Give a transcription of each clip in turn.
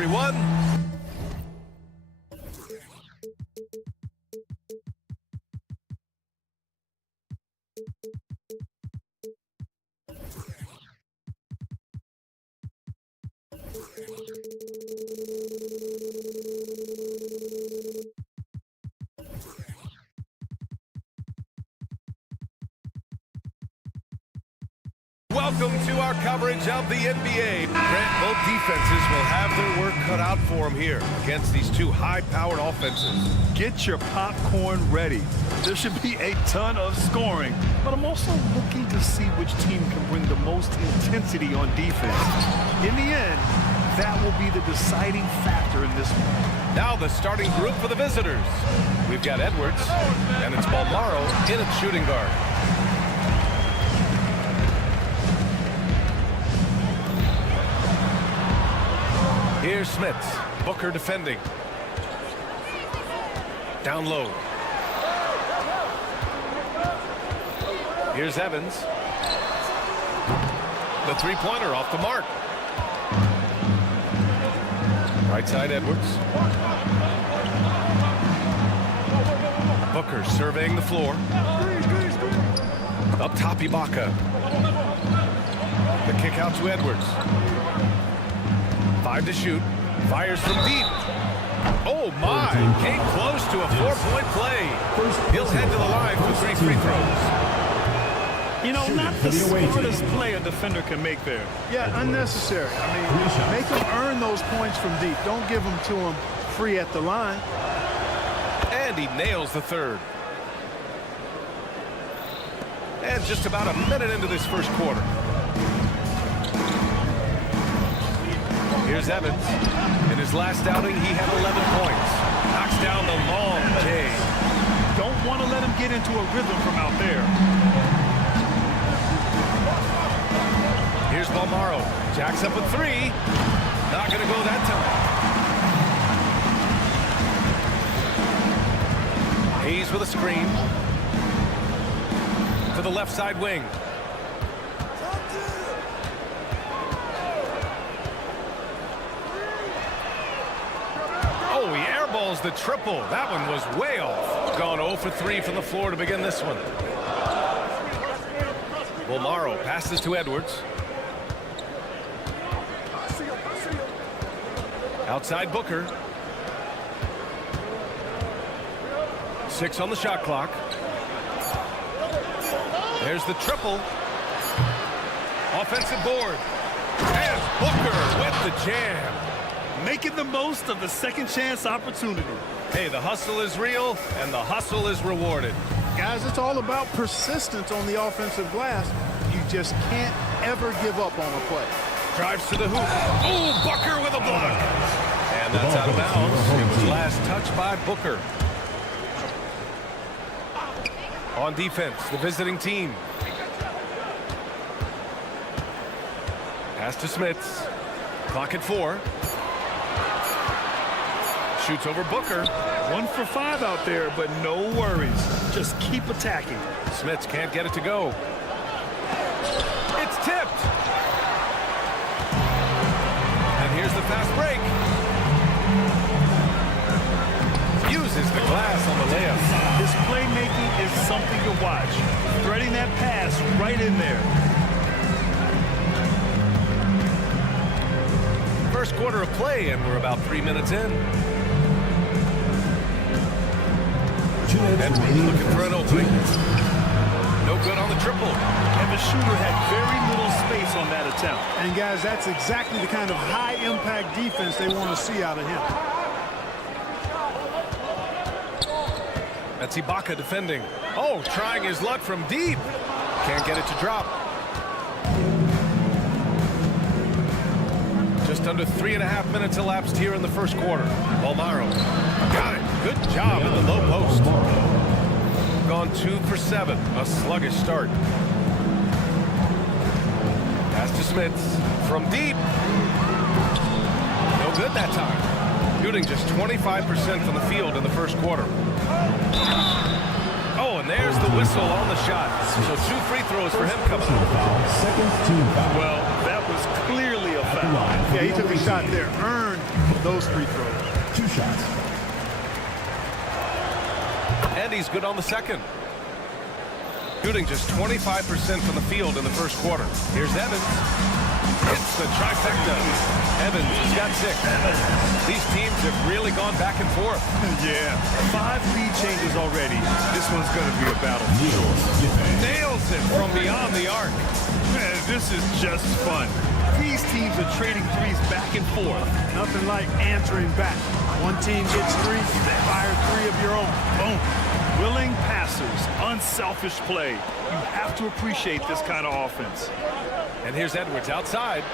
Everyone. Welcome to our coverage of the NBA. Grant, both defenses will have their work cut out for them here against these two high-powered offenses. Get your popcorn ready. There should be a ton of scoring, but I'm also looking to see which team can bring the most intensity on defense. In the end, that will be the deciding factor in this one. Now the starting group for the visitors. We've got Edwards, and it's Balmaro in at shooting guard. Here's Smits. Booker defending. Down low. Here's Evans. The three-pointer off the mark. Right side Edwards. Booker surveying the floor. Up top Ibaka. The kick out to Edwards. 5 to shoot. Fires from deep. Oh my! Came close to a 4-point play. He'll head to the line for 3 free throws. You know, not the smartest play a defender can make there. Yeah, unnecessary. I mean, make them earn those points from deep. Don't give them to them free at the line. And he nails the third. And just about a minute into this first quarter. Here's Evans. In his last outing, he had 11 points. Knocks down the long J. Don't want to let him get into a rhythm from out there. Here's Balmaro. Jacks up a 3. Not going to go that time. Hayes with a screen. To the left side wing. Oh, he airballs the triple. That one was way off. Gone 0 for 3 from the floor to begin this one. Balmaro passes to Edwards. Outside Booker. 6 on the shot clock. There's the triple. Offensive board. And Booker with the jam. Making the most of the second chance opportunity. Hey, the hustle is real, and the hustle is rewarded. Guys, it's all about persistence on the offensive glass. You just can't ever give up on a play. Drives to the hoop. Oh, Booker with a block. And that's out of bounds. It was last touched by Booker. On defense, the visiting team. Pass to Smits. Clock at 4. Shoots over Booker. 1 for 5 out there, but no worries. Just keep attacking. Smits can't get it to go. It's tipped. And here's the fast break. Uses the glass on the layup. His playmaking is something to watch. Threading that pass right in there. First quarter of play, and we're about 3 minutes in. Edwards looking for an opening. No good on the triple. And the shooter had very little space on that attempt. And guys, that's exactly the kind of high-impact defense they want to see out of him. That's Ibaka defending. Oh, trying his luck from deep. Can't get it to drop. Just under 3.5 minutes elapsed here in the first quarter. Balmaro got it. Good job in the low post. Gone 2 for 7. A sluggish start. Pass to Smits from deep. No good that time. Shooting just 25% from the field in the first quarter. Oh, and there's the whistle on the shot. So 2 free throws for him coming up. Well, that was clearly a foul. Yeah, he took a shot there. Earned those free throws. 2 shots. And he's good on the second. Shooting just 25% from the field in the first quarter. Here's Evans. It's the trifecta. Evans has got 6. These teams have really gone back and forth. Yeah, 5 lead changes already. This one's going to be a battle. Nails it from beyond the arc. Man, this is just fun. These teams are trading threes back and forth. Nothing like answering back. One team gets 3, fire 3 of your own. Boom. Willing passers, unselfish play. You have to appreciate this kind of offense. And here's Edwards outside.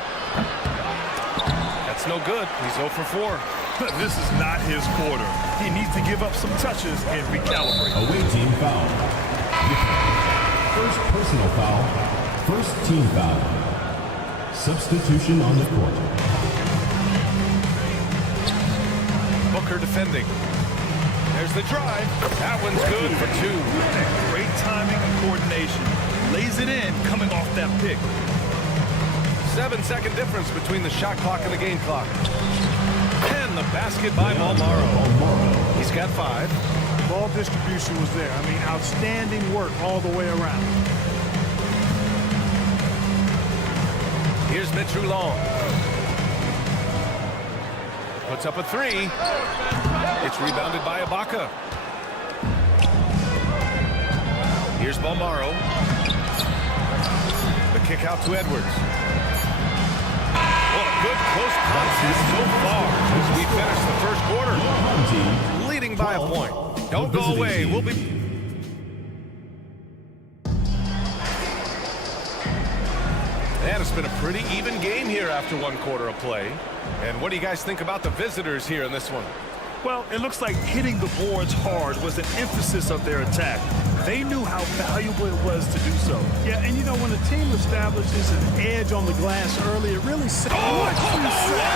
That's no good. He's 0 for 4. This is not his quarter. He needs to give up some touches and recalibrate. Away team foul. First personal foul. First team foul. Substitution on the court. Booker defending. There's the drive. That one's good for 2. Great timing and coordination. Lays it in coming off that pick. 7-second difference between the shot clock and the game clock. And the basket by Malmaro. He's got 5. Ball distribution was there. I mean, outstanding work all the way around. Here's Mitchell Long. Puts up a 3. It's rebounded by Ibaka. Here's Malmaro. The kick out to Edwards. Well, a good close contest so far as we finish the first quarter. Leading by a point. Don't go away. We'll be... And it's been a pretty even game here after 1 quarter of play. And what do you guys think about the visitors here in this one? Well, it looks like hitting the boards hard was an emphasis of their attack. They knew how valuable it was to do so. Yeah, and you know, when a team establishes an edge on the glass early, it really says, what you say?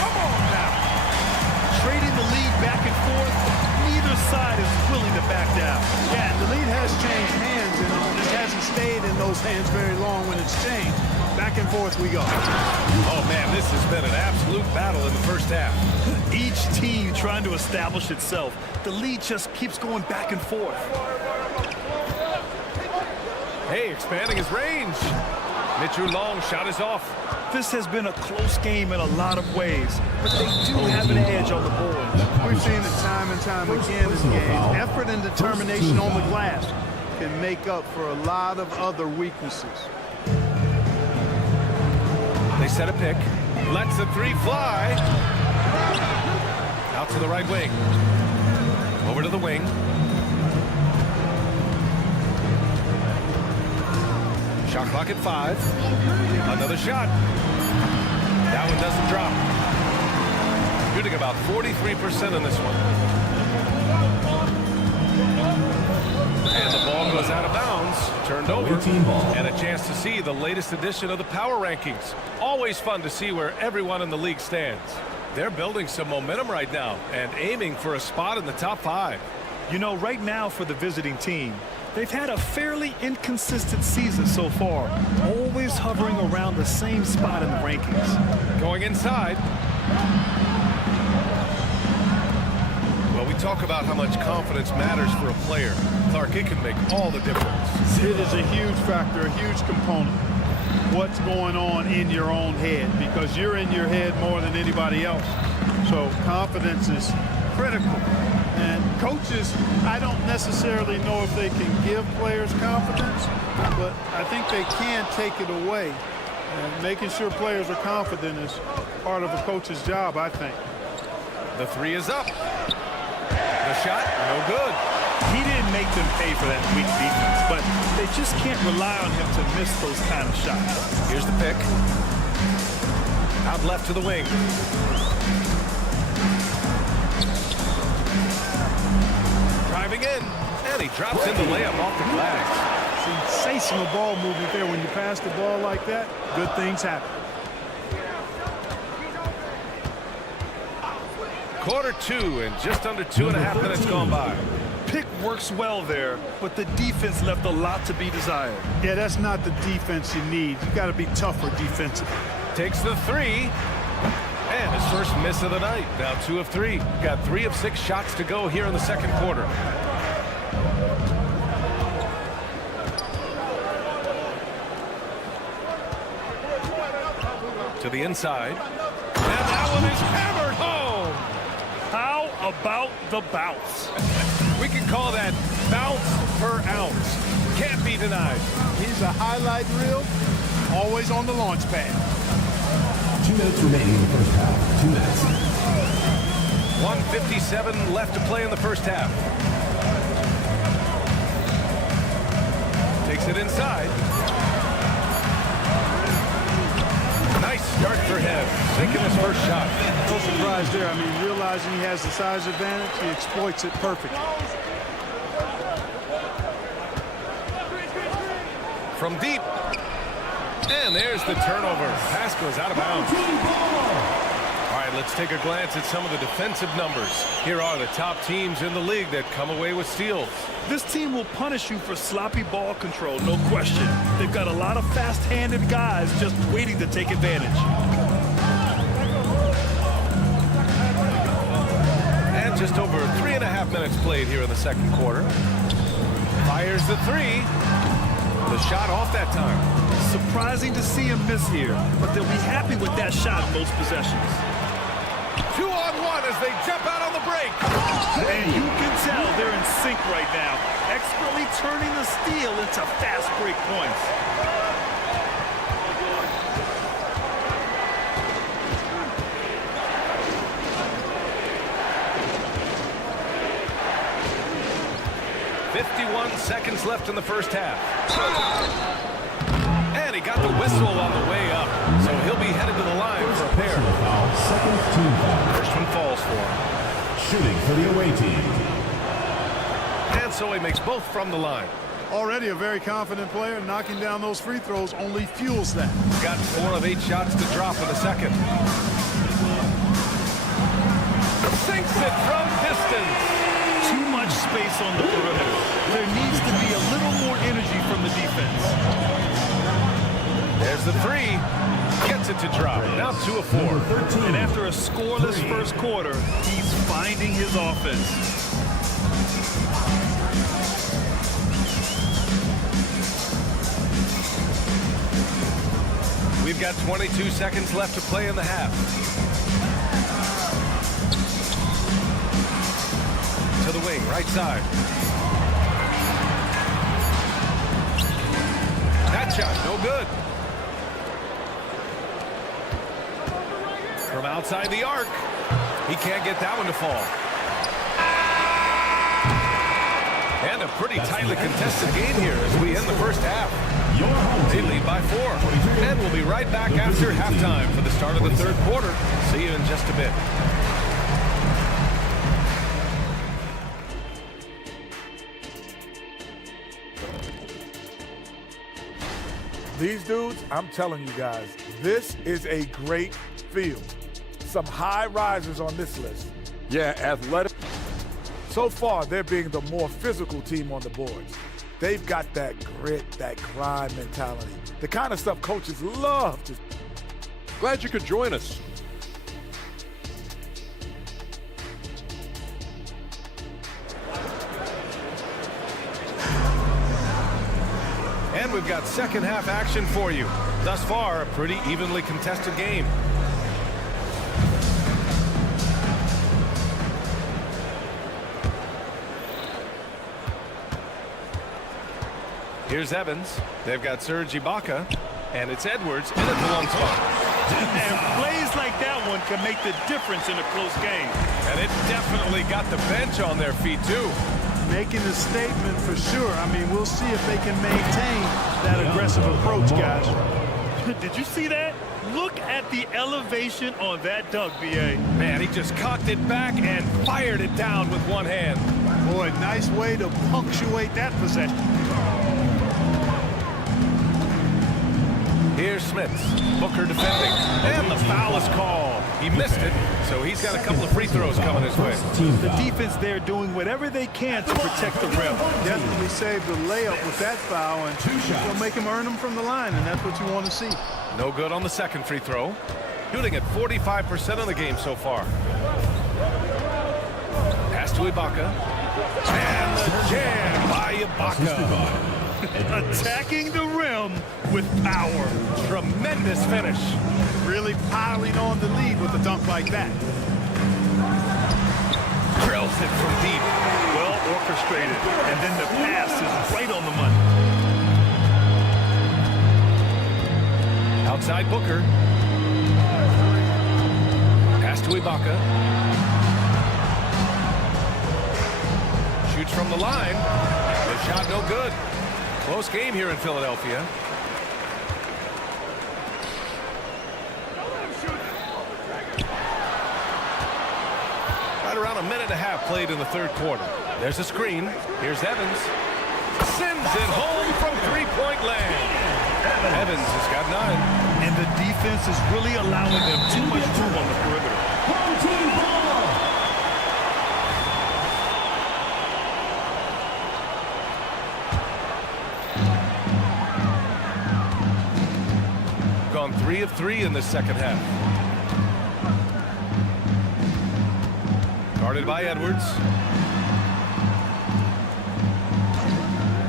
Come on now. Trading the lead back and forth, neither side is willing to back down. yeah, and the lead has changed hands, and it hasn't stayed in those hands very long when it's changed. Back and forth we go. Oh, man, this has been an absolute battle in the first half. Each team trying to establish itself. The lead just keeps going back and forth. Hey, expanding his range. Mitchell Long shot is off. This has been a close game in a lot of ways, but they do have an edge on the board. We've seen it time and time again in games. Effort and determination on the glass can make up for a lot of other weaknesses. They set a pick. Lets the 3 fly. Out to the right wing. Over to the wing. Shot clock at 5. Another shot. That one doesn't drop. Shooting about 43% in this one. And the ball goes out of bounds. Turned over. And a chance to see the latest edition of the power rankings. Always fun to see where everyone in the league stands. They're building some momentum right now and aiming for a spot in the top 5. You know, right now for the visiting team, they've had a fairly inconsistent season so far, always hovering around the same spot in the rankings. Going inside. Well, we talk about how much confidence matters for a player. Clark, it can make all the difference. It is a huge factor, a huge component. What's going on in your own head, because you're in your head more than anybody else. So confidence is critical. And coaches, I don't necessarily know if they can give players confidence, but I think they can take it away. And making sure players are confident is part of a coach's job, I think. The 3 is up. The shot, no good. He didn't make them pay for that weak defense, but they just can't rely on him to miss those kind of shots. Here's the pick. Out left to the wing. Driving in, and he drops in the layup off the glass. Sensational ball movement there. When you pass the ball like that, good things happen. Quarter 2 and just under 2.5 minutes gone by. Pick works well there, but the defense left a lot to be desired. Yeah, that's not the defense you need. You got to be tougher defensively. Takes the 3, And his first miss of the night. Now 2 of 3. Got 3 of 6 shots to go here in the second quarter. To the inside. And that one is hammered home. How about the bounce? We can call that bounce per ounce. Can't be denied. He's a highlight reel, always on the launch pad. 2 minutes remaining in the first half. 2 minutes. 1:57 left to play in the first half. Takes it inside. Nice start for him. Taking his first shot. No surprise there. I mean, realizing he has the size advantage, he exploits it perfectly. From deep. And there's the turnover. Pass goes out of bounds. All right, let's take a glance at some of the defensive numbers. Here are the top teams in the league that come away with steals. This team will punish you for sloppy ball control, no question. They've got a lot of fast-handed guys just waiting to take advantage. And just over 3.5 minutes played here in the second quarter. Fires the 3. The shot off that time. Surprising to see him miss here, but they'll be happy with that shot most possessions. 2-on-1 as they jump out on the break. And you can tell they're in sync right now, expertly turning the steal into fast break points. Seconds left in the first half. And he got the whistle on the way up. So he'll be headed to the line for a pair. Second team foul. First one falls for him. Shooting for the away team. And so he makes both from the line. Already a very confident player. Knocking down those free throws only fuels that. Got 4 of 8 shots to drop in the second. Sinks it from distance. Too much space on the perimeter. There needs to be a little more energy from the defense. There's the 3. Gets it to drop. Now 2 of 4. And after a scoreless first quarter, he's finding his offense. We've got 22 seconds left to play in the half. To the wing, right side. That shot, no good. From outside the arc. He can't get that one to fall. And a pretty tightly contested game here as we end the first half. They lead by 4. And we'll be right back after halftime for the start of the third quarter. See you in just a bit. These dudes, I'm telling you guys, this is a great field. Some high risers on this list. Yeah, athletic. So far, they're being the more physical team on the boards. They've got that grit, that grind mentality, the kind of stuff coaches love to. Glad you could join us. And we've got second half action for you. Thus far, a pretty evenly contested game. Here's Evans. They've got Serge Ibaka. And it's Edwards in at the one spot. And plays like that one can make the difference in a close game. And it definitely got the bench on their feet, too. Making a statement for sure. I mean, we'll see if they can maintain that aggressive approach, guys. Did you see that? Look at the elevation on that dunk, B.A. Man, he just cocked it back and fired it down with one hand. Boy, nice way to punctuate that possession. Here's Smits. Booker defending. And the foul is called. He missed it, so he's got a couple of free throws coming his way. The defense there doing whatever they can to protect the rim. Definitely saved the layup with that foul, and he'll make him earn them from the line, and that's what you want to see. No good on the second free throw. Shooting at 45% of the game so far. Pass to Ibaka. And the jam by Ibaka. Attacking the rim with power. Tremendous finish. Really piling on the lead with a dunk like that. Drills it from deep. Well orchestrated. And then the pass is right on the money. Outside Booker. Pass to Ibaka. Shoots from the line. The shot no good. Close game here in Philadelphia. Right around a minute and a half played in the third quarter. There's a screen. Here's Evans. Sends it home from three-point land. Evans has got 9. And the defense is really allowing them too much room on the perimeter. Gone 3 of 3 in the second half. Guarded by Edwards.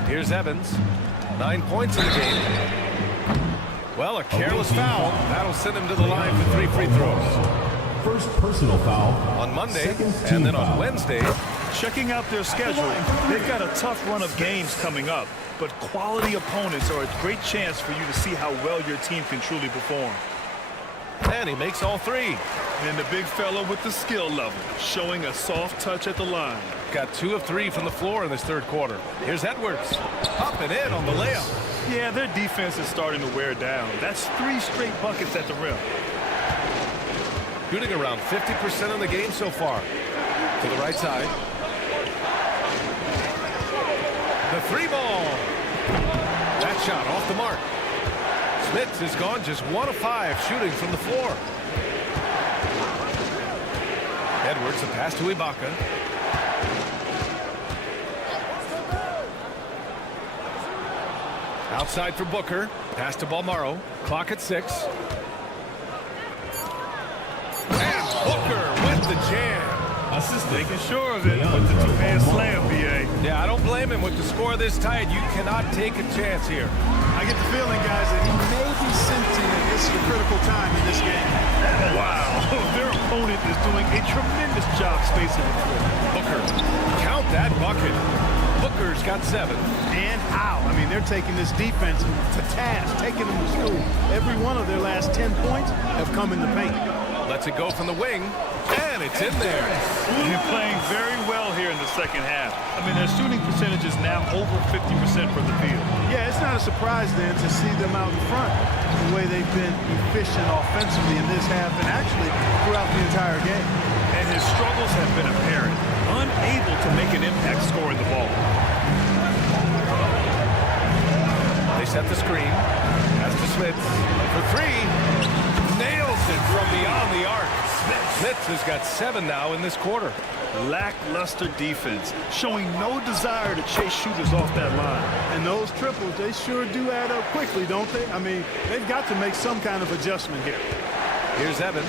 Here's Evans. 9 points in the game. Well, a careless foul. That'll send him to the line for 3 free throws. First personal foul On Monday, and then on Wednesday. Checking out their schedule, they've got a tough run of games coming up, but quality opponents are a great chance for you to see how well your team can truly perform. And he makes all 3. And the big fella with the skill level, showing a soft touch at the line. Got 2 of 3 from the floor in this third quarter. Here's Edwards. Up and in on the layup. Yeah, their defense is starting to wear down. That's 3 straight buckets at the rim. Shooting around 50% of the game so far. To the right side. The 3 ball. That shot off the mark. Smith has gone just 1 of 5 shooting from the floor. Edwards, a pass to Ibaka. Outside for Booker. Pass to Balmaro. Clock at 6. And Booker with the jam. Making sure of it with the two-hand slam, B.A. Yeah, I don't blame him. With the score this tight, you cannot take a chance here. I get the feeling, guys, that he may be sensing that this is a critical time in this game. Wow, their opponent is doing a tremendous job spacing the floor. Booker, count that bucket. Booker's got 7. And how? I mean, they're taking this defense to task, taking them to school. Every one of their last 10 points have come in the paint. Lets it go from the wing, and it's in there. They're playing very well here in the second half. I mean, their shooting percentage is now over 50% from the field. Yeah, it's not a surprise then to see them out in front the way they've been efficient offensively in this half and actually throughout the entire game. And his struggles have been apparent, unable to make an impact scoring the ball. They set the screen. Pass to Smith for 3. Nails it from beyond the arc. Smith has got 7 now in this quarter. Lackluster defense, showing no desire to chase shooters off that line. And those triples, they sure do add up quickly, don't they? I mean, they've got to make some kind of adjustment here. Here's Evans.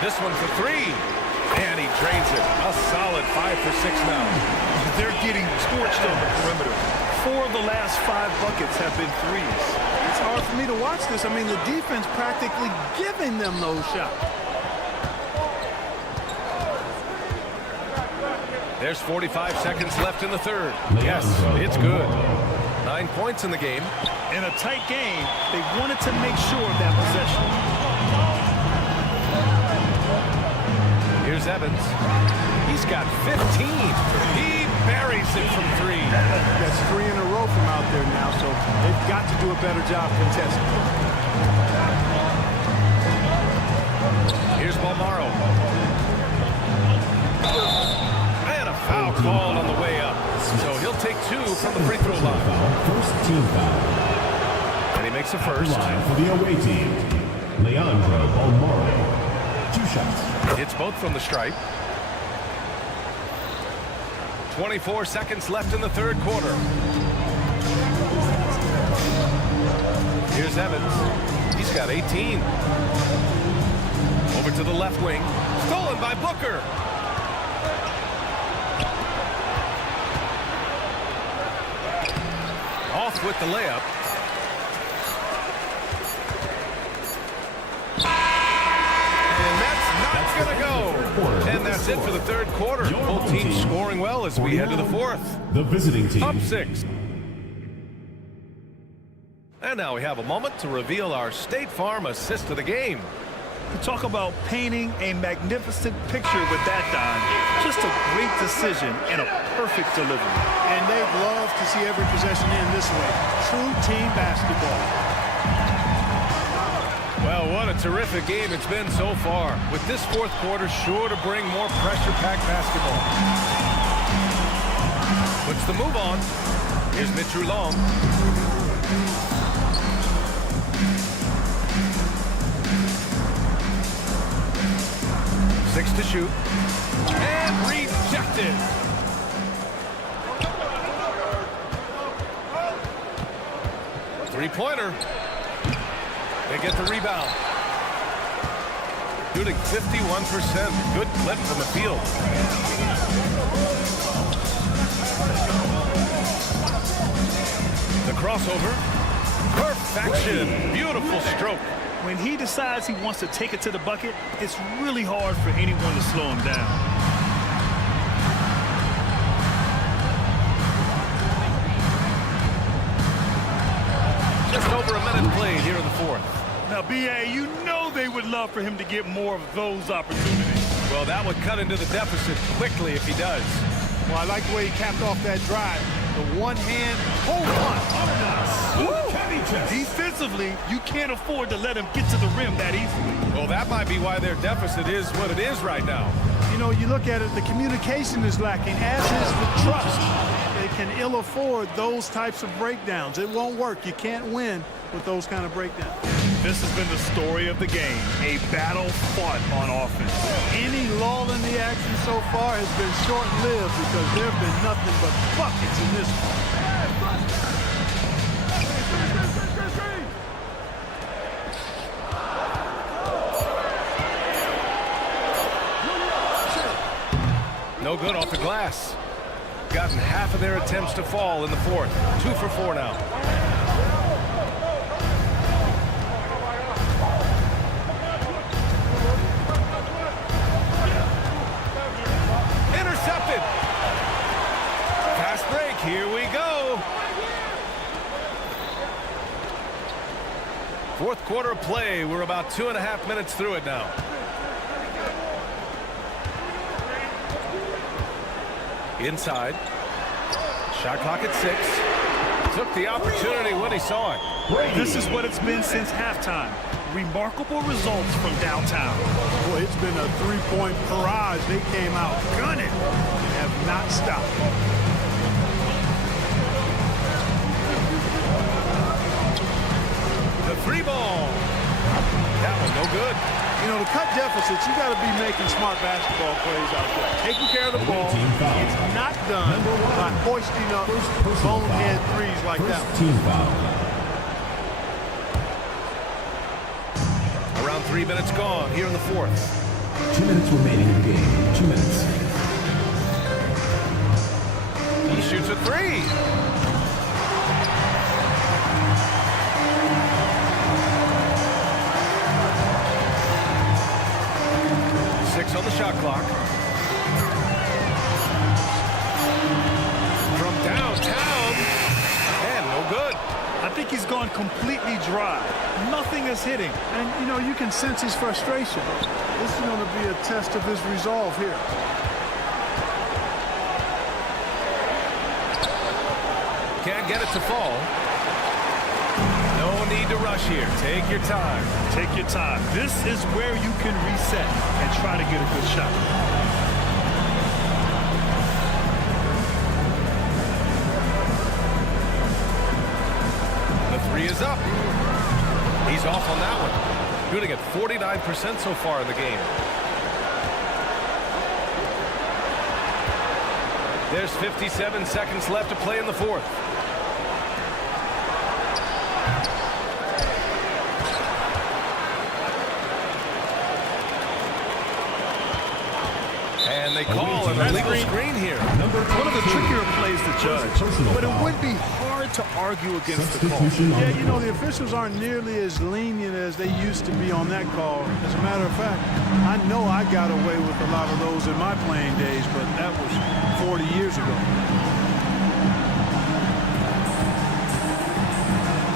This one for 3. And he drains it. A solid 5 for 6 now. They're getting torched on the perimeter. 4 of the last 5 buckets have been threes. It's hard for me to watch this. I mean, the defense practically giving them those shots. There's 45 seconds left in the third. Yes, it's good. 9 points in the game. In a tight game, they wanted to make sure of that possession. Here's Evans. He's got 15. He buries it from 3. That's 3 in a row from out there now, so they've got to do a better job contesting. Here's Balmaro. And a foul called on the way up. So he'll take 2 from the free throw line. First team foul. And he makes a first. Line for the away team. Leandro Balmaro. 2 shots. Hits both from the stripe. 24 seconds left in the third quarter. Here's Evans. He's got 18. Over to the left wing. Stolen by Booker. Off with the layup. And that's not going to go. And that's it for the third quarter. Both teams scoring well as we head to the fourth. The visiting team. Up 6. And now we have a moment to reveal our State Farm assist of the game. Talk about painting a magnificent picture with that dime. Just a great decision and a perfect delivery. And they'd love to see every possession in this way. True team basketball. Well, what a terrific game it's been so far. With this fourth quarter sure to bring more pressure-packed basketball. Puts the move on. Here's Mitch Long. 6 to shoot. And rejected. Three-pointer. They get the rebound. Shooting 51%. Good clip from the field. The crossover. Perfection. Beautiful stroke. When he decides he wants to take it to the bucket, it's really hard for anyone to slow him down. Just over a minute played here in the fourth. Now, B.A., you know they would love for him to get more of those opportunities. Well, that would cut into the deficit quickly if he does. Well, I like the way he capped off that drive. The one-hand hold on. Defensively, you can't afford to let him get to the rim that easily. Well, that might be why their deficit is what it is right now. You know, you look at it, the communication is lacking, as is the trust. They can ill afford those types of breakdowns. It won't work. You can't win with those kind of breakdowns. This has been the story of the game, a battle fought on offense. Any lull in the action so far has been short-lived because there have been nothing but buckets in this one. No good off the glass. Gotten half of their attempts to fall in the fourth. 2 for 4 now. Intercepted. Fast break. Here we go. Fourth quarter of play. We're about 2.5 minutes through it now. Inside. Shot clock at 6. Took the opportunity when he saw it. This is what it's been since halftime. Remarkable results from downtown. Boy, it's been a three-point barrage. They came out gunning and have not stopped. The three ball. That one no good. You know, to cut deficits, you got to be making smart basketball plays out there. Taking care of the ball. It's not done by hoisting up bonehead threes like that. Team foul. Around 3 minutes gone here in the fourth. 2 minutes remaining in the game. 2 minutes. He shoots a three. On the shot clock. From downtown. And no good. I think he's gone completely dry. Nothing is hitting. And, you know, you can sense his frustration. This is going to be a test of his resolve here. Can't get it to fall. No need to rush here. Take your time. Take your time. This is where you can reset and try to get a good shot. The three is up. He's off on that one. Shooting at 49% so far in the game. There's 57 seconds left to play in the fourth. they call an illegal screen here. One of the trickier plays to judge, but it would be hard to argue against the call. Yeah, you know, the officials aren't nearly as lenient as they used to be on that call. As a matter of fact, I know I got away with a lot of those in my playing days, but that was 40 years ago.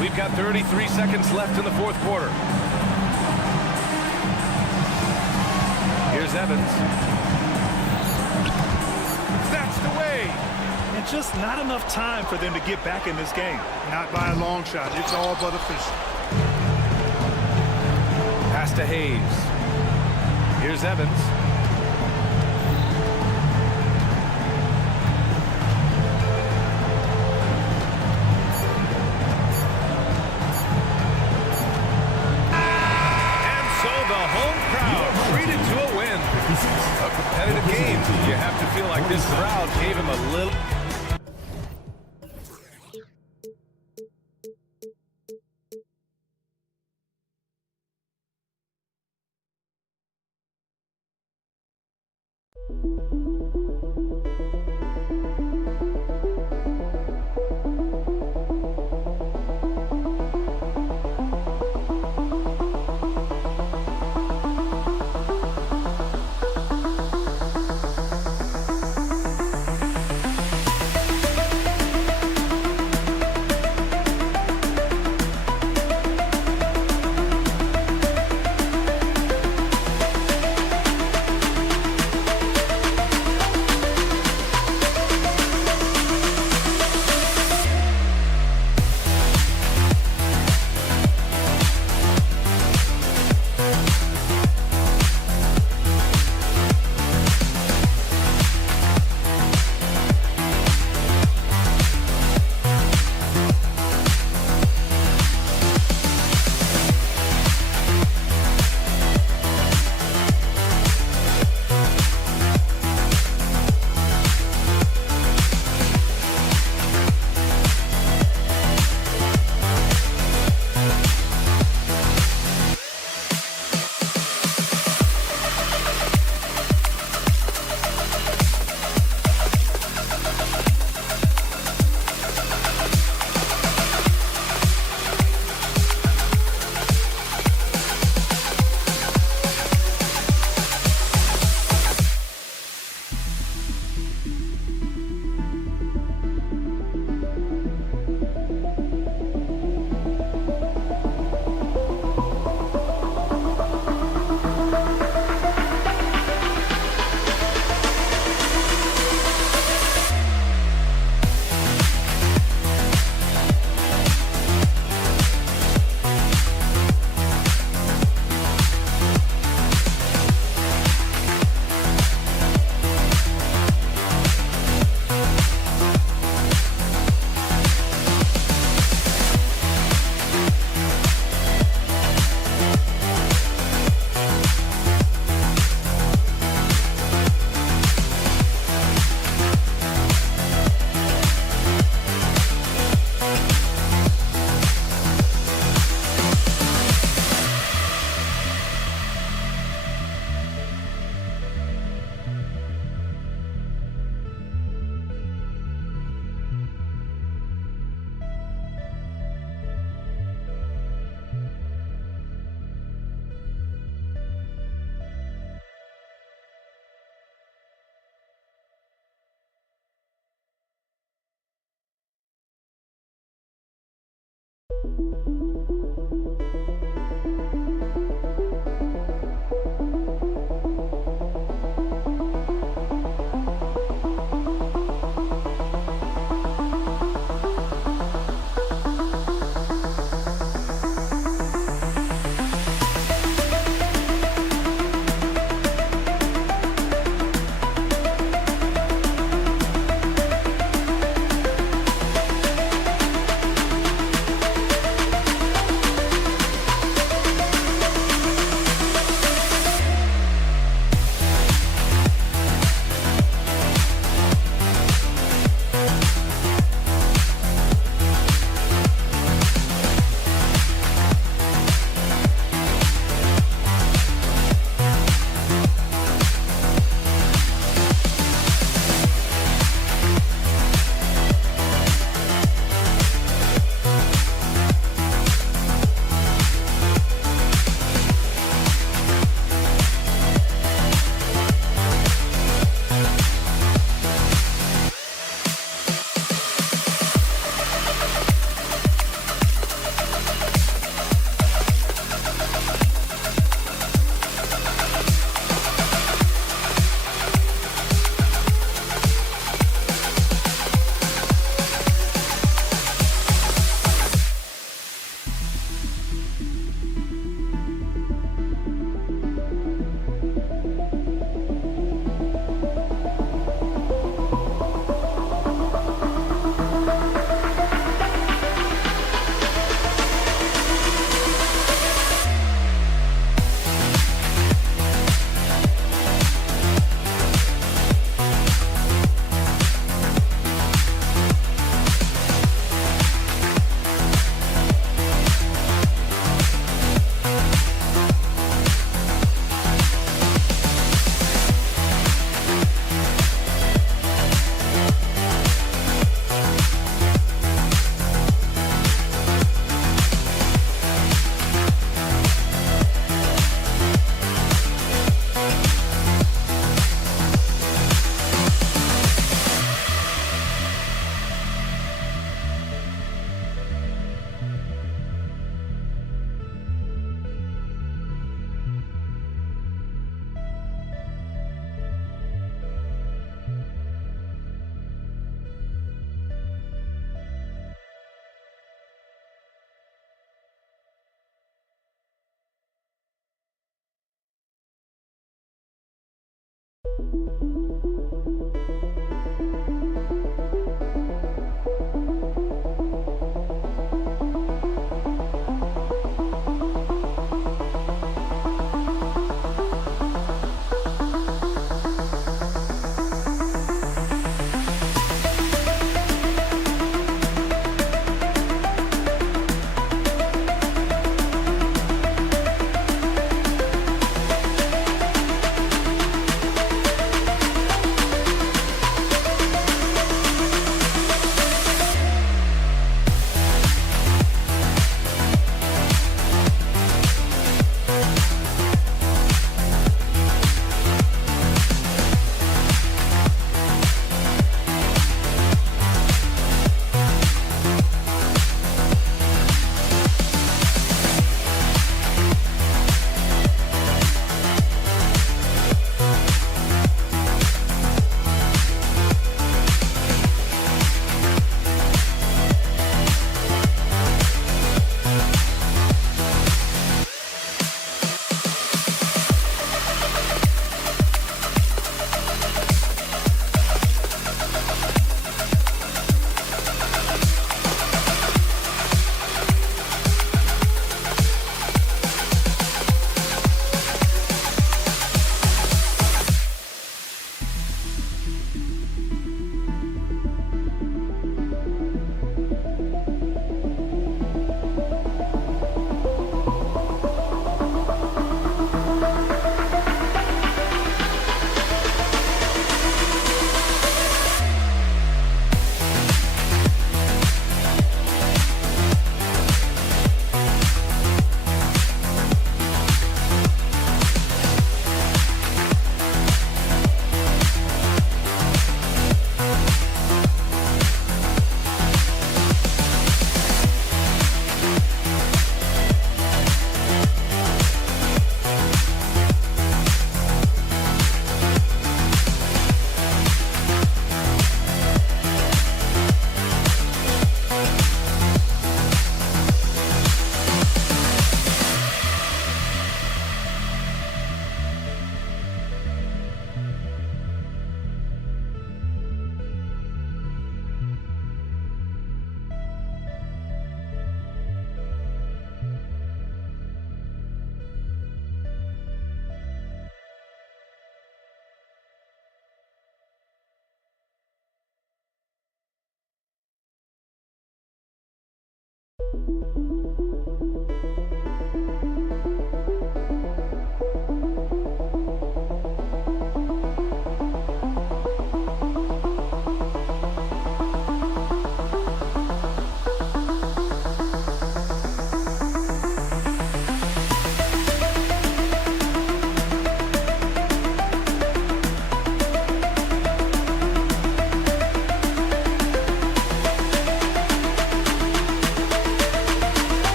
We've got 33 seconds left in the fourth quarter. Here's Evans. That's the way. And just not enough time for them to get back in this game. Not by a long shot. It's all but official. Pass to Hayes. Here's Evans. And so the home crowd treated to a win. A competitive game. You have to feel like this crowd gave him a little...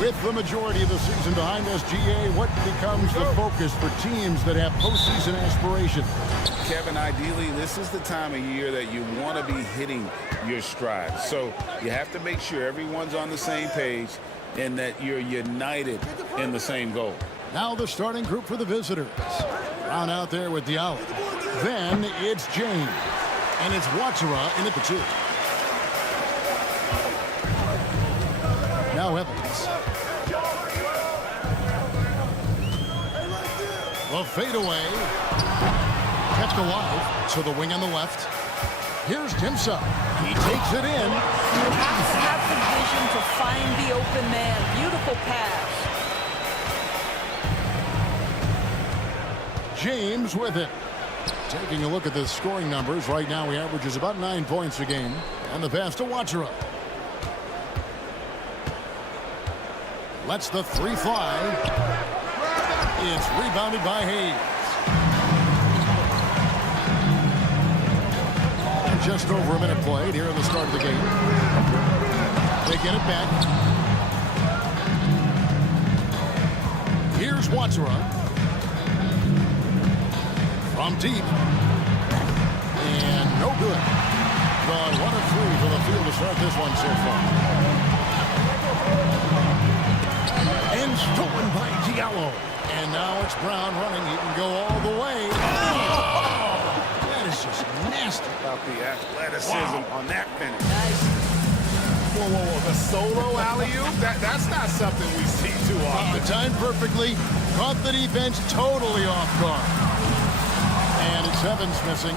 With the majority of the season behind us, GA, what becomes the focus for teams that have postseason aspirations? Kevin, ideally, this is the time of year that you want to be hitting your stride. So you have to make sure everyone's on the same page and that you're united in the same goal. Now the starting group for the visitors. Brown out there with Diallo. Then it's James. And it's Watsara in at the 2. Now Evans. The fadeaway. Kept alive to the wing on the left. Here's Timsa. He takes it in. You have to have the vision to find the open man. Beautiful pass. James with it. Taking a look at the scoring numbers. Right now he averages about 9 points a game. And the pass to Watsara. Lets the 3 fly. It's rebounded by Hayes. And just over a minute played here in the start of the game. They get it back. Here's Watsara. From deep. And no good. The 1 of 3 for the field to start this one so far. And stolen by Diallo. And now it's Brown running. He can go all the way. Oh! That is just nasty. About the athleticism on that finish. Nice. Whoa, whoa, whoa. The solo alley-oop? That's not something we see too often. Timed perfectly. Caught the defense totally off guard. And it's Evans missing.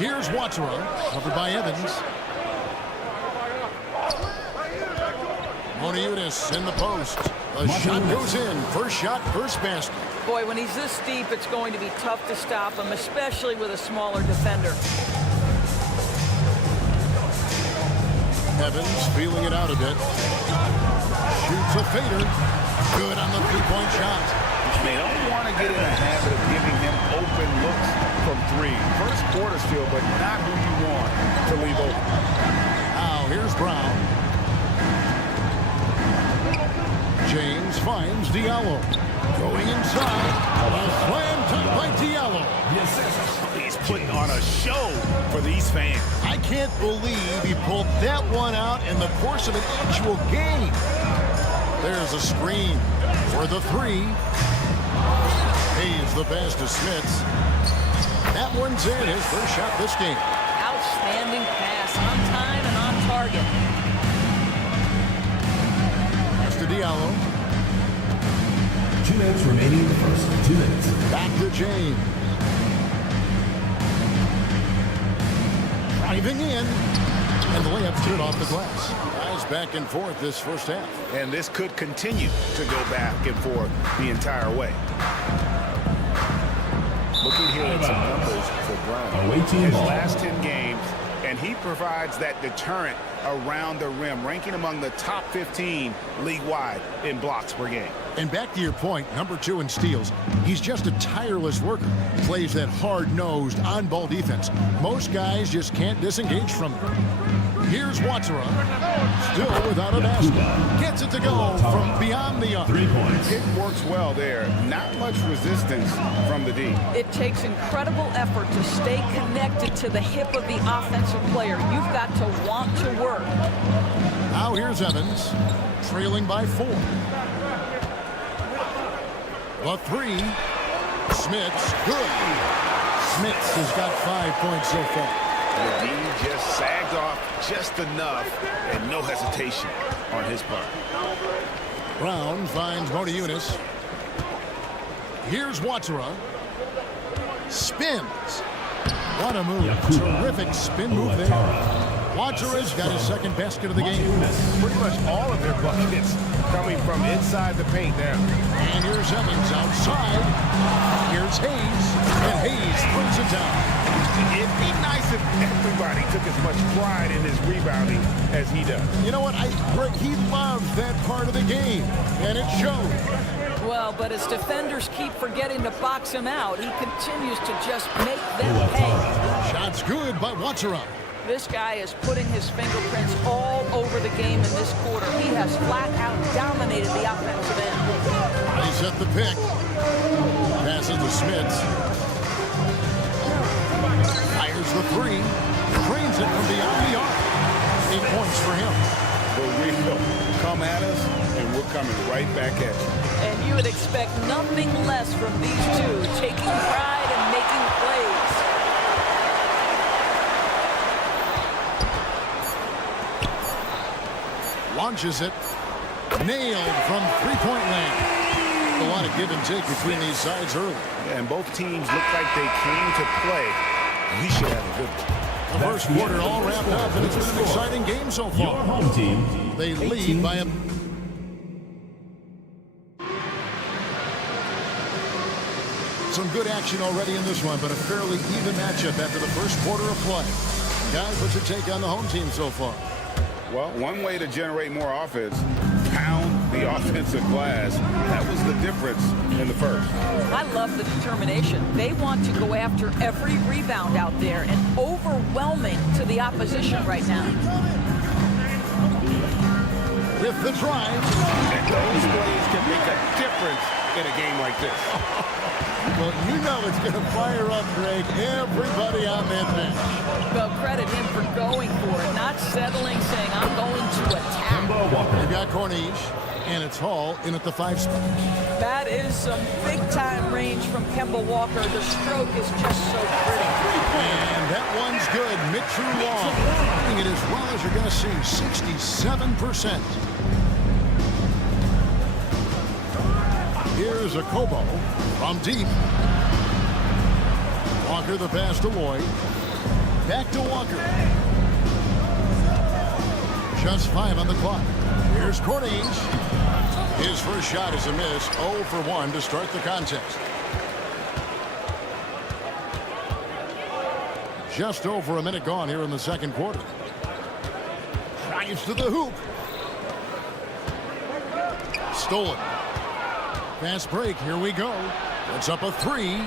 Here's Watsara. Covered by Evans. Moniutis in the post. The shot goes in. First shot, first basket. Boy, when he's this deep, it's going to be tough to stop him, especially with a smaller defender. Evans feeling it out a bit. Shoots a fader. Good on the three-point shot. They don't want to get in a habit of giving him open looks from 3. First quarter still, but not who you want to leave open. Now here's Brown. James finds Diallo. Going inside. A slam dunk by Diallo. He's putting on a show for these fans. I can't believe he pulled that one out in the course of an actual game. There's a screen for the 3. Hayes the pass to Smits. That one's in. His first shot this game. Outstanding pass, on time and on target. Pass to Diallo. 2 minutes remaining in the first. 2 minutes. Back to James. Driving in. And the layup's good off the glass. Guys back and forth this first half. And this could continue to go back and forth the entire way. Looking here at some numbers for Brown. His last 10 games, and he provides that deterrent around the rim, ranking among the top 15 league-wide in blocks per game. And back to your point, number 2 in steals. He's just a tireless worker. Plays that hard-nosed, on-ball defense. Most guys just can't disengage from it. Here's Watsara. Still without a basket. Gets it to go from beyond the arc. 3 points. It works well there. Not much resistance from the D. It takes incredible effort to stay connected to the hip of the offensive player. You've got to want to work. Now here's Evans, trailing by 4. The 3. Smits, good. Smits has got 5 points so far. The D just sagged off just enough, and no hesitation on his part. Brown finds Motiejunas. Here's Watsura. Spins. What a move. Terrific spin move there. Watsura's got his second basket of the game. Pretty much all of their buckets coming from inside the paint now. And here's Evans outside. Here's Hayes. And Hayes brings it down. It'd be nice if everybody took as much pride in his rebounding as he does. You know what? He loves that part of the game, and it shows. Well, but as defenders keep forgetting to box him out, he continues to just make them pay. Shot's good by Watsura. This guy is putting his fingerprints all over the game in this quarter. He has flat out dominated the offensive end. He's at the pick. Passes to Smits. Fires the three. Drains it from beyond the arc. 8 points for him. For real. Come at us, and we're coming right back at you. And you would expect nothing less from these two, taking pride and making plays. Launches it. Nailed from three-point land. A lot of give and take between these sides early. And both teams look like they came to play. We should have a good one. The first quarter all wrapped up, and it's been an exciting game so far. Your home team. They lead by a... Some good action already in this one, but a fairly even matchup after the first quarter of play. Guys, what's your take on the home team so far? Well, one way to generate more offense, pound the offensive glass. That was the difference in the first. I love the determination. They want to go after every rebound out there and overwhelming to the opposition right now. With the drive. And those plays can make a difference in a game like this. Well, you know it's going to fire up, Greg, everybody on that bench. Well, credit him for going for it, not settling, saying, I'm going to attack. You've got Corniche, and it's Hall in at the 5 spot. That is some big-time range from Kemba Walker. The stroke is just so pretty. And that one's good. Mitchell Long doing it as well as you're going to see, 67%. Here's a Kobo from deep. Walker the pass to Lloyd. Back to Walker. Just 5 on the clock. Here's Corniche. His first shot is a miss. 0 for 1 to start the contest. Just over a minute gone here in the second quarter. Drives to the hoop. Stolen. Fast break. Here we go. It's up a 3.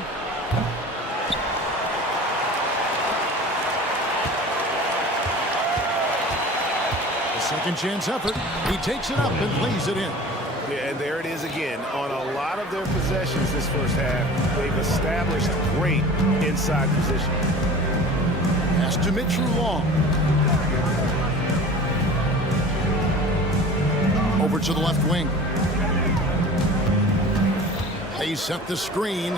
A second chance effort. He takes it up and lays it in. Yeah, and there it is again. On a lot of their possessions this first half, they've established great inside position. Pass to Mitchell Long. Over to the left wing. They set the screen.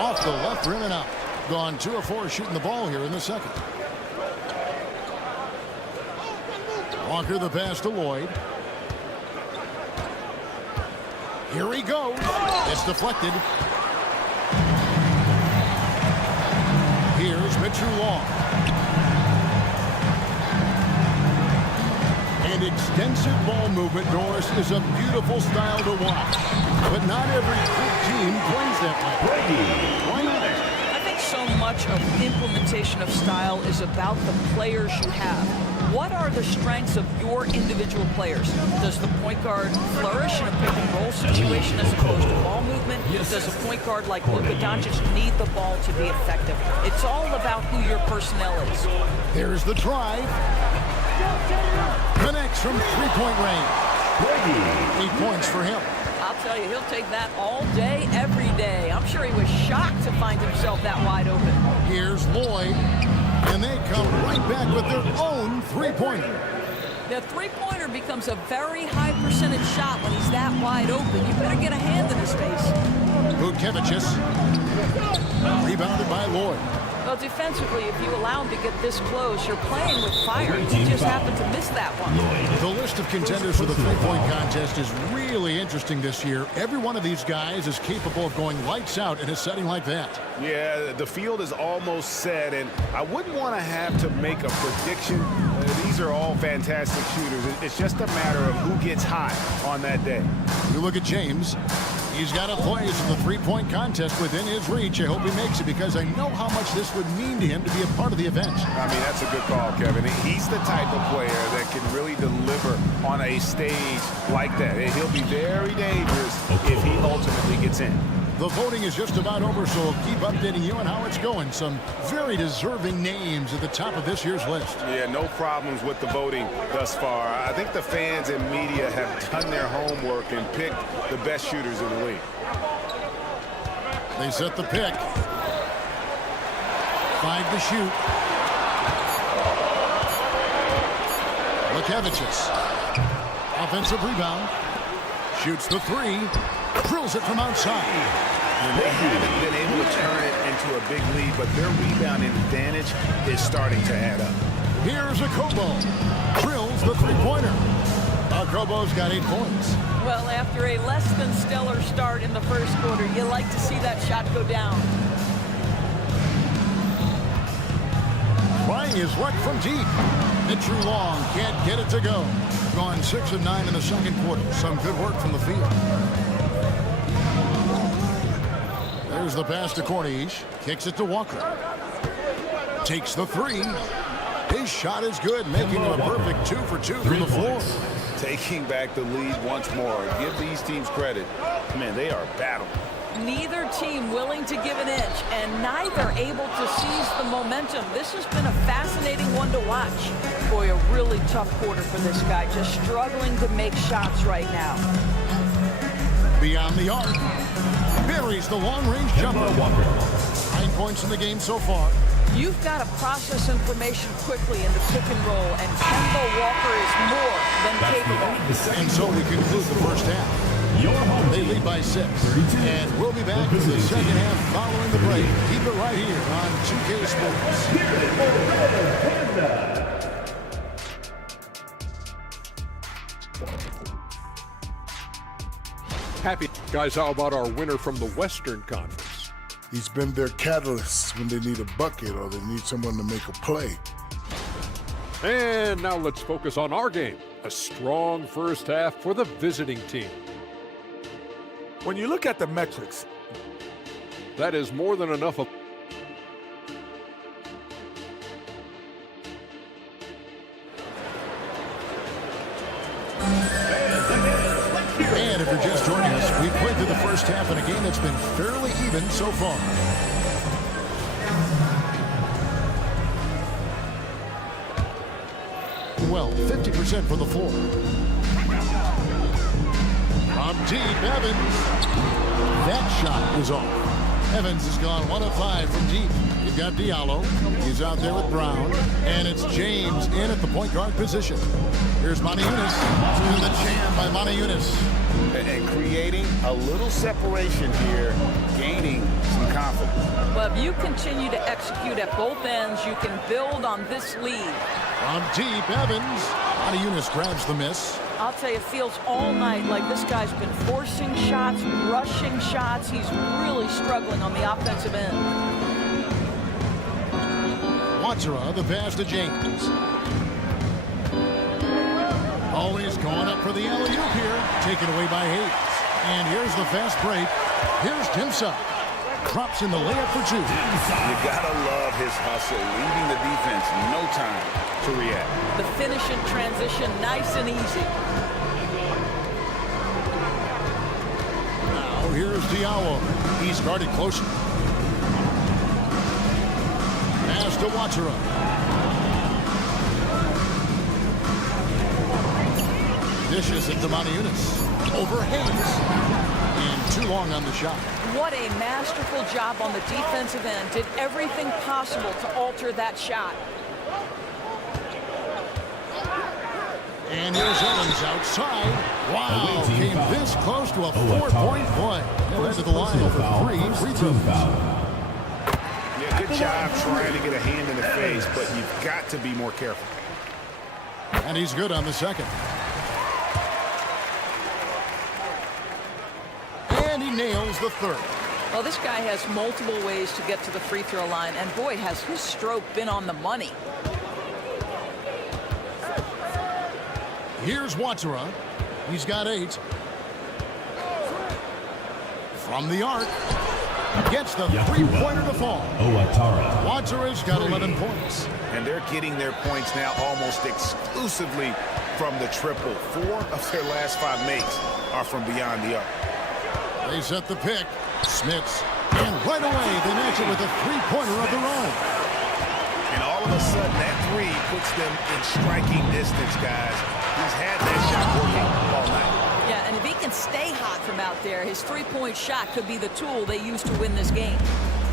Off the left rim and out. Gone 2 of 4 shooting the ball here in the second. Walker the pass to Lloyd. Here he goes. It's deflected. Here's Mitchell Long. And extensive ball movement, Doris, is a beautiful style to watch. But not every good team plays that way. Why not? I think so much of implementation of style is about the players you have. What are the strengths of your individual players? Does the point guard flourish in a pick and roll situation as opposed to ball movement? Does a point guard like Luka Doncic need the ball to be effective? It's all about who your personnel is. There's the drive. Connects from three-point range. 8 points for him. I'll tell you, he'll take that all day, every day. I'm sure he was shocked to find himself that wide open. Here's Lloyd. And they come right back with their own three-pointer. The three-pointer becomes a very high percentage shot when he's that wide open. You better get a hand in his face. Vukevicius. Rebounded by Lloyd. Well, defensively, if you allow him to get this close, you're playing with fire. He just happened to miss that one. The list of contenders for the three-point contest is really interesting this year. Every one of these guys is capable of going lights out in a setting like that. Yeah, the field is almost set, and I wouldn't want to have to make a prediction. These are all fantastic shooters. It's just a matter of who gets hot on that day. You look at James. He's got a place in the three-point contest within his reach. I hope he makes it because I know how much this would mean to him to be a part of the event. I mean, that's a good call, Kevin. He's the type of player that can really deliver on a stage like that. He'll be very dangerous if he ultimately gets in. The voting is just about over, so we'll keep updating you on how it's going. Some very deserving names at the top of this year's list. Yeah, no problems with the voting thus far. I think the fans and media have done their homework and picked the best shooters in the league. They set the pick. 5 to shoot. Vukevicius. Offensive rebound. Shoots the three. Drills it from outside. And they haven't been able to turn it into a big lead, but their rebounding advantage is starting to add up. Here's Akobo. Drills the three-pointer. Akobo's got 8 points. Well, after a less than stellar start in the first quarter, you like to see that shot go down. Trying his luck from deep. Mitchell Long can't get it to go. Gone 6 of 9 in the second quarter. Some good work from the field. There's the pass to Corniche. Kicks it to Walker. Takes the three. His shot is good, making it a perfect 2 for 2 from the floor. Taking back the lead once more. Give these teams credit. Man, they are battling. Neither team willing to give an inch, and neither able to seize the momentum. This has been a fascinating one to watch. Boy, a really tough quarter for this guy, just struggling to make shots right now. Beyond the arc. Buries the long-range jumper. 9 points in the game so far. You've got to process information quickly in the pick and roll, and Kemba Walker is more than capable. And so we conclude the first half. They lead by 6. And we'll be back for the second half following the break. Keep it right here on 2K Sports. Happy guys, how about our winner from the Western Conference? He's been their catalyst when they need a bucket or they need someone to make a play. And now let's focus on our game. A strong first half for the visiting team. When you look at the metrics, that is more than enough of... And if you're just joining us, we've played through the first half in a game that's been fairly even so far. Well, 50% for the floor. From deep, Evans. That shot is off. Evans has gone 1 of 5 from deep. You've got Diallo. He's out there with Brown. And it's James in at the point guard position. Here's Moniunas. To the jam by Moniunas. And creating a little separation here, gaining some confidence. Well, if you continue to execute at both ends, you can build on this lead. From deep, Evans. Moniunas grabs the miss. I'll tell you, it feels all night like this guy's been forcing shots, rushing shots. He's really struggling on the offensive end. Watsura, the pass to James. Always going up for the alley-oop here. Taken away by Hayes. And here's the fast break. Here's Timsa. Drops in the layup for 2. You gotta love his hustle, leaving the defense no time to react. The finish in transition, nice and easy. Now here's Diallo. He's guarded closer. Pass to Watsura. Dishes it to Moniunas. Over Hayes. And too long on the shot. What a masterful job on the defensive end. Did everything possible to alter that shot. And here's Evans outside. Wow, came this close to a 4-point play. He'll head to the line for three free throws. Yeah, good job trying to get a hand in the face, but you've got to be more careful. And he's good on the second. And he nails the third. Well, this guy has multiple ways to get to the free throw line, and boy, has his stroke been on the money. Here's Watsura. He's got 8. From the arc. Gets the three-pointer to fall. Watsura's got 11 points. And they're getting their points now almost exclusively from the triple. 4 of their last 5 makes are from beyond the arc. They set the pick. Smits. And right away, they match it with a three-pointer of their own. And all of a sudden, that 3 puts them in striking distance, guys. He's had that shot working all night. Yeah, and if he can stay hot from out there, his three-point shot could be the tool they use to win this game.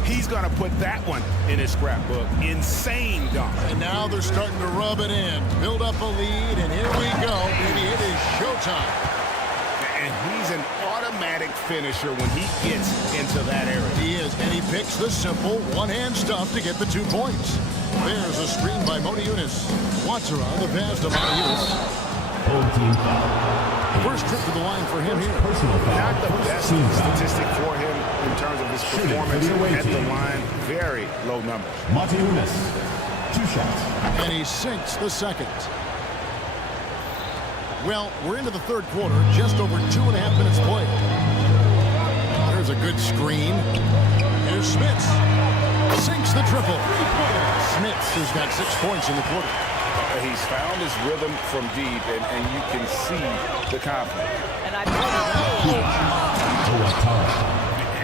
He's going to put that one in his scrapbook. Insane dunk. And now they're starting to rub it in. Build up a lead, and here we go. Maybe it is showtime. And he's an automatic finisher when he gets into that area. He is, and he picks the simple one-hand stuff to get the 2 points. There's a screen by Motiejunas. Watsura, the pass to Motiejunas. First trip to the line for him here. Not the best statistic for him in terms of his performance at the line. Very low numbers. Motiejunas, 2 shots. And he sinks the second. Well, we're into the third quarter, just over 2.5 minutes played. There's a good screen. Here's Smits. Sinks the triple. Smits has got 6 points in the quarter. He's found his rhythm from deep, and you can see the confidence. And I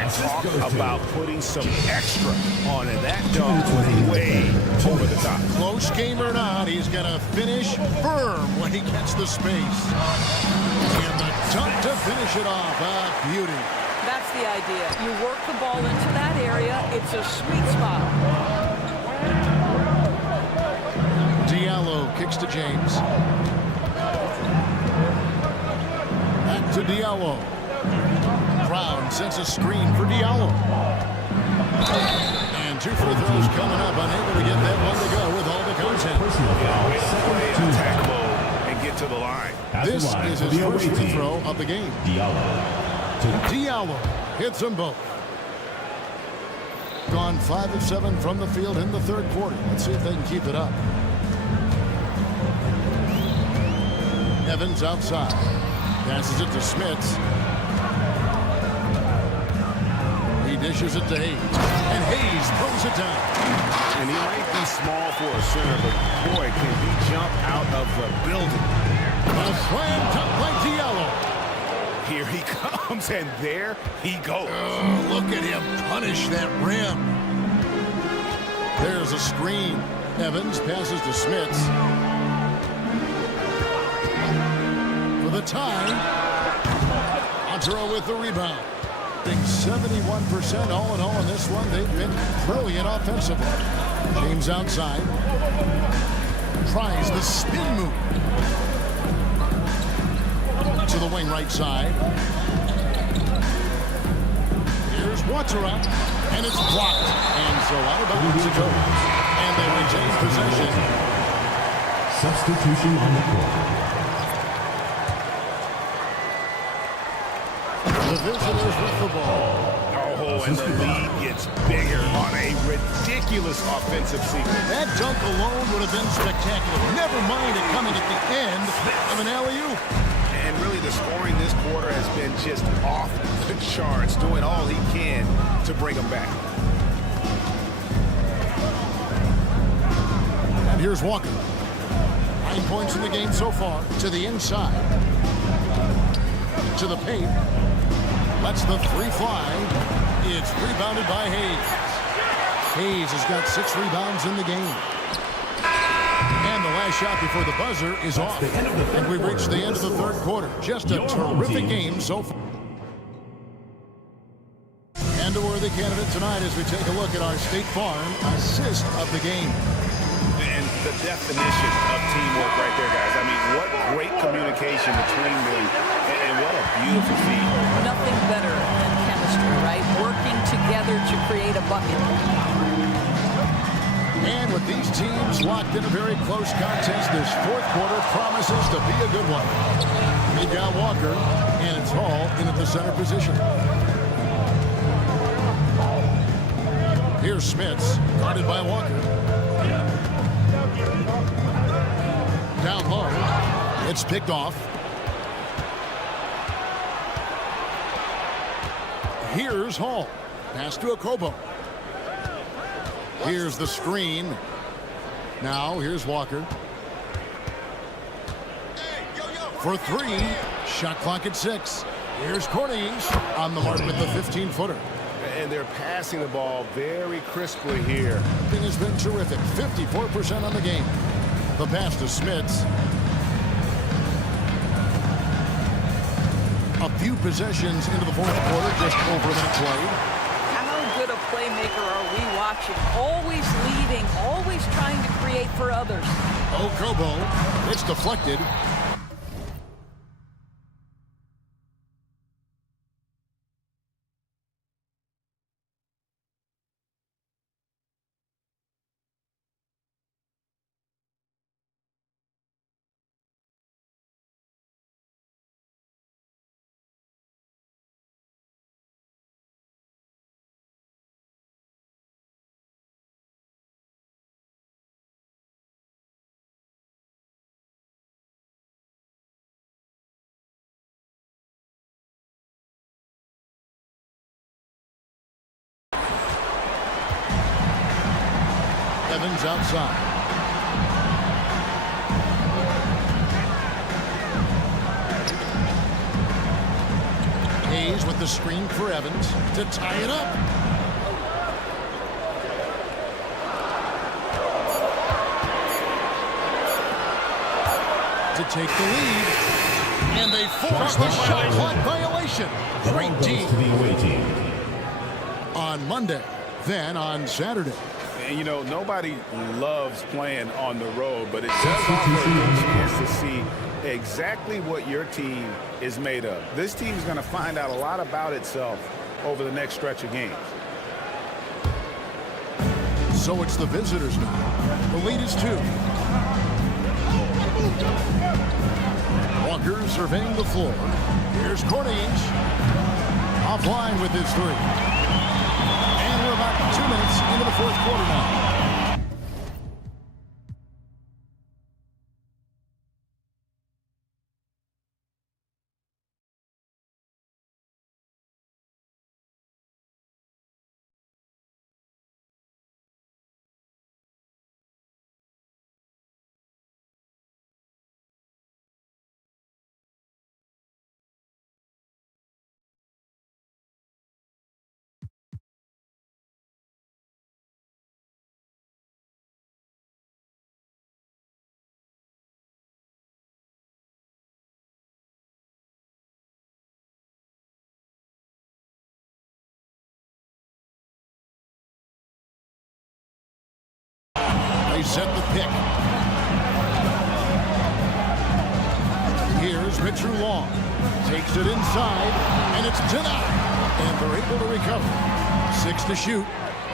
talk about putting some extra on it. That dunk was way over the top. Close game or not, he's going to finish firm when he gets the space. And the dunk to finish it off. Ah, beauty. That's the idea. You work the ball into that area. It's a sweet spot. Diallo kicks to James. Back to Diallo. Brown sends a screen for Diallo. And 2 free throws coming up. Unable to get that one to go with all the content. Play attack mode and get to the line. This is his first free throw of the game. Diallo hits them both. Gone 5 of 7 from the field in the third quarter. Let's see if they can keep it up. Evans outside. Passes it to Smits. He dishes it to Hayes. And Hayes throws it down. And he might be small for a center, but boy, can he jump out of the building. A slam dunk by Diallo. Here he comes, and there he goes. Oh, look at him punish that rim. There's a screen. Evans passes to Smits. For the tie. Watsura with the rebound. 71% all in all in this one. They've been brilliant offensively. James outside. Tries the spin move. To the wing right side. Here's Watsura. And it's blocked. And so out of bounds it goes. And they retain possession. Substitution on the court. The visitors with the ball. Oh, and the lead gets bigger on a ridiculous offensive sequence. That dunk alone would have been spectacular. Never mind it coming at the end of an alley-oop. And really the scoring this quarter has been just off the charts, doing all he can to bring them back. And here's Walker. 9 points in the game so far. To the inside. To the paint. Lets the 3 fly. It's rebounded by Hayes. Hayes has got 6 rebounds in the game. And the last shot before the buzzer is off. And we've reached the end of the third quarter. Just a terrific game so far. And a worthy candidate tonight as we take a look at our State Farm assist of the game. And the definition of teamwork right there, guys. I mean, what great communication between them, and what a beautiful feat. Nothing better than chemistry, right? Working together to create a bucket. And with these teams locked in a very close contest, this fourth quarter promises to be a good one. They've got Walker, and it's Hall in at the center position. Here's Smits, guarded by Walker. Down low, it's picked off. Here's Hall, pass to Okobo. Here's the screen. Now, here's Walker. For three. Shot clock at 6. Here's Cornish on the mark with the 15-footer. And they're passing the ball very crisply here. Everything has been terrific. 54% on the game. The pass to Smits. A few possessions into the fourth quarter, just over a minute played. How good a playmaker are we watching? Always leading, always trying to create for others. Okobo, it's deflected. Evans outside. Hayes with the screen for Evans to tie it up. To take the lead. And they force the shot clock violation. Great team. To the away team. On Monday, then on Saturday. And, you know, nobody loves playing on the road, but it does offer a chance to see exactly what your team is made of. This team is going to find out a lot about itself over the next stretch of games. So it's the visitors now. The lead is 2. Walker surveying the floor. Here's Cornish. Offline with his 3. And we're about 2 minutes into the fourth quarter now. They set the pick. Here's Mitchell Long. Takes it inside, and it's denied. And they're able to recover. 6 to shoot.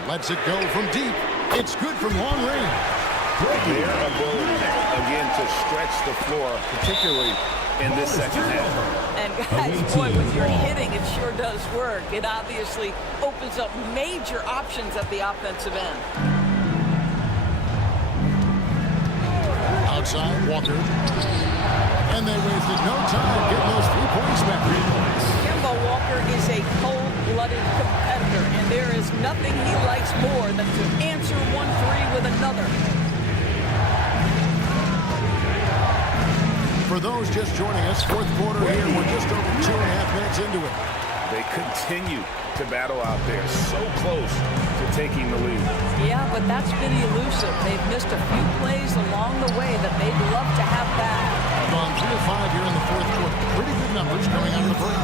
Lets it go from deep. It's good from long range. Their ability, again, to stretch the floor, particularly in this second half. And guys, boy, when you're hitting, it sure does work. It obviously opens up major options at the offensive end. Outside, Walker. And they wasted no time getting those 3 points back. Kemba Walker is a cold-blooded competitor, and there is nothing he likes more than to answer 1-3 with another. For those just joining us, fourth quarter here, we're just over 2.5 minutes into it. They continue to battle out there, so close to taking the lead. Yeah, but that's been elusive. They've missed a few plays along the way that they'd love to have back. Gone 3 of 5 here in the fourth quarter. Pretty good numbers coming out of the break.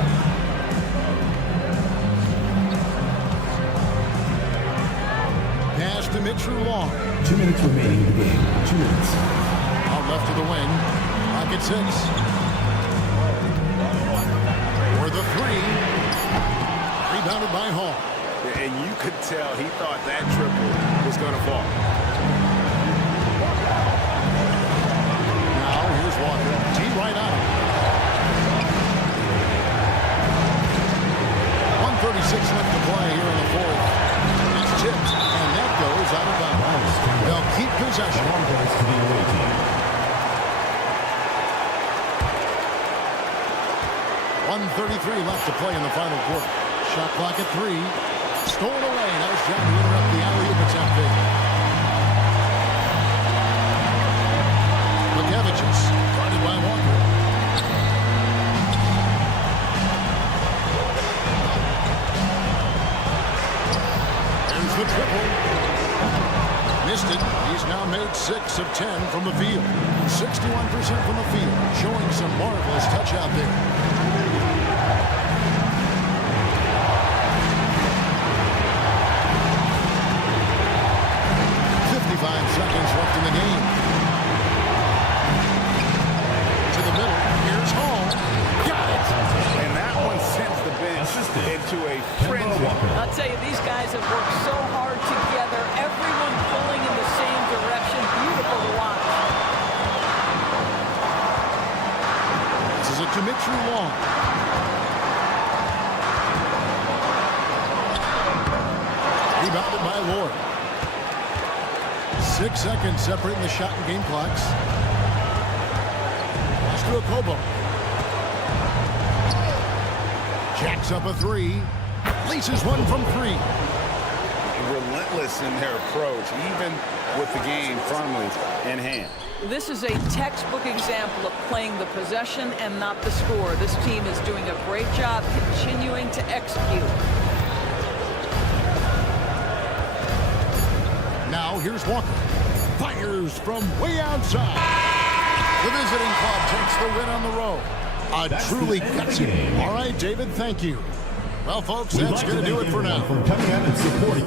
Pass to Mitchell Long. 2 minutes remaining in the game. 2 minutes. Out left left to the wing. Pocket 6. For the 3. Rebounded by Hall. And you could tell he thought that triple was going to fall. Now here's Walker. T right on him. 1:36 left to play here in the fourth. It's tipped, and that goes out of bounds. They'll keep possession. 1:33 left to play in the final quarter. Shot clock at 3. Stolen away. Nice job to interrupt the alley-oop attempt there. McEvich's guarded by Walker. There's the triple. Missed it. He's now made 6 of 10 from the field. 61% from the field. Showing some marvelous touch out there. 5 seconds left in the game. To the middle. Here's Hall. Got it. And that one sends the bench into a frenzy. I'll tell you, these guys have worked so hard together. Everyone pulling in the same direction. Beautiful to watch. This is a Dimitri Long. Rebounded by Lord. 6 seconds separating the shot and game clocks. Pass to Okobo. Jacks up a 3. Laces one from 3. Relentless in their approach, even with the game firmly in hand. This is a textbook example of playing the possession and not the score. This team is doing a great job continuing to execute. Now here's Walker. Fires from way outside. The visiting club takes the win on the road. A truly gutsy game. All right, David, thank you. Well, folks, that's going to do it for now. For coming out and supporting.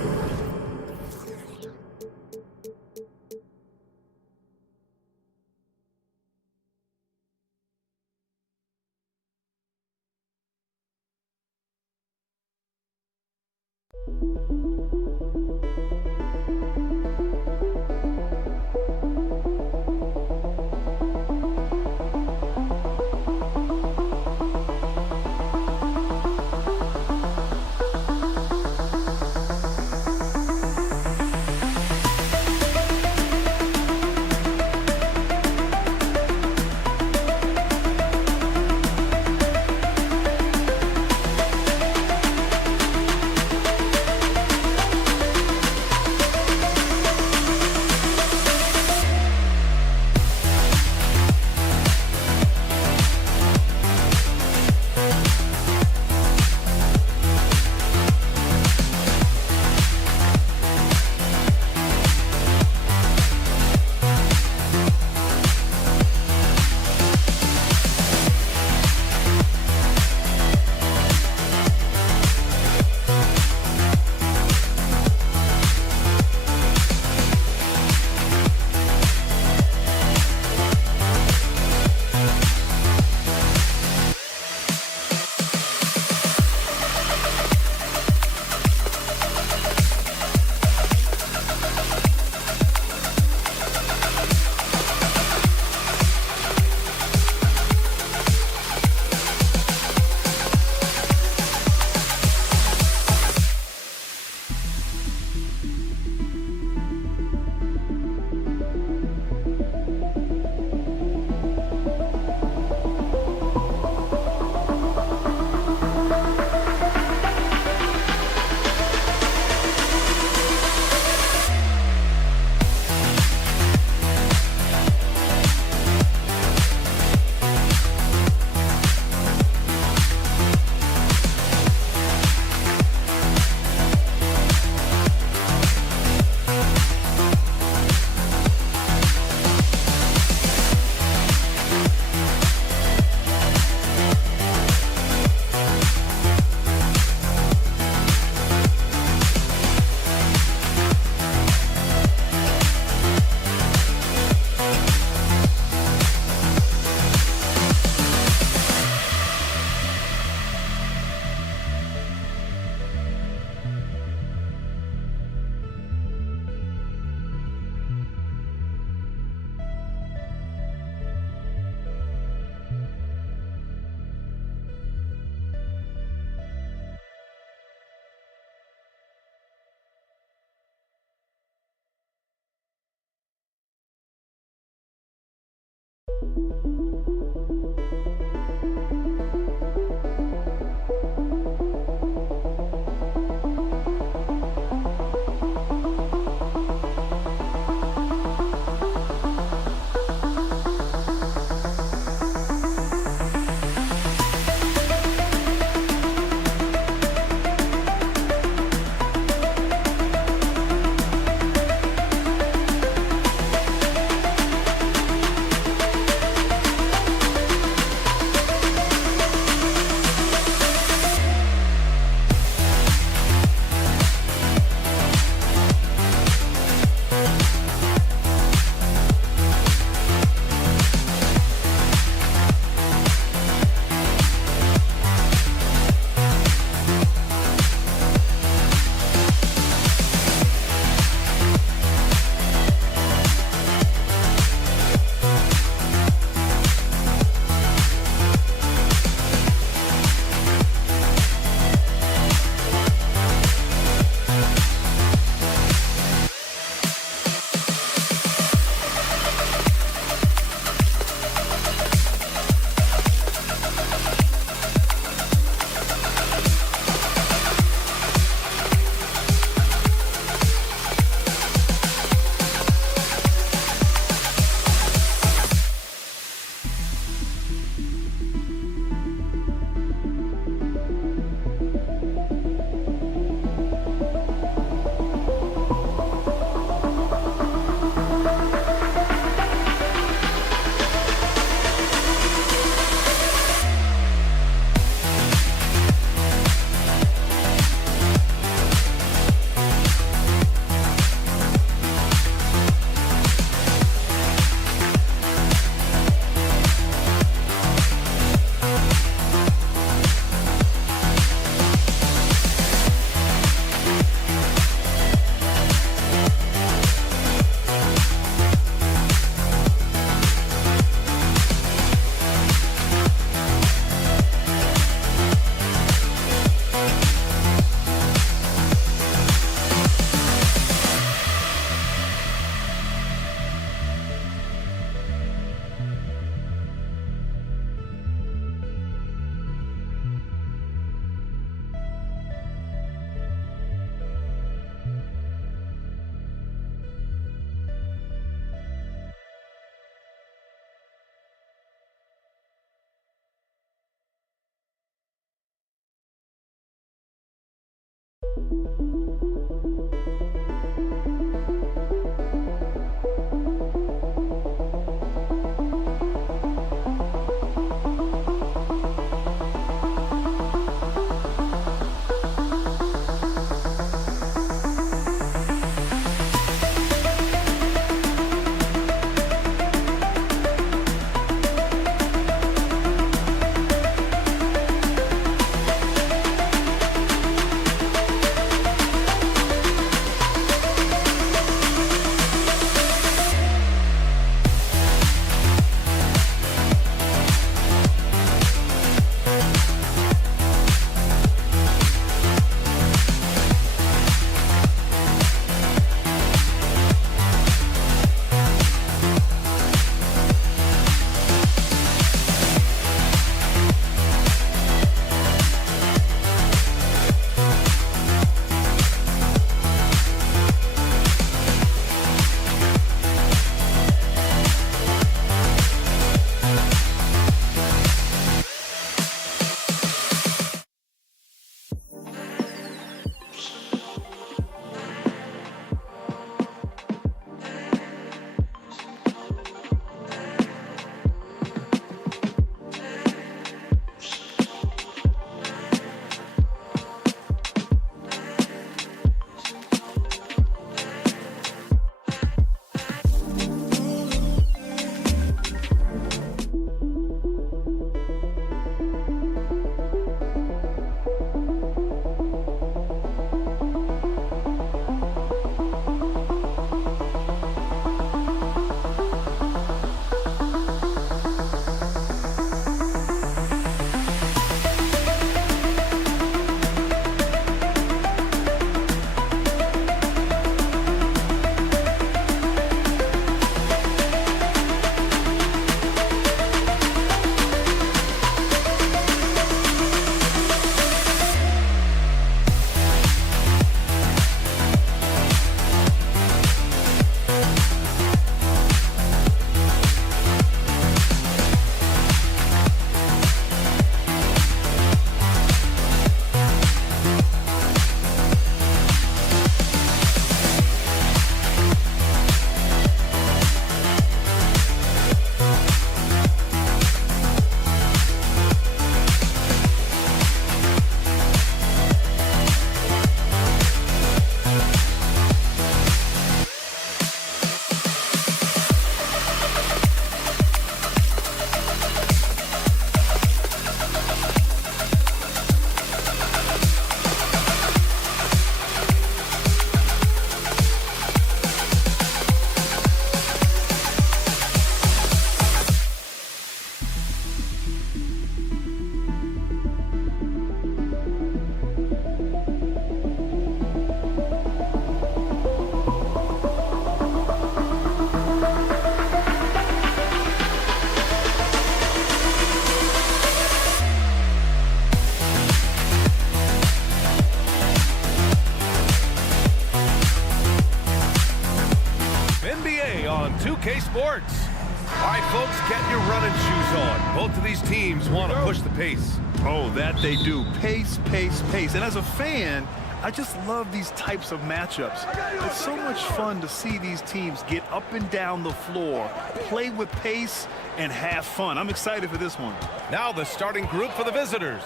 running shoes on. Both of these teams want to push the pace. Oh, that they do. Pace, pace, pace. And as a fan, I just love these types of matchups. It's so much fun to see these teams get up and down the floor, play with pace, and have fun. I'm excited for this one. Now the starting group for the visitors.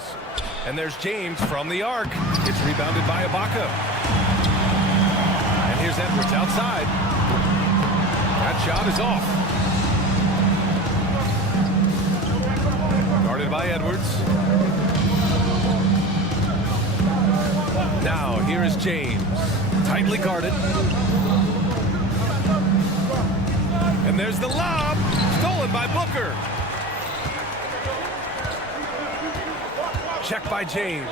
And there's James from the arc. It's rebounded by Ibaka. And here's Edwards outside. That shot is off. Guarded by Edwards. Now here is James. Tightly guarded. And there's the lob. Stolen by Booker. Check by James.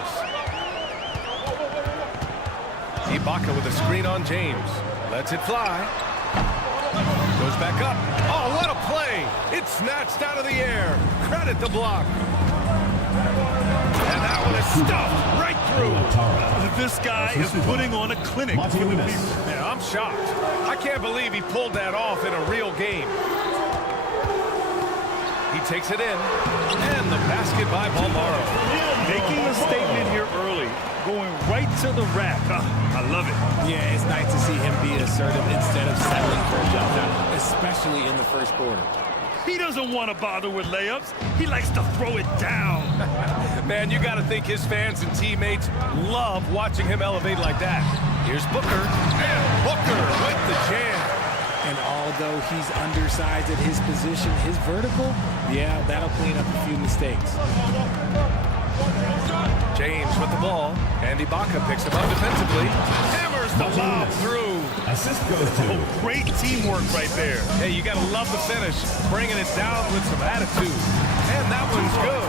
Ibaka with a screen on James. Lets it fly. Goes back up. Oh, what a play. It's snatched out of the air. Credit the block. And that one is stuffed right through. This guy is putting on a clinic. Yeah, I'm shocked. I can't believe he pulled that off in a real game. He takes it in. And the basket by Balmaro. Making a statement here early. Going right to the rack. I love it. Yeah, it's nice to see him be assertive instead of settling for a jump shot, especially in the first quarter. He doesn't want to bother with layups. He likes to throw it down. Man, you got to think his fans and teammates love watching him elevate like that. Here's Booker. And Booker with the jam. And although he's undersized at his position, his vertical, yeah, that'll clean up a few mistakes. James with the ball. And Ibaka picks him up defensively. Hammers the lob through. Assist goes to. Great teamwork right there. Hey, you got to love the finish. Bringing it down with some attitude. And that one's good.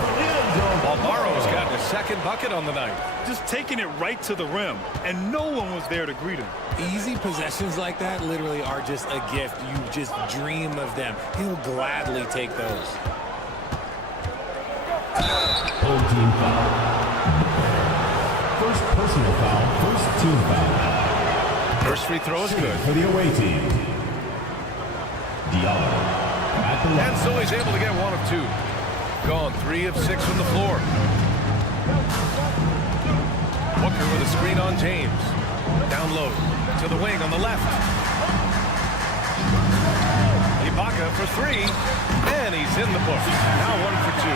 Balmaro's gotten a second bucket on the night. Just taking it right to the rim. And no one was there to greet him. Easy possessions like that literally are just a gift. You just dream of them. He'll gladly take those. Home team foul. First personal foul, first team foul. First free throw is good. For the away team. Diallo at the line. And so he's able to get 1 of 2. Gone 3 of 6 from the floor. Booker with a screen on James. Down low to the wing on the left. Ibaka for 3. And he's in the book. Now 1 for 2.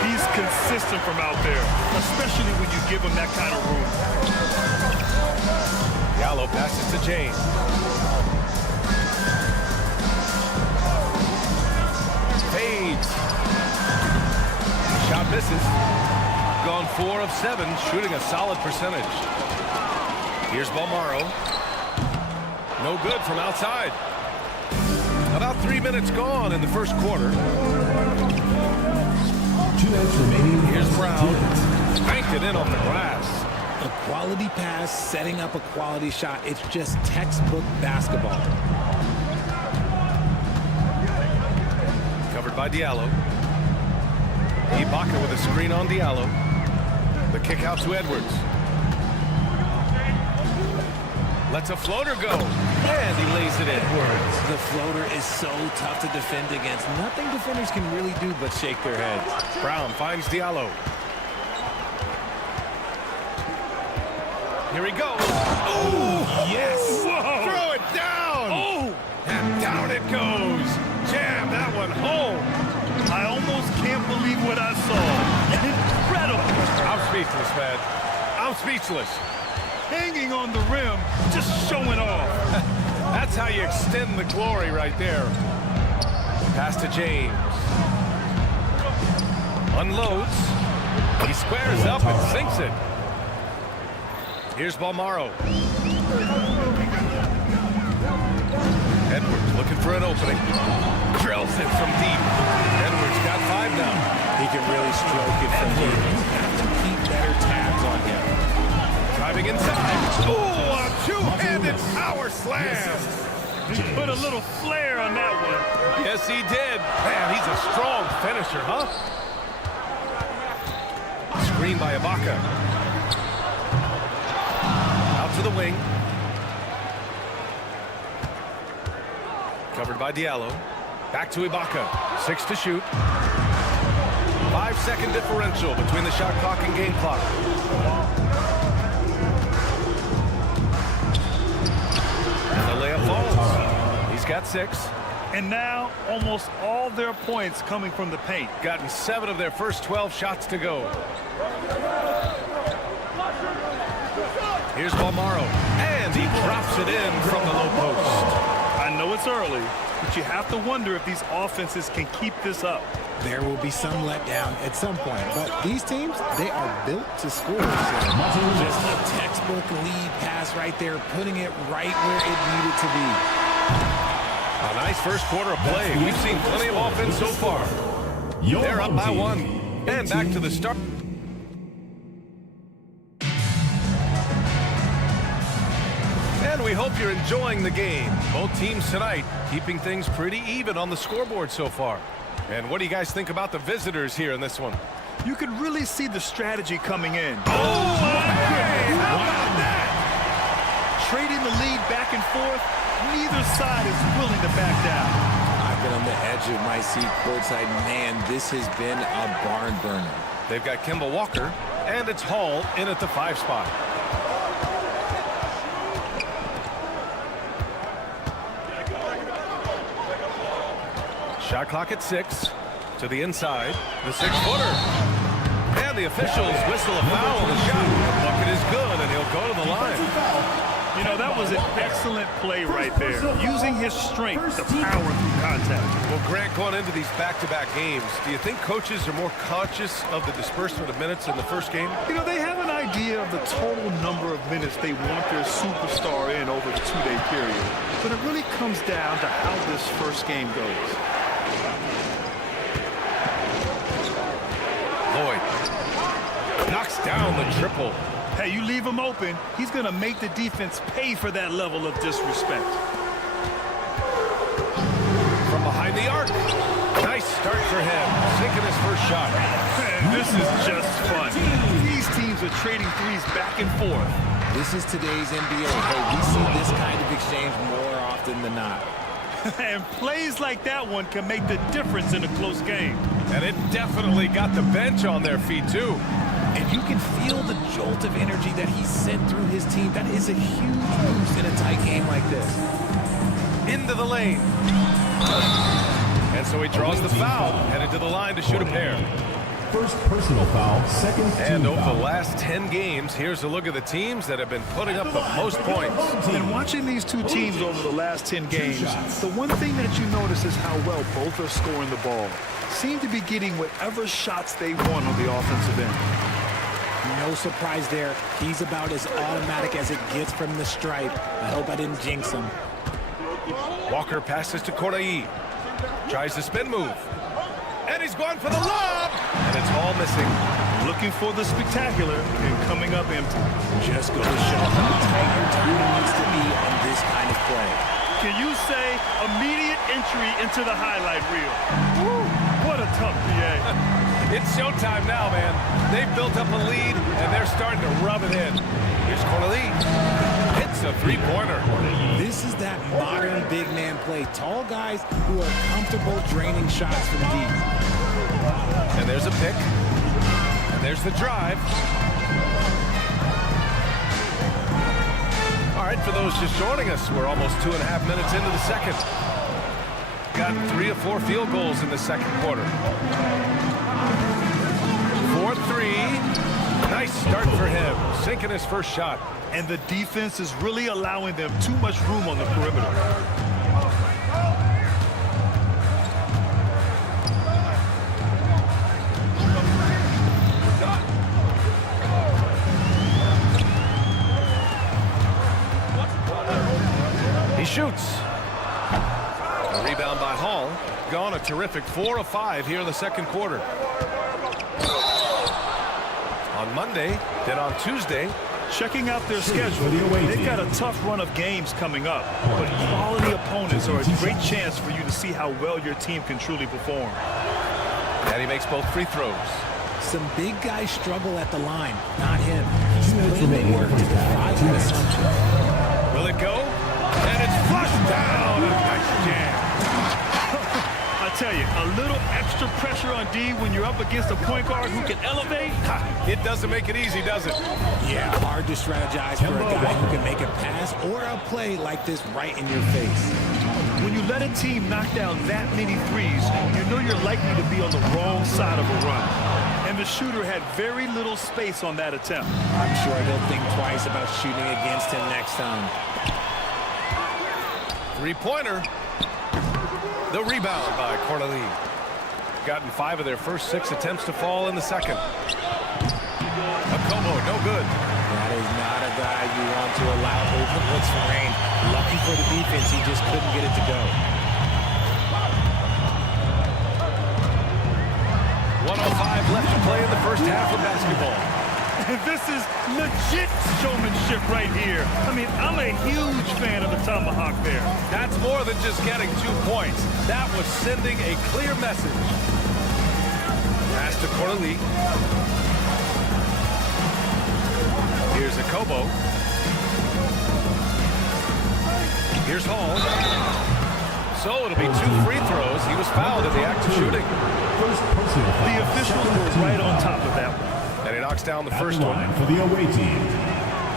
He's consistent from out there, especially when you give him that kind of room. Diallo passes to James. Fades. Shot misses. Gone 4 of 7, shooting a solid percentage. Here's Balmaro. No good from outside. About 3 minutes gone in the first quarter. 2 minutes remaining. Here's Brown. Banked it in on the glass. A quality pass, setting up a quality shot. It's just textbook basketball. Covered by Diallo. Ibaka with a screen on Diallo. The kick out to Edwards. Lets a floater go. And he lays it in. The floater is so tough to defend against. Nothing defenders can really do but shake their heads. Brown finds Diallo. Here he goes. Oh, yes. Whoa. Throw it down. Oh. And down it goes. Jam that one home. I almost can't believe what I saw. Incredible. I'm speechless, man. I'm speechless. Hanging on the rim, just showing off. That's how you extend the glory right there. Pass to James. Unloads. He squares up and sinks it. Here's Balmaro. Edwards looking for an opening. Drills it from deep. Edwards got 5 now. He can really stroke it from deep. You have to keep better tabs on him. Driving inside. Oh, a two-handed power slam. He put a little flair on that one. Yes, he did. Man, he's a strong finisher, huh? Screen by Ibaka. Out to the wing. Covered by Diallo. Back to Ibaka. 6 to shoot. 5-second differential between the shot clock and game clock. And the layup falls. He's got 6. And now almost all their points coming from the paint. Gotten 7 of their first 12 shots to go. Here's Balmaro. And he drops it in from the low post. I know it's early, but you have to wonder if these offenses can keep this up. There will be some letdown at some point, but these teams, they are built to score. So just a textbook lead pass right there, putting it right where it needed to be. A nice first quarter of play. We've seen plenty of offense so far. They're up by 1. And back to the start. And we hope you're enjoying the game. Both teams tonight keeping things pretty even on the scoreboard so far. And what do you guys think about the visitors here in this one? You could really see the strategy coming in. Oh, my goodness. How about that? Trading the lead back and forth. Neither side is willing to back down. I've been on the edge of my seat courtside. Man, this has been a barn burner. They've got Kemba Walker, and it's Hall in at the 5 spot. Shot clock at 6. To the inside. The 6-footer. And the officials whistle a foul on the shot. The bucket is good, and he'll go to the line. You know, that was an excellent play right there. Using his strength to power through contact. Well, Grant, going into these back-to-back games, do you think coaches are more conscious of the disbursement of minutes in the first game? You know, they have an idea of the total number of minutes they want their superstar in over the 2-day period. But it really comes down to how this first game goes. Lloyd knocks down the triple. Hey, you leave him open, he's going to make the defense pay for that level of disrespect. From behind the arc. Nice start for him. Sinking his first shot. Man, this is just fun. These teams are trading threes back and forth. This is today's NBA. Hey, we see this kind of exchange more often than not. And plays like that one can make the difference in a close game. And it definitely got the bench on their feet, too. And you can feel the jolt of energy that he sent through his team. That is a huge boost in a tight game like this. Into the lane. And so he draws the foul, headed to the line to shoot a pair. First personal foul, second team And over foul. the last 10 games, here's a look at the teams that have been putting up the most points. And watching these two teams over the last 10 games, the one thing that you notice is how well both are scoring the ball. Seem to be getting whatever shots they want on the offensive end. No surprise there. He's about as automatic as it gets from the stripe. I hope I didn't jinx him. Walker passes to Corday. Tries the spin move. And he's going for the lob. And it's all missing. Looking for the spectacular and coming up empty. Just goes to show how tight your timing needs to be on this kind of play. Can you say immediate entry into the highlight reel? Woo, what a tough PA. It's showtime now, man. They've built up a lead, and they're starting to rub it in. Here's Corday. Hits a three-pointer. This is that modern big man play. Tall guys who are comfortable draining shots from deep. And there's a pick. And there's the drive. All right, for those just joining us, we're almost 2.5 minutes into the second. Got 3 of 4 field goals in the second quarter. 4-3. Nice start for him, sinking his first shot. And the defense is really allowing them too much room on the perimeter. He shoots. A rebound by Hall. Gone a terrific 4 of 5 here in the second quarter. On Monday, then on Tuesday. Checking out their schedule, they've got a tough run of games coming up, but quality opponents are a great chance for you to see how well your team can truly perform. And he makes both free throws. Some big guys struggle at the line, not him. He's putting in work to defy the assumption. Will it go? And it's flushed down. A nice jam. tell you, a little extra pressure on D when you're up against a point guard who can elevate. It doesn't make it easy, does it? Yeah, hard to strategize for a guy who can make a pass or a play like this right in your face. When you let a team knock down that many threes, you know you're likely to be on the wrong side of a run. And the shooter had very little space on that attempt. I'm sure he'll think twice about shooting against him next time. Three-pointer. The rebound by Grizli. Gotten 5 of their first 6 attempts to fall in the second. Akobo, no good. That is not a guy you want to allow open looks for rain. Lucky for the defense, he just couldn't get it to go. 1:05 left to play in the first half of basketball. This is legit showmanship right here. I mean, I'm a huge fan of the tomahawk there. That's more than just getting 2 points. That was sending a clear message. Pass to Grizli. Here's Akobo. Here's Hall. So it'll be 2 free throws. He was fouled in the act of shooting. The officials were right on top of that one. And he knocks down the first one. For the away team,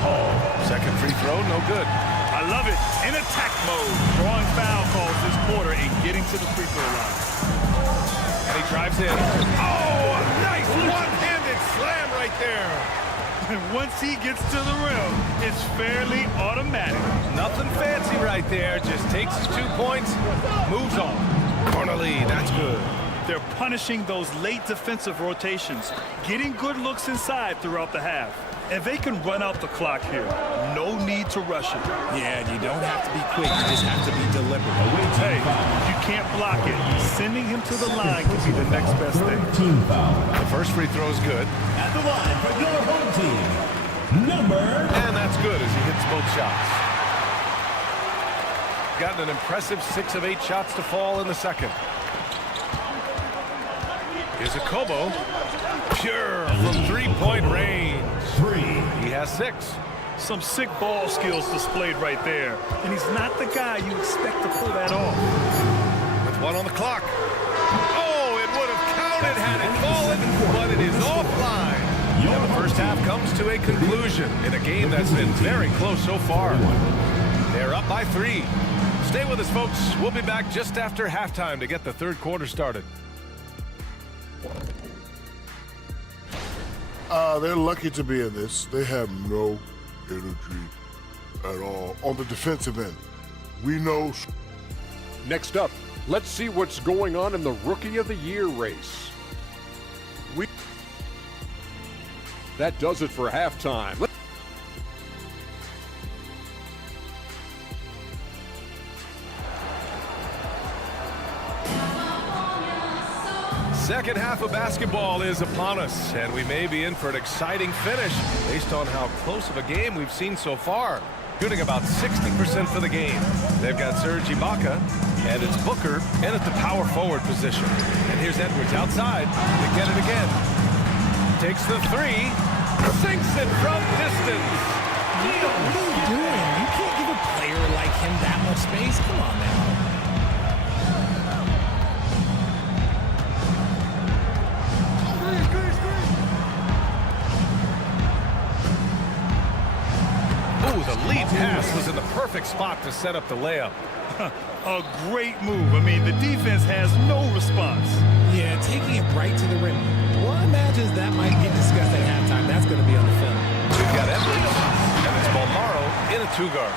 Hall. Second free throw, no good. I love it. In attack mode. Drawing foul calls this quarter and getting to the free throw line. And he drives in. Oh, a nice one-handed slam right there. And once he gets to the rim, it's fairly automatic. Nothing fancy right there. Just takes his 2 points, moves on. Grizli, that's good. They're punishing those late defensive rotations, getting good looks inside throughout the half. And they can run out the clock here. No need to rush it. Yeah, you don't have to be quick. You just have to be deliberate. Hey, you can't block it. Sending him to the line could be the next best thing. Team foul. The first free throw is good. At the line for your home team, number. And that's good as he hits both shots. Gotten an impressive 6 of 8 shots to fall in the second. Here's Akobo. Pure from 3-point range. 3. He has 6. Some sick ball skills displayed right there. And he's not the guy you expect to pull that off. With 1 on the clock. Oh, it would have counted had it fallen, but it is offline. And the first half comes to a conclusion in a game that's been very close so far. They're up by 3. Stay with us, folks. We'll be back just after halftime to get the third quarter started. They're lucky to be in this. They have no energy at all on the defensive end. We know. Next up, let's see what's going on in the Rookie of the Year race. That does it for halftime. Second half of basketball is upon us, and we may be in for an exciting finish based on how close of a game we've seen so far. Shooting about 60% for the game. They've got Serge Ibaka, and it's Booker in at the power forward position. And here's Edwards outside to get it again. Takes the 3, sinks it from distance. What are you doing? You can't give a player like him that much space. Come on now. The lead pass was in the perfect spot to set up the layup. A great move. I mean, the defense has no response. Yeah, taking it right to the rim. Well, I imagine that might get discussed at halftime. That's going to be on the film. We've got Edwards, and it's Balmaro in a 2-guard.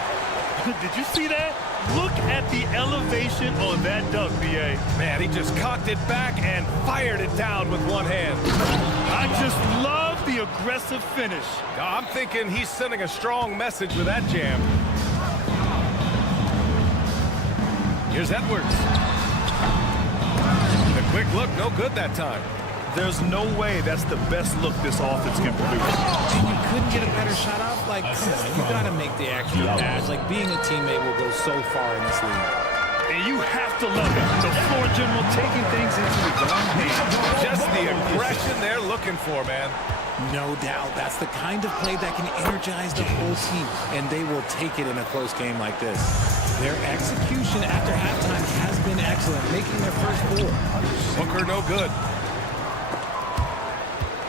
Did you see that? Look at the elevation on that dunk, B.A. Man, he just cocked it back and fired it down with one hand. I just love the aggressive finish. I'm thinking he's sending a strong message with that jam. Here's Edwards. The quick look, no good that time. There's no way that's the best look this offense can produce. And you couldn't get a better shot off? Like, come on, you got to make the extra pass. Like, being a teammate will go so far in this league. And you have to love it. The floor general taking things into his own hands. Just the aggression they're looking for, man. No doubt. That's the kind of play that can energize the whole team, and they will take it in a close game like this. Their execution after halftime has been excellent, making their first four. Booker no good.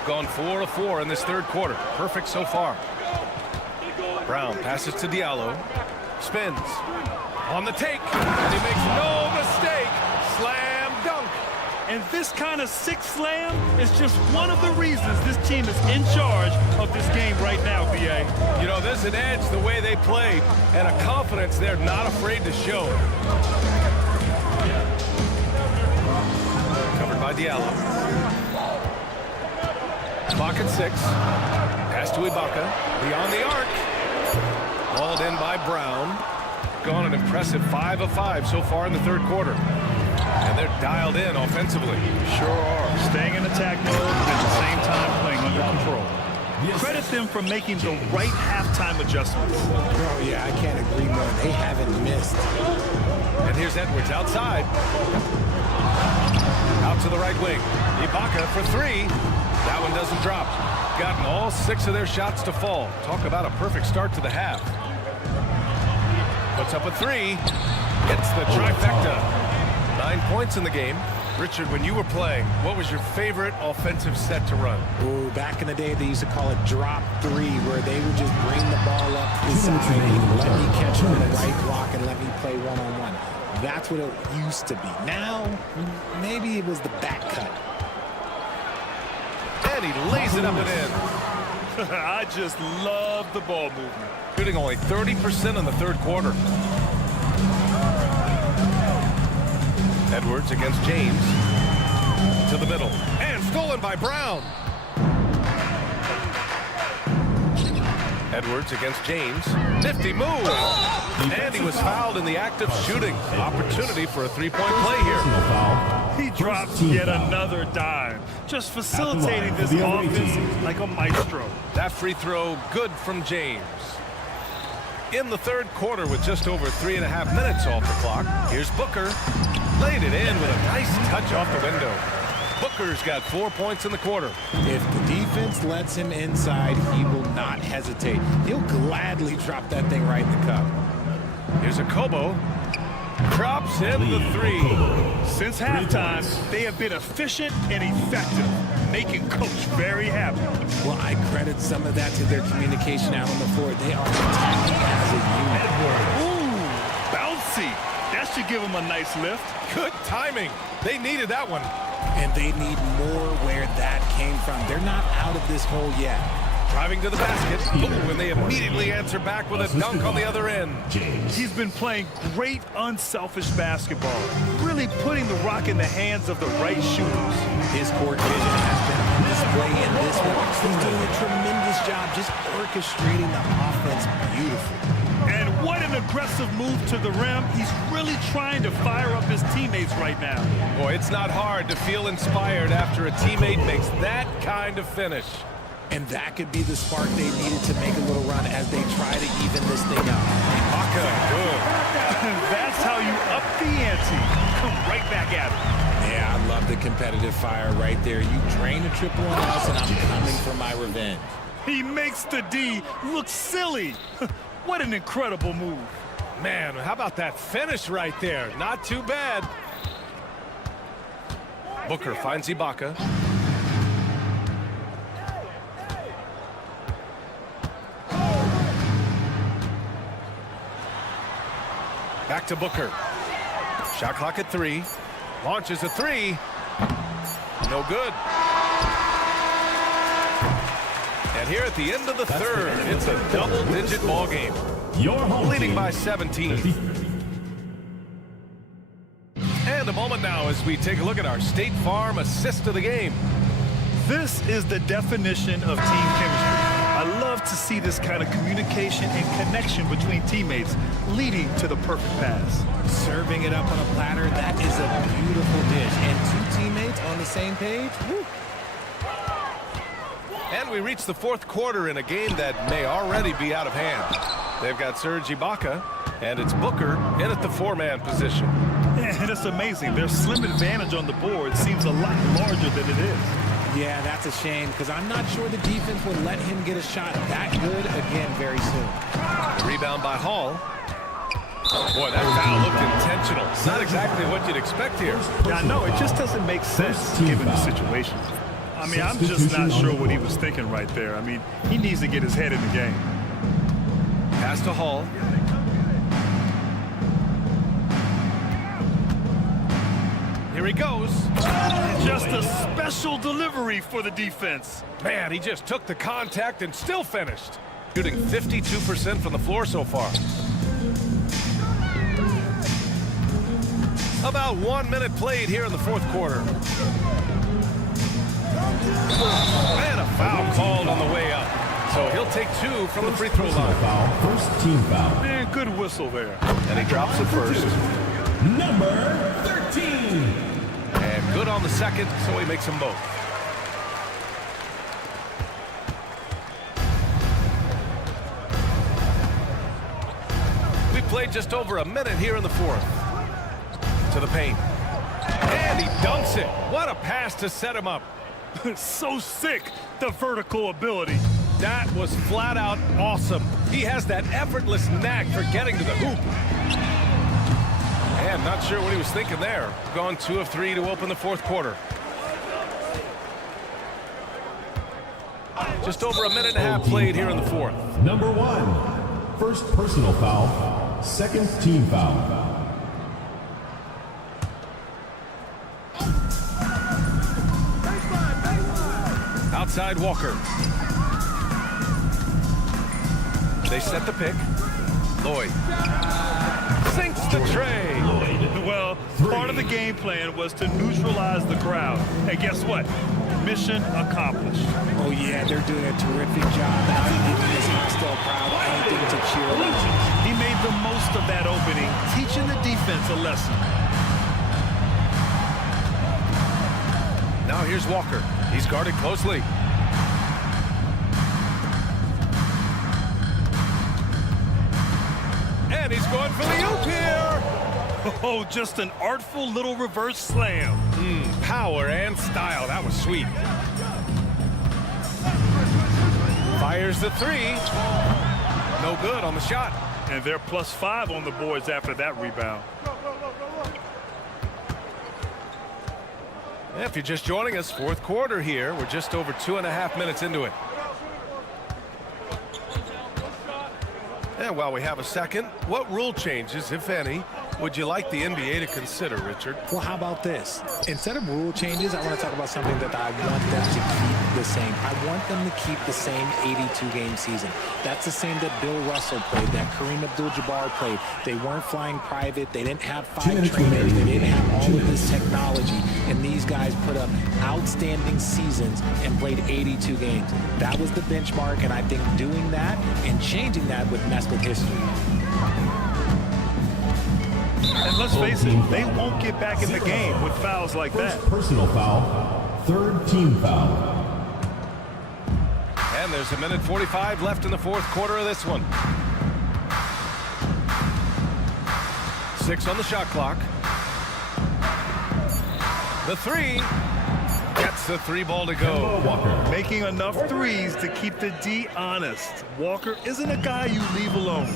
Gone 4 of 4 in this third quarter. Perfect so far. Brown passes to Diallo. Spins. On the take. And he makes no mistake. Slam dunk. And this kind of six slam is just one of the reasons this team is in charge of this game right now, B.A. You know, there's an edge the way they play and a confidence they're not afraid to show. Covered by Diallo. Clock at 6. Pass to Ibaka. Beyond the arc. Hauled in by Brown. Gone an impressive 5 of 5 so far in the third quarter. And they're dialed in offensively. Sure are. Staying in attack mode and at the same time playing under control. Credit them for making the right halftime adjustments. Oh, yeah, I can't agree more. They haven't missed. And here's Edwards outside. Out to the right wing. Ibaka for 3. That one doesn't drop. Gotten all 6 of their shots to fall. Talk about a perfect start to the half. Puts up a 3. Hits the trifecta. 9 points in the game. Richard, when you were playing, what was your favorite offensive set to run? Ooh, back in the day, they used to call it drop 3, where they would just bring the ball up the side and let me catch on the right block and let me play one-on-one. That's what it used to be. Now, maybe it was the back cut. And he lays it up and in. I just love the ball movement. Shooting only 30% in the third quarter. Edwards against James. To the middle. And stolen by Brown. Edwards against James. Nifty move. And he was fouled in the act of shooting. Opportunity for a three-point play here. He drops yet another dime. Just facilitating this offense like a maestro. That free throw good from James. In the third quarter with just over 3.5 minutes off the clock. Here's Booker. Laid it in with a nice touch off the window. Booker's got 4 points in the quarter. If the defense lets him inside, he will not hesitate. He'll gladly drop that thing right in the cup. Here's a Kobo. Drops in the 3. Since halftime, they have been efficient and effective, making Coach very happy. Well, I credit some of that to their communication out on the floor. They are attacking as a unit. Ooh, bouncy. That should give them a nice lift. Good timing. They needed that one. And they need more where that came from. They're not out of this hole yet. Driving to the basket. Ooh, and they immediately answer back with a dunk on the other end. He's been playing great unselfish basketball, really putting the rock in the hands of the right shooters. His court vision has been on display in this one. He's doing a tremendous job just orchestrating the offense beautifully. And what an aggressive move to the rim. He's really trying to fire up his teammates right now. Boy, it's not hard to feel inspired after a teammate makes that kind of finish. And that could be the spark they needed to make a little run as they try to even this thing up. Ibaka, good. That's how you up the ante. Come right back at it. Yeah, I love the competitive fire right there. You drain a triple on us, and I'm coming for my revenge. He makes the D look silly. What an incredible move. Man, how about that finish right there? Not too bad. Booker finds Ibaka. Back to Booker. Shot clock at 3. Launches a 3. No good. And here at the end of the third, it's a double-digit ball game. Leading by 17. And a moment now as we take a look at our State Farm assist of the game. This is the definition of team chemistry. I love to see this kind of communication and connection between teammates leading to the perfect pass. Serving it up on a platter, that is a beautiful dish. And two teammates on the same page. Woo. And we reach the fourth quarter in a game that may already be out of hand. They've got Serge Ibaka, and it's Booker in at the 4-man position. And it's amazing. Their slim advantage on the board seems a lot larger than it is. Yeah, that's a shame because I'm not sure the defense will let him get a shot that good again very soon. Rebound by Hall. Boy, that foul looked intentional. Not exactly what you'd expect here. Yeah, no, it just doesn't make sense given the situation. I mean, I'm just not sure what he was thinking right there. I mean, he needs to get his head in the game. Pass to Hall. Here he goes. Just a special delivery for the defense. Man, he just took the contact and still finished. Shooting 52% from the floor so far. About 1 minute played here in the fourth quarter. And a foul called on the way up. So he'll take 2 from the free throw line. First team foul. Man, good whistle there. And he drops it first. Number 13. And good on the second, so he makes them both. We played just over a minute here in the fourth. To the paint. And he dunks it. What a pass to set him up. So sick, the vertical ability. That was flat out awesome. He has that effortless knack for getting to the hoop. And not sure what he was thinking there. Gone 2 of 3 to open the fourth quarter. Just over a minute and a half played here in the fourth. Number 1. First personal foul. Second team foul. Outside Walker. They set the pick. Lloyd sinks the tray. Well, part of the game plan was to neutralize the crowd. And guess what? Mission accomplished. Oh, yeah, they're doing a terrific job out giving this hostile crowd anything to cheer about. He made the most of that opening, teaching the defense a lesson. Now here's Walker. He's guarded closely. And he's going for the oop here. Oh, just an artful little reverse slam. Power and style. That was sweet. Fires the 3. No good on the shot. And they're +5 on the boards after that rebound. If you're just joining us, fourth quarter here. We're just over 2.5 minutes into it. And while we have a second, what rule changes, if any, would you like the NBA to consider, Richard? Well, how about this? Instead of rule changes, I want to talk about something that I want them to keep the same. I want them to keep the same 82-game season. That's the same that Bill Russell played, that Kareem Abdul-Jabbar played. They weren't flying private. They didn't have 5 trainers. They didn't have all of this technology. And these guys put up outstanding seasons and played 82 games. That was the benchmark, and I think doing that and changing that would mess with history. And let's face it, they won't get back in the game with fouls like that. Personal foul. Third team foul. And there's 1:45 left in the fourth quarter of this one. 6 on the shot clock. The 3 gets the 3 ball to go. Walker. Making enough threes to keep the D honest. Walker isn't a guy you leave alone.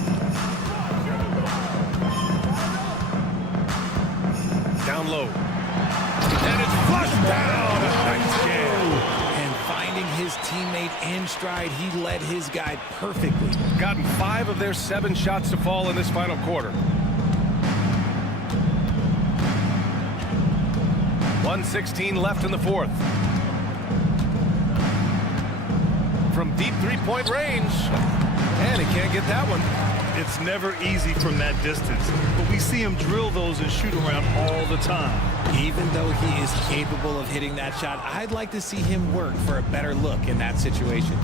Down low. And it's flushed down. Nice jam. And finding his teammate in stride, he led his guy perfectly. Gotten 5 of their 7 shots to fall in this final quarter. 1:16 left in the fourth. From deep three-point range. And he can't get that one. It's never easy from that distance, but we see him drill those and shoot around all the time. Even though he is capable of hitting that shot, I'd like to see him work for a better look in that situation.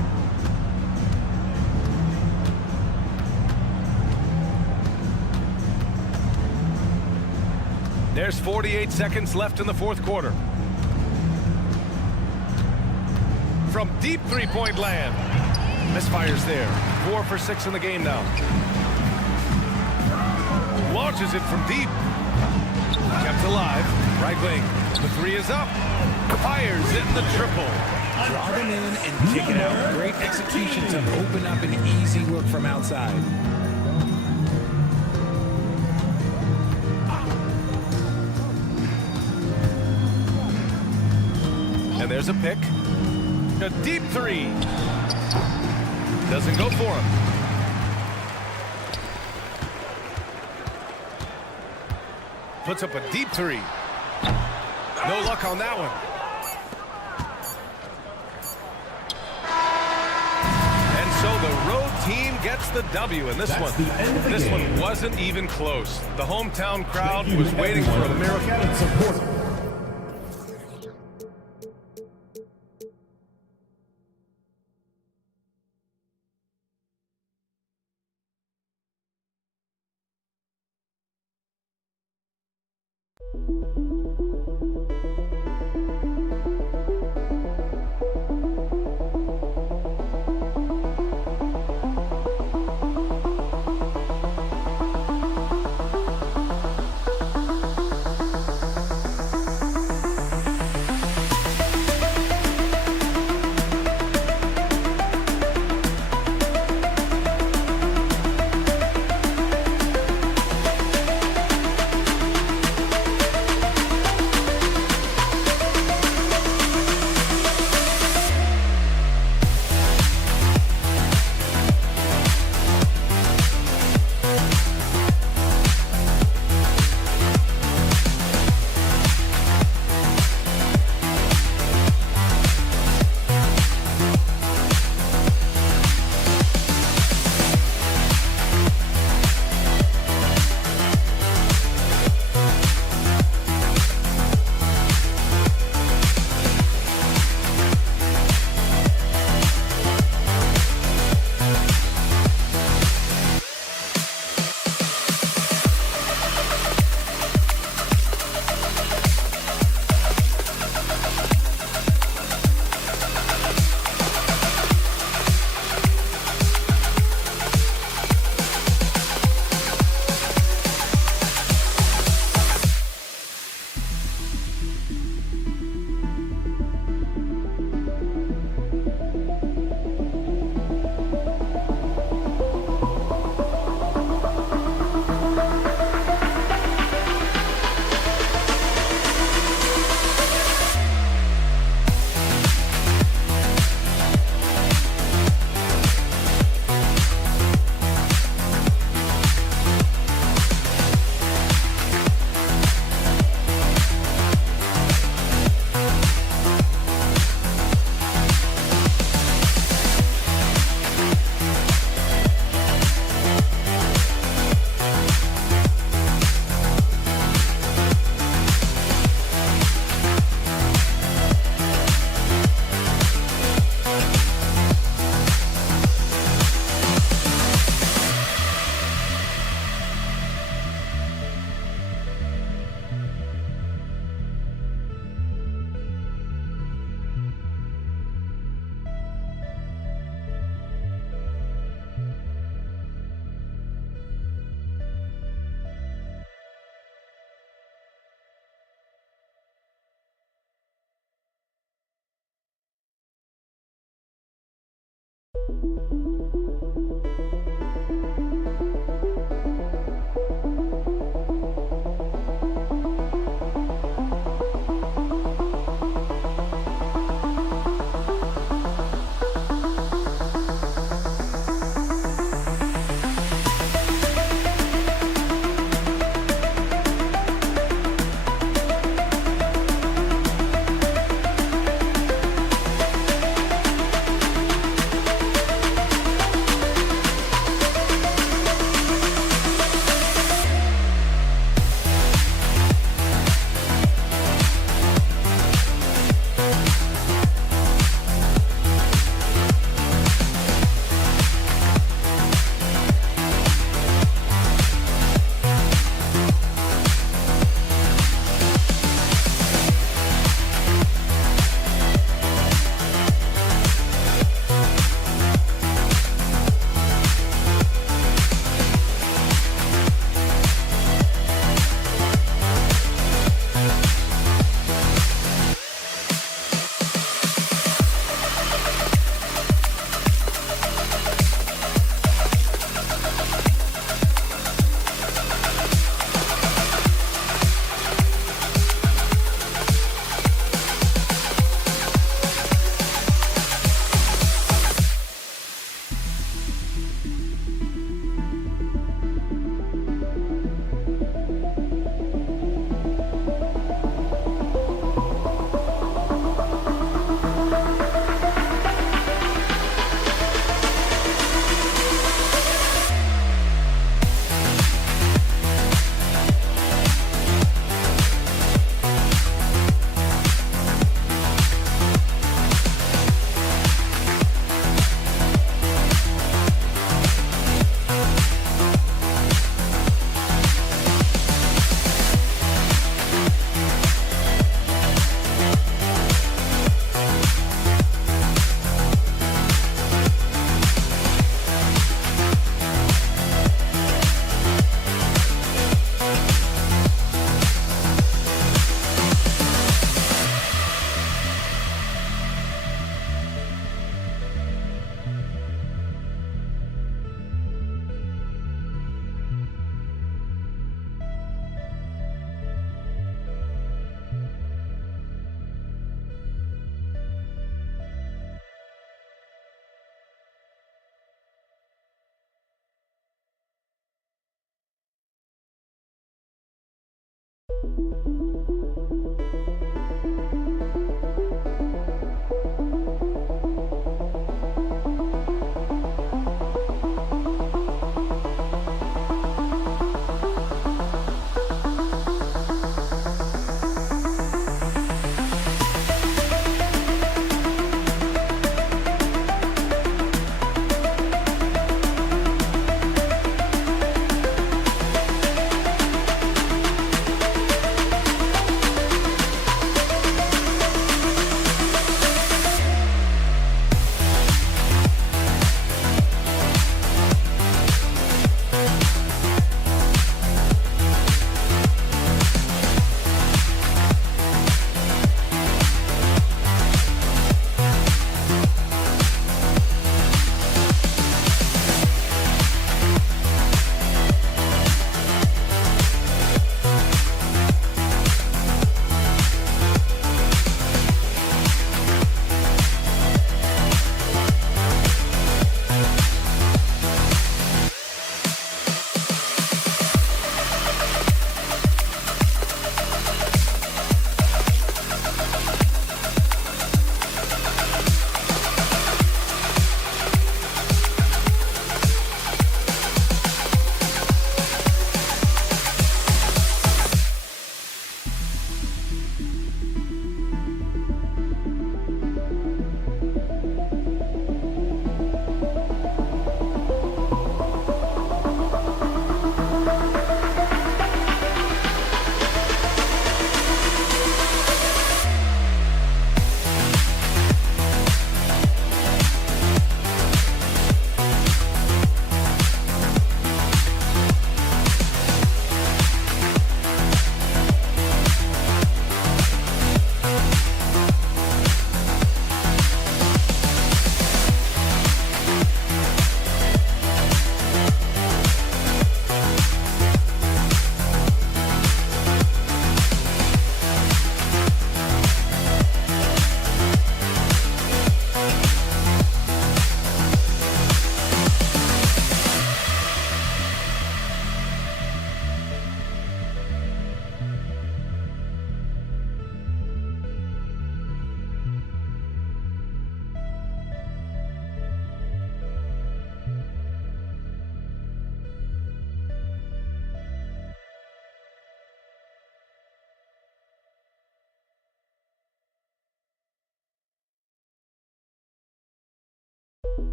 There's 48 seconds left in the fourth quarter. From deep three-point land. Misfires there. 4 for 6 in the game now. Launches it from deep. Kept alive. Right wing. The 3 is up. Fires in the triple. Draw them in and kick it out. Great execution to open up an easy look from outside. And there's a pick. A deep three. Doesn't go for him. Puts up a deep three. No luck on that one. And so the road team gets the W in this one. This one wasn't even close. The hometown crowd was waiting for a miracle.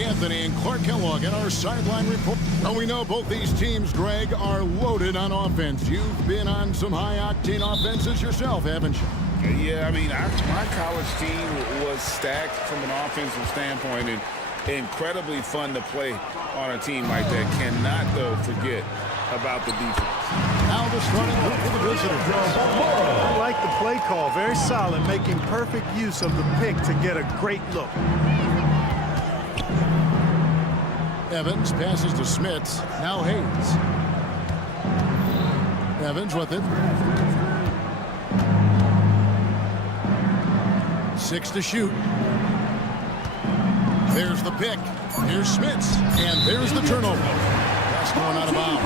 Anthony and Clark Kellogg in our sideline report. And we know both these teams, Greg, are loaded on offense. You've been on some high-octane offenses yourself, haven't you? Yeah, I mean, my college team was stacked from an offensive standpoint and incredibly fun to play on a team like that. Cannot, though, forget about the defense. Now the starting look for the visitors. I like the play call. Very solid, making perfect use of the pick to get a great look. Evans passes to Smits. Now Hayes. Evans with it. 6 to shoot. There's the pick. Here's Smits. And there's the turnover. That's going out of bounds.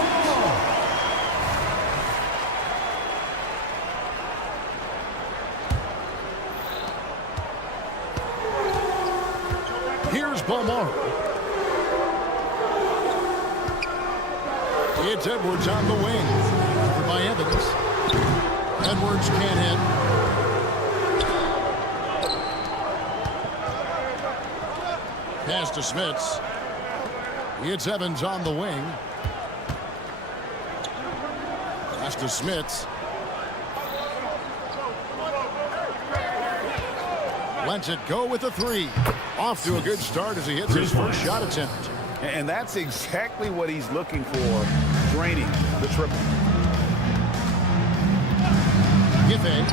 Here's Balmore. It's Edwards on the wing. Covered by Evans. Edwards can't hit. Pass to Smits. It's Evans on the wing. Pass to Smits. Lets it go with a 3. Off to a good start as he hits his first shot attempt. And that's exactly what he's looking for, draining the triple. Giffey.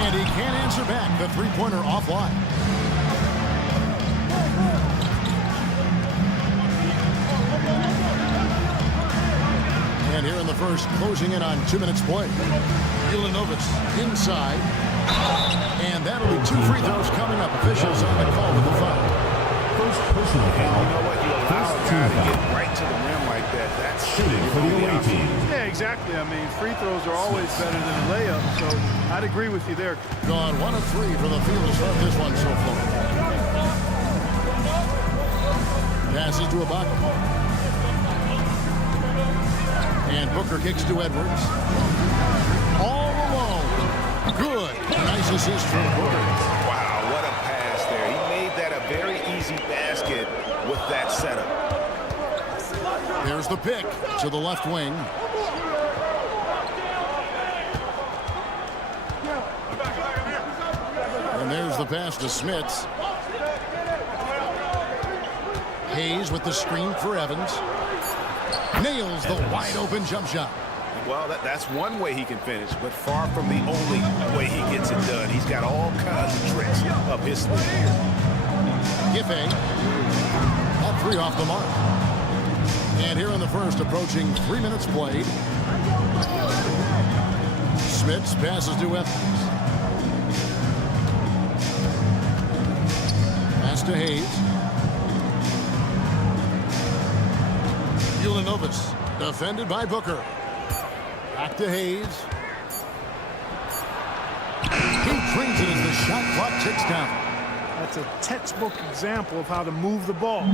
And he can't answer back. The three-pointer offline. And here in the first, closing in on 2 minutes play. Ulanovas inside. And that'll be 2 free throws coming up. Officials on the call with the foul. First personal foul. You know what? You allow a guy to get right to the rim like that. That's shooting for the away team. Yeah, exactly. I mean, free throws are always better than a layup, so I'd agree with you there. Gone 1 of 3 for the field to start this one so far. Passes to Ibaka. And Booker kicks to Edwards. All alone. Good. Nice assist from Booker. Wow, what a pass there. He made that a very easy basket with that setup. There's the pick to the left wing. And there's the pass to Smits. Hayes with the screen for Evans. Nails the wide open jump shot. Well, that's one way he can finish, but far from the only way he gets it done. He's got all kinds of tricks up his sleeve. Giffey. That 3 off the mark. And here in the first, approaching 3 minutes played. Smits passes to Evans. Pass to Hayes. Villanobis, defended by Booker. Back to Hayes. He trains it as the shot clock ticks down. That's a textbook example of how to move the ball.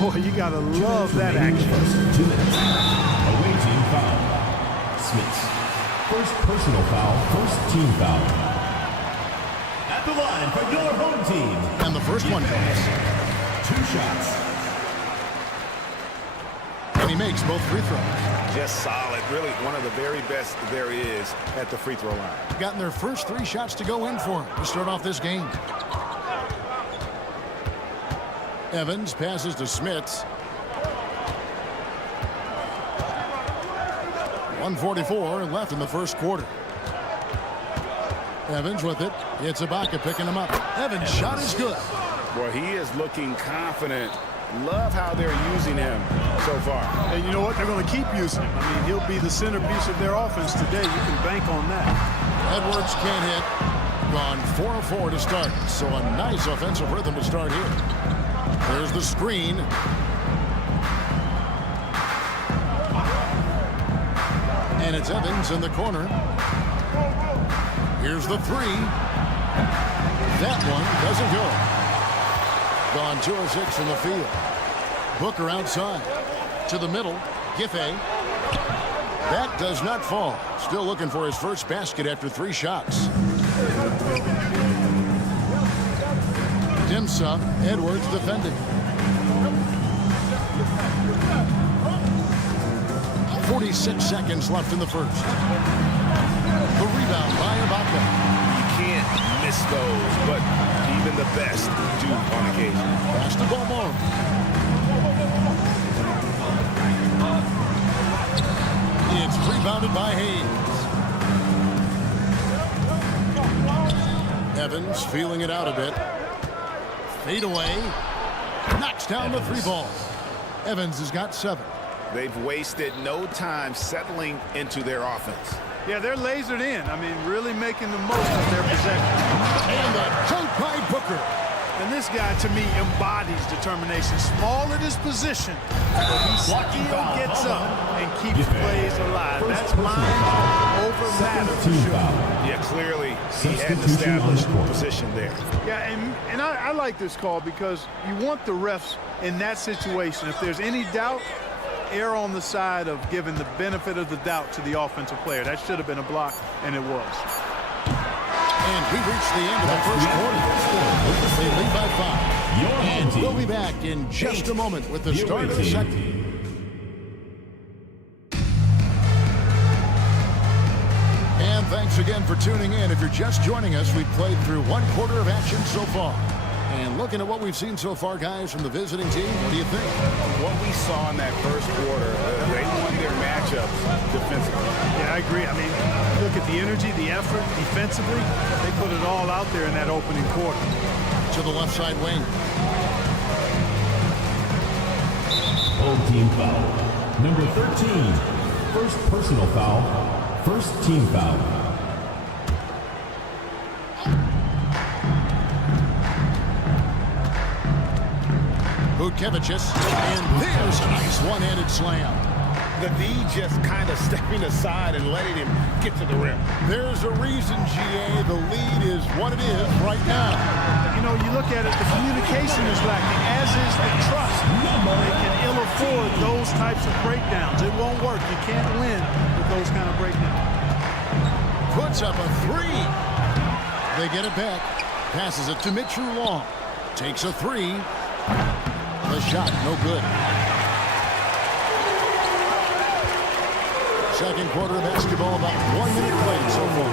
Boy, you got to love that action. 2 minutes. Away team foul. Smith. First personal foul, first team foul. At the line for your home team. And the first one goes. 2 shots. And he makes both free throws. Just solid. Really one of the very best there is at the free throw line. Gotten their first 3 shots to go in for him to start off this game. Evans passes to Smits. 1:44 left in the first quarter. Evans with it. It's Ibaka picking him up. Evans' shot is good. Boy, he is looking confident. Love how they're using him so far. And you know what? They're going to keep using him. I mean, he'll be the centerpiece of their offense today. You can bank on that. Edwards can't hit. Gone 4 of 4 to start. So a nice offensive rhythm to start here. There's the screen. And it's Evans in the corner. Here's the 3. That one doesn't go. Gone 2 of 6 from the field. Booker outside. To the middle. Giffey. That does not fall. Still looking for his first basket after 3 shots. Dimsa. Edwards defending. 46 seconds left in the first. The rebound by Ibaka. You can't miss those, but even the best do on occasion. Pass to Beaumont. It's rebounded by Hayes. Evans feeling it out a bit. Fade away. Knocks down the 3 ball. Evans has got 7. They've wasted no time settling into their offense. Yeah, they're lasered in. I mean, really making the most of their possession. And a dunk by Booker. And this guy, to me, embodies determination. Small at his position, but he still gets up and keeps plays alive. That's mind over matter for sure. Yeah, clearly he had an established position there. Yeah, and I like this call because you want the refs in that situation. If there's any doubt, err on the side of giving the benefit of the doubt to the offensive player. That should have been a block, and it was. And we reached the end of the first quarter. They lead by 5. And we'll be back in just a moment with the start of the second. And thanks again for tuning in. If you're just joining us, we've played through 1 quarter of action so far. And looking at what we've seen so far, guys, from the visiting team, what do you think? What we saw in that first quarter, they won their matchups defensively. Yeah, I agree. I mean, look at the energy, the effort defensively. They put it all out there in that opening quarter. To the left side wing. Home team foul. Number 13. First personal foul. First team foul. Butkevicius, and there's a nice one-handed slam. The D just kind of stepping aside and letting him get to the rim. There's a reason, GA, the lead is what it is right now. You know, you look at it, the communication is lacking, as is the trust. They can ill afford those types of breakdowns. It won't work. You can't win with those kind of breakdowns. Puts up a 3. They get it back. Passes it to Mitchell Long. Takes a 3. The shot, no good. Second quarter of basketball, about 1 minute played so far.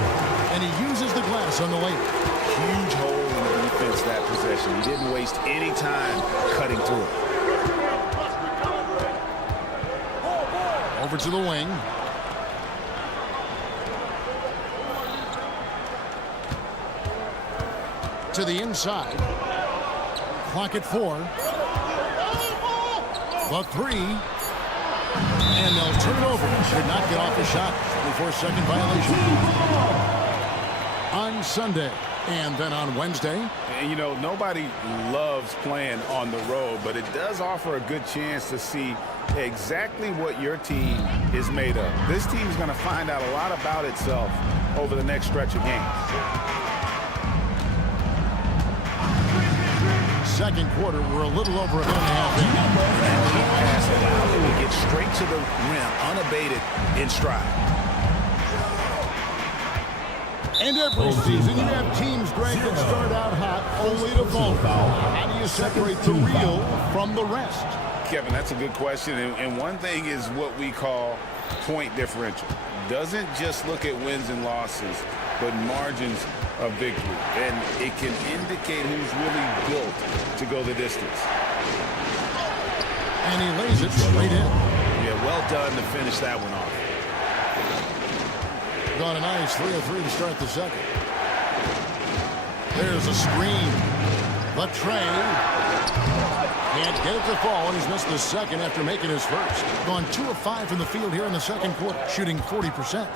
And he uses the glass on the lane. Huge hole in the defense that possession. He didn't waste any time cutting through it. Over to the wing. To the inside. Clock at 4. The 3. And they'll turn it over. Should not get off the shot. 24-second violation. On Sunday, And then on Wednesday, And, you know, nobody loves playing on the road, but it does offer a good chance to see exactly what your team is made of. This team is going to find out a lot about itself over the next stretch of games. second quarter, we're a little over a minute and a half in. That pass allowed him to get straight to the rim, unabated in stride. And every season you have teams, Greg, that start out hot only to falter. How do you separate the real from the rest? Kevin, that's a good question. And one thing is what we call point differential. Doesn't just look at wins and losses, but margins of victory. And it can indicate who's really built to go the distance. And he lays it straight in. Yeah, well done to finish that one off. Got a nice 3 of 3 to start the second. There's a screen. But Trey can't get it to fall, and he's missed the second after making his first. Gone 2 of 5 from the field here in the second quarter, shooting 40%.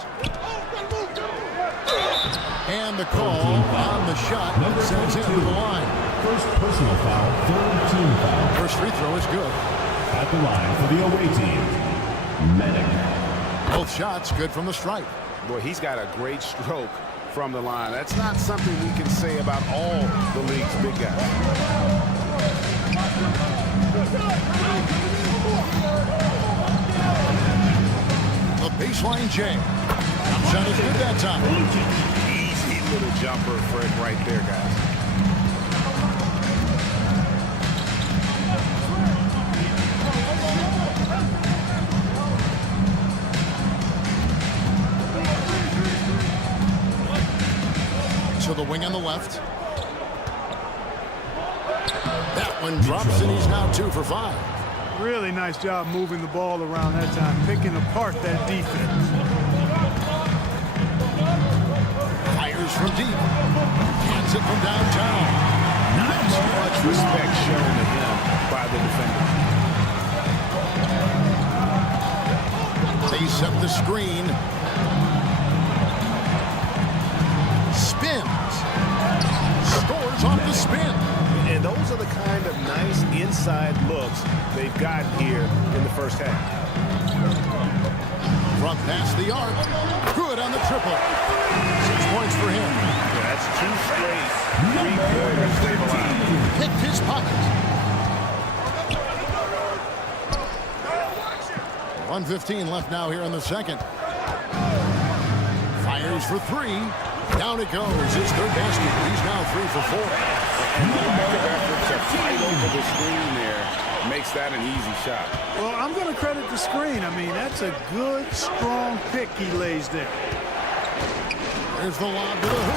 And the call on the shot sends him to the line. First personal foul, third team foul. First free throw is good. At the line for the away team, Medic. Both shots good from the stripe. Boy, he's got a great stroke from the line. That's not something we can say about all the league's big guys. The baseline jam. Shot is good that time. Easy little jumper, Fred, right there, guys. To the wing on the left. That one drops, and he's now 2 for 5. Really nice job moving the ball around that time, picking apart that defense. Fires from deep. Hands it from downtown. Not too much respect shown to him by the defender. They set the screen. Spins. Scores off the spin. And those are the kind of nice inside looks they've gotten here in the first half. From past the arc. Good on the triple. 6 points for him. Yeah, that's 2 straight three-pointers they've allowed. Picked his pocket. 1:15 left now here in the second. Fires for 3. Down it goes. His third basket. He's now 3 for 4. And the lack of effort to fight over the screen there makes that an easy shot. Well, I'm going to credit the screen. I mean, that's a good, strong pick he lays there. There's the lob to the hoop.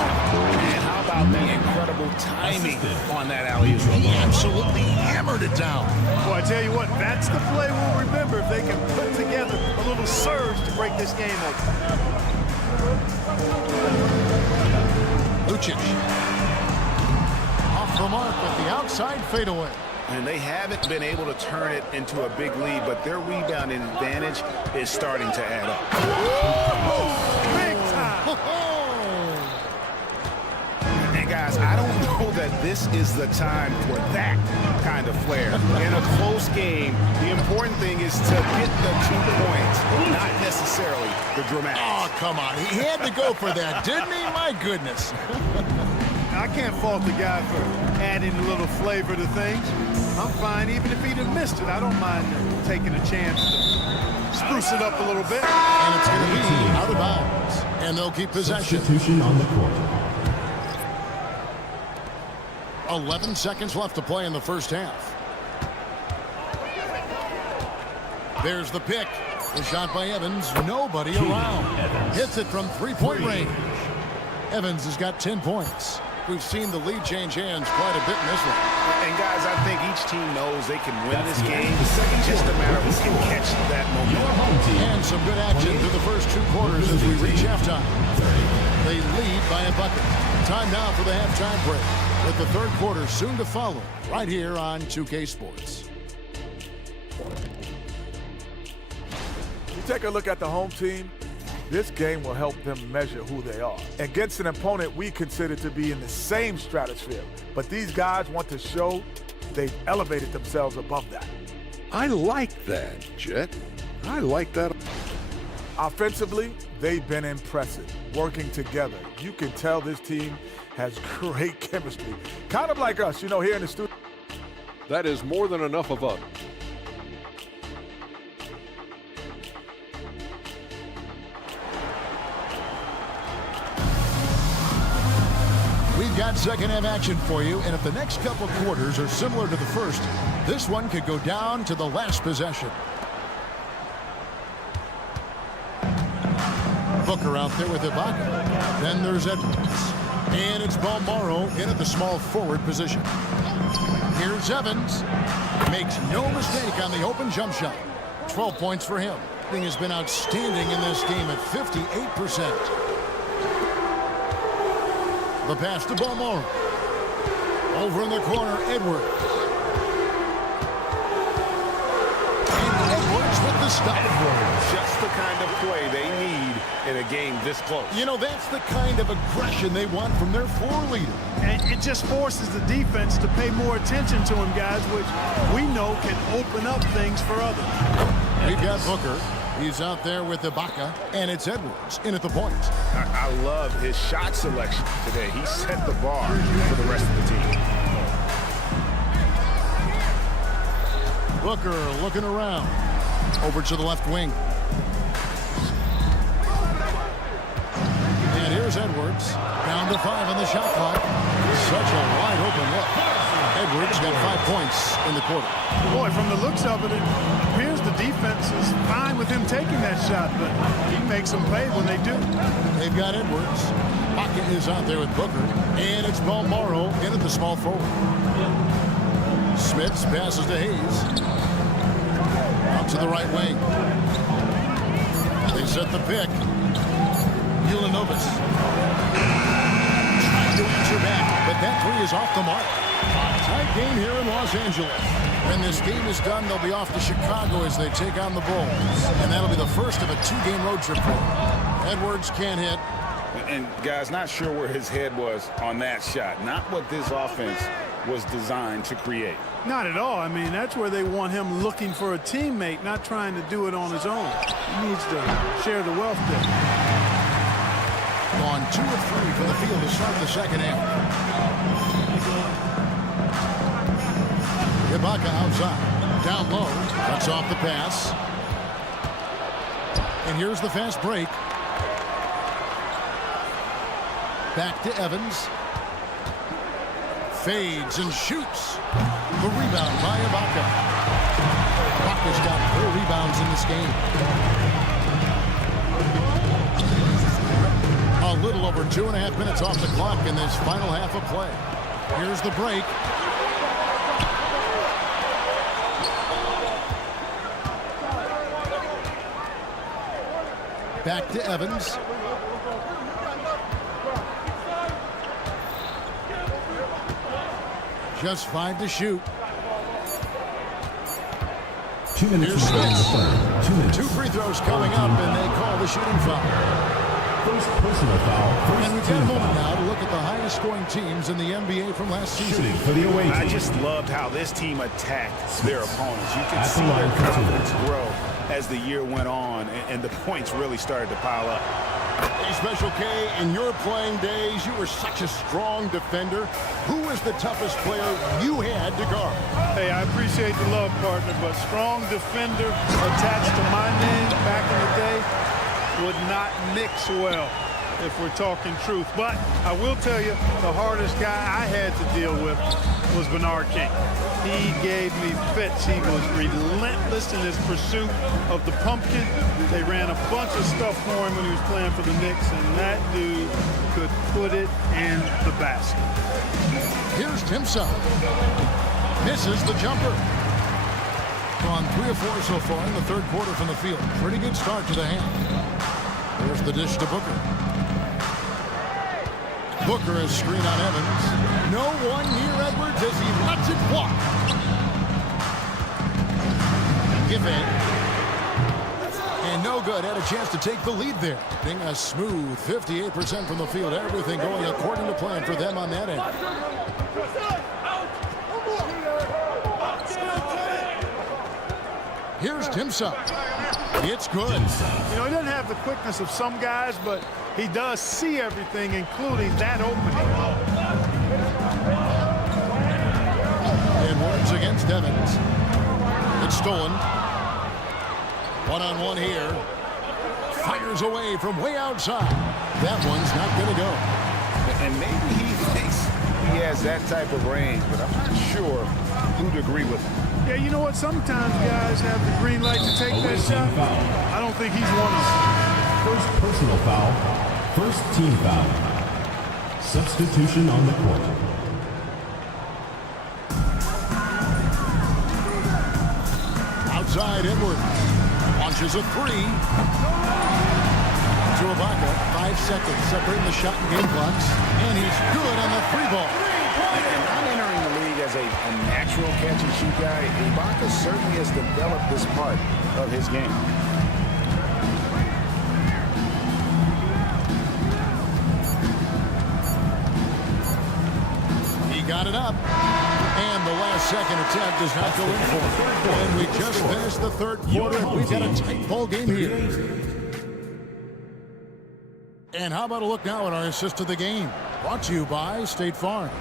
And how about the incredible timing on that alley-oop? He absolutely hammered it down. Well, I tell you what, that's the play we'll remember if they can put together a little surge to break this game open. Lucic. Off the mark with the outside fadeaway. And they haven't been able to turn it into a big lead, but their rebounding advantage is starting to add up. Big time. And guys, I don't know that this is the time for that kind of flair. In a close game, the important thing is to get the 2 points, not necessarily the dramatics. Oh, come on. He had to go for that, didn't he? My goodness. I can't fault the guy for adding a little flavor to things. I'm fine, even if he'd have missed it. I don't mind taking a chance to spruce it up a little bit. And it's going to be out of bounds. And they'll keep possession. Substitution on the court. 11 seconds left to play in the first half. There's the pick. The shot by Evans. Nobody around. Hits it from 3-point range. Evans has got 10 points. We've seen the lead change hands quite a bit in this one. And guys, I think each team knows they can win this game. It's just a matter of who can catch that momentum. And some good action through the first 2 quarters as we reach halftime. They lead by a bucket. Time now for the halftime break, with the third quarter soon to follow right here on 2K Sports. You take a look at the home team, This game will help them measure who they are against an opponent we consider to be in the same stratosphere. But these guys want to show they've elevated themselves above that. I like that, Jet. I like that. Offensively, they've been impressive, working together. You can tell this team has great chemistry. Kind of like us, here in the studio. That is more than enough of us. We've got second half action for you, and if the next couple quarters are similar to the first, this one could go down to the last possession. Booker out there with Ibaka. Then there's Edwards. And it's Balmaro in at the small forward position. Here's Evans. Makes no mistake on the open jump shot. 12 points for him. He has been outstanding in this game at 58%. The pass to Balmaro. Over in the corner, Edwards. And Edwards with the stop. Just the kind of play they need in a game this close. That's the kind of aggression they want from their floor leader. And it just forces the defense to pay more attention to him, guys, which we know can open up things for others. We've got Booker. He's out there with Ibaka, and it's Edwards in at the point. I love his shot selection today. He set the bar for the rest of the team. Booker looking around. Over to the left wing. And here's Edwards. Down to 5 on the shot clock. Such a wide open look. Edwards got 5 points in the quarter. Boy, from the looks of it, it appears the defense is fine with him taking that shot, but he makes them pay when they do. They've got Edwards. Ibaka is out there with Booker. And it's Balmaro in at the small forward. Smits passes to Hayes. Out to the right wing. They set the pick. Ulanovas trying to answer back, but that three is off the mark. Tight game here in Los Angeles. When this game is done, they'll be off to Chicago as they take on the Bulls. And that'll be the first of a 2-game road trip for them. Edwards can't hit. And guys, not sure where his head was on that shot. Not what this offense was designed to create. Not at all. I mean, that's where they want him looking for a teammate, not trying to do it on his own. He needs to share the wealth there. On 2 of 3 from the field to start the second half. Ibaka outside. Down low. Cuts off the pass. And here's the fast break. Back to Evans. Fades and shoots. The rebound by Ibaka. Ibaka's got 4 rebounds in this game. A little over 2.5 minutes off the clock in this final half of play. Here's the break. Back to Evans. Just 5 to shoot. 2 minutes to go in the third. 2 minutes. 2 free throws coming up, and they call the shooting foul. First personal foul. And we've got a moment now to look at the highest scoring teams in the NBA from last season. Shooting for the away team. I just loved how this team attacked their opponents. You could see their confidence grow as the year went on, and the points really started to pile up. Hey, Special K, in your playing days, you were such a strong defender. Who was the toughest player you had to guard? Hey, I appreciate the love, partner, but strong defender attached to my name back in the day would not mix well, if we're talking truth. But I will tell you, the hardest guy I had to deal with was Bernard King. He gave me fits. He was relentless in his pursuit of the pumpkin. They ran a bunch of stuff for him when he was playing for the Knicks, and that dude could put it in the basket. Here's Timson. Misses the jumper. On 3 of 4 so far in the third quarter from the field. Pretty good start to the hand. Here's the dish to Booker. Booker is screen on Evans. No one near Edwards as he lets it walk. Give in. And no good. Had a chance to take the lead there. Being a smooth 58% from the field. Everything going according to plan for them on that end. Here's Timsa. It's good. You know, he doesn't have the quickness of some guys, but he does see everything, including that opening. Edwards against Evans. It's stolen. One-on-one here. Fires away from way outside. That one's not going to go. And maybe he thinks he has that type of range, but I'm not sure who'd agree with him. Yeah, you know what? Sometimes guys have the green light to take that shot. I don't think he's one of them. First personal foul. First team foul. Substitution on the court. Outside Edwards. Launches a three. To Ibaka. 5 seconds separating the shot and game clocks. And he's good on the free ball. And not entering the league as a natural catch-and-shoot guy, Ibaka certainly has developed this part of his game. He got it up. And the last second attempt does not go in for him. And we just finished the third quarter, and we've got a tight ball game here. And how about a look now at our assist of the game? Brought to you by State Farm.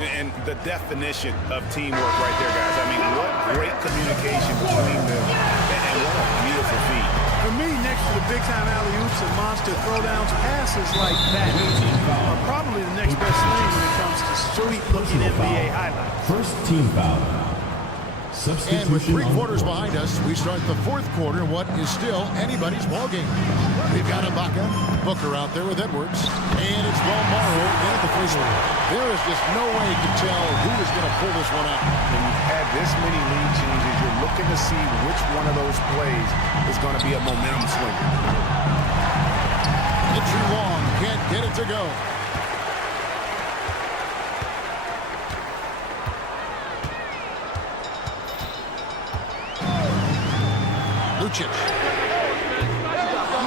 And the definition of teamwork right there, guys. I mean, what great communication between them, and what a beautiful feat. For me, next to the big-time alley-oops and monster throwdowns, passes like that are probably the next best thing when it comes to sweet-looking NBA highlights. First team foul. And with 3 quarters behind us, we start the fourth quarter in what is still anybody's ball game. We've got Ibaka, Booker out there with Edwards, and it's Balmaro in at the free throw. There is just no way to tell who is going to pull this one out. When you've had this many lead changes, you're looking to see which one of those plays is going to be a momentum swinger. It's too long, can't get it to go. Lucic.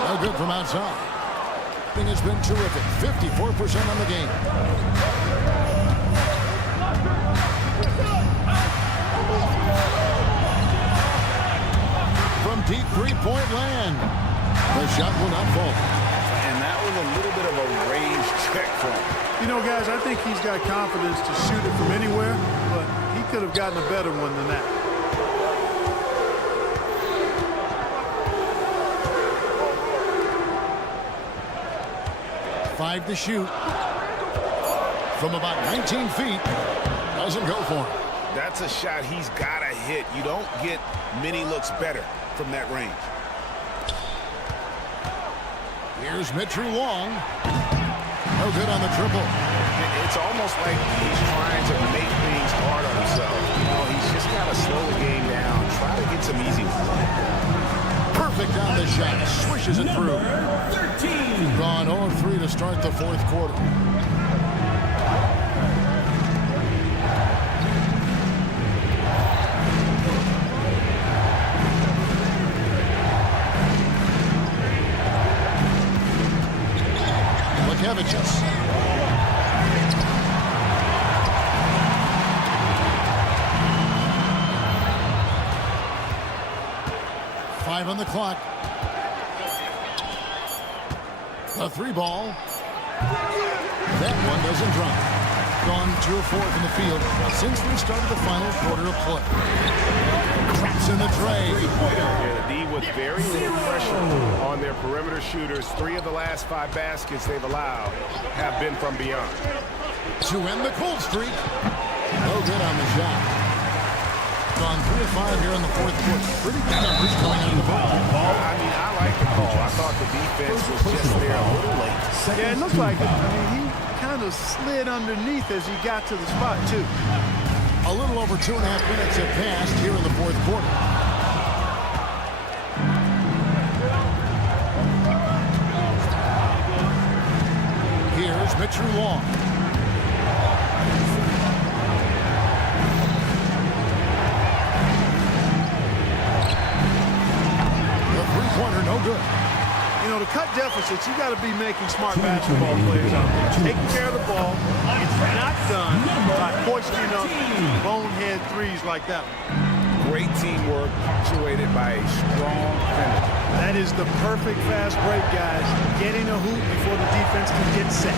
No good from outside. Thing has been terrific. 54% on the game. From deep three-point land. The shot will not fall. And that was a little bit of a range check for him. You know, guys, I think he's got confidence to shoot it from anywhere, but he could have gotten a better one than that. Five to shoot. From about 19 feet. Doesn't go for him. That's a shot he's got to hit. You don't get many looks better from that range. Here's Mitchell Long. No good on the triple. It's almost like he's trying to make things hard on himself. You know, he's just got to slow the game down. Try to get some easy ones. Perfect on the shot. Swishes it through. 13. Gone 0-3 to start the fourth quarter. Lekevicius. Five on the clock. A three ball. That one doesn't drop. Gone 2 of 4 from the field since we started the final quarter of play. Traps in the tray. Yeah, the D with very little pressure on their perimeter shooters. 3 of the last 5 baskets they've allowed have been from beyond. To end the cold streak. No good on the shot. Gone 3 of 5 here in the fourth quarter. Pretty good numbers coming out of the ball. I mean, I like the call. I thought the defense was just there a little late. Yeah, it looked like it. I mean, he kind of slid underneath as he got to the spot, too. A little over 2.5 minutes have passed here in the fourth quarter. Here's Mitchell Long. No good. You know, to cut deficits, you got to be making smart basketball plays out there. Taking care of the ball. It's not done by hoisting up bonehead threes like that one. Great teamwork punctuated by a strong finish. That is the perfect fast break, guys. Getting a hoop before the defense can get set.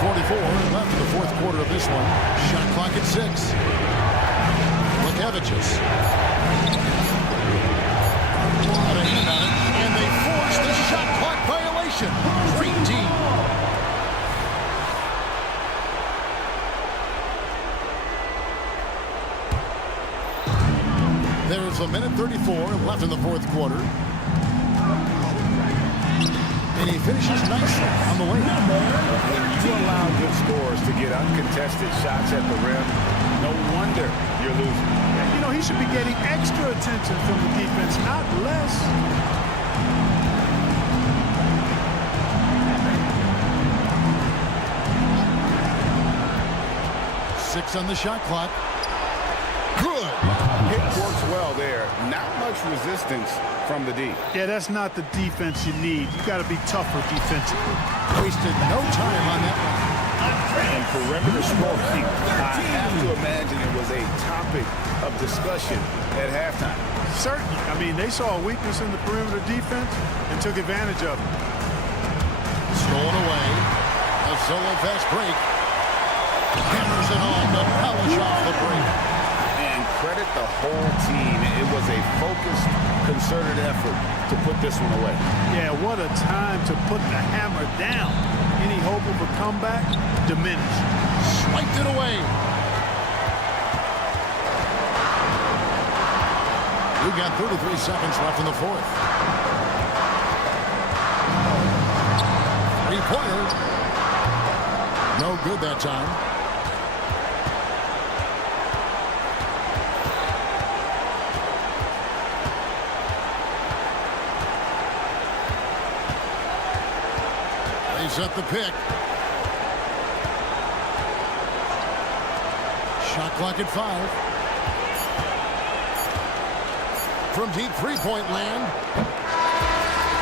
1:44 left in the fourth quarter of this one. Shot clock at 6. Lukevicius. Got a hand on it, and they force the shot clock violation. Great team. There's a minute 34 left in the fourth quarter. And he finishes nicely on the way. When you allow good scorers to get uncontested shots at the rim, no wonder you're losing. You know, he should be getting extra attention from the defense, not less. Six on the shot clock. Good. It works well there. Not much resistance from the D. Yeah, that's not the defense you need. You got to be tougher defensively. Wasted no time on that one. And perimeter scoring, I have to imagine it was a topic of discussion at halftime. Certainly. I mean, they saw a weakness in the perimeter defense and took advantage of it. Stolen away. A solo fast break. Hammers it on to polish off the break. And credit the whole team. It was a focused, concerted effort to put this one away. Yeah, what a time to put the hammer down. Any hope of a comeback diminished. Swiped it away. We've got 33 seconds left in the fourth. Three-pointer. No good that time. At the pick. Shot clock at 5. From deep three-point land.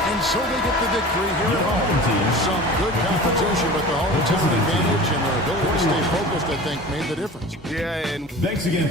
And so they get the victory here at home. Some good competition, but the home town advantage and their ability to stay focused, I think, made the difference. Yeah, and Thanks again.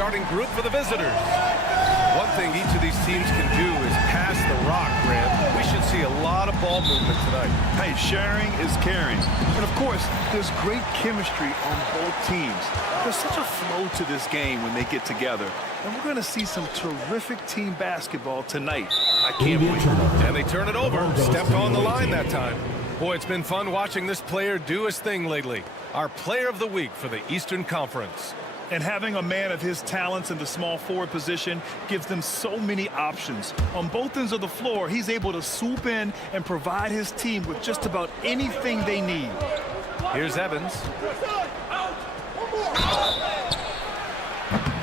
starting group for the visitors. One thing each of these teams can do is pass the rock, Grant. We should see a lot of ball movement tonight. Hey, sharing is caring. And, of course, there's great chemistry on both teams. There's such a flow to this game when they get together. And we're going to see some terrific team basketball tonight. I can't wait. And they turn it over. Stepped on the line that time. Boy, it's been fun watching this player do his thing lately. Our player of the week for the Eastern Conference. And having a man of his talents in the small forward position gives them so many options. On both ends of the floor, he's able to swoop in and provide his team with just about anything they need. Here's Evans.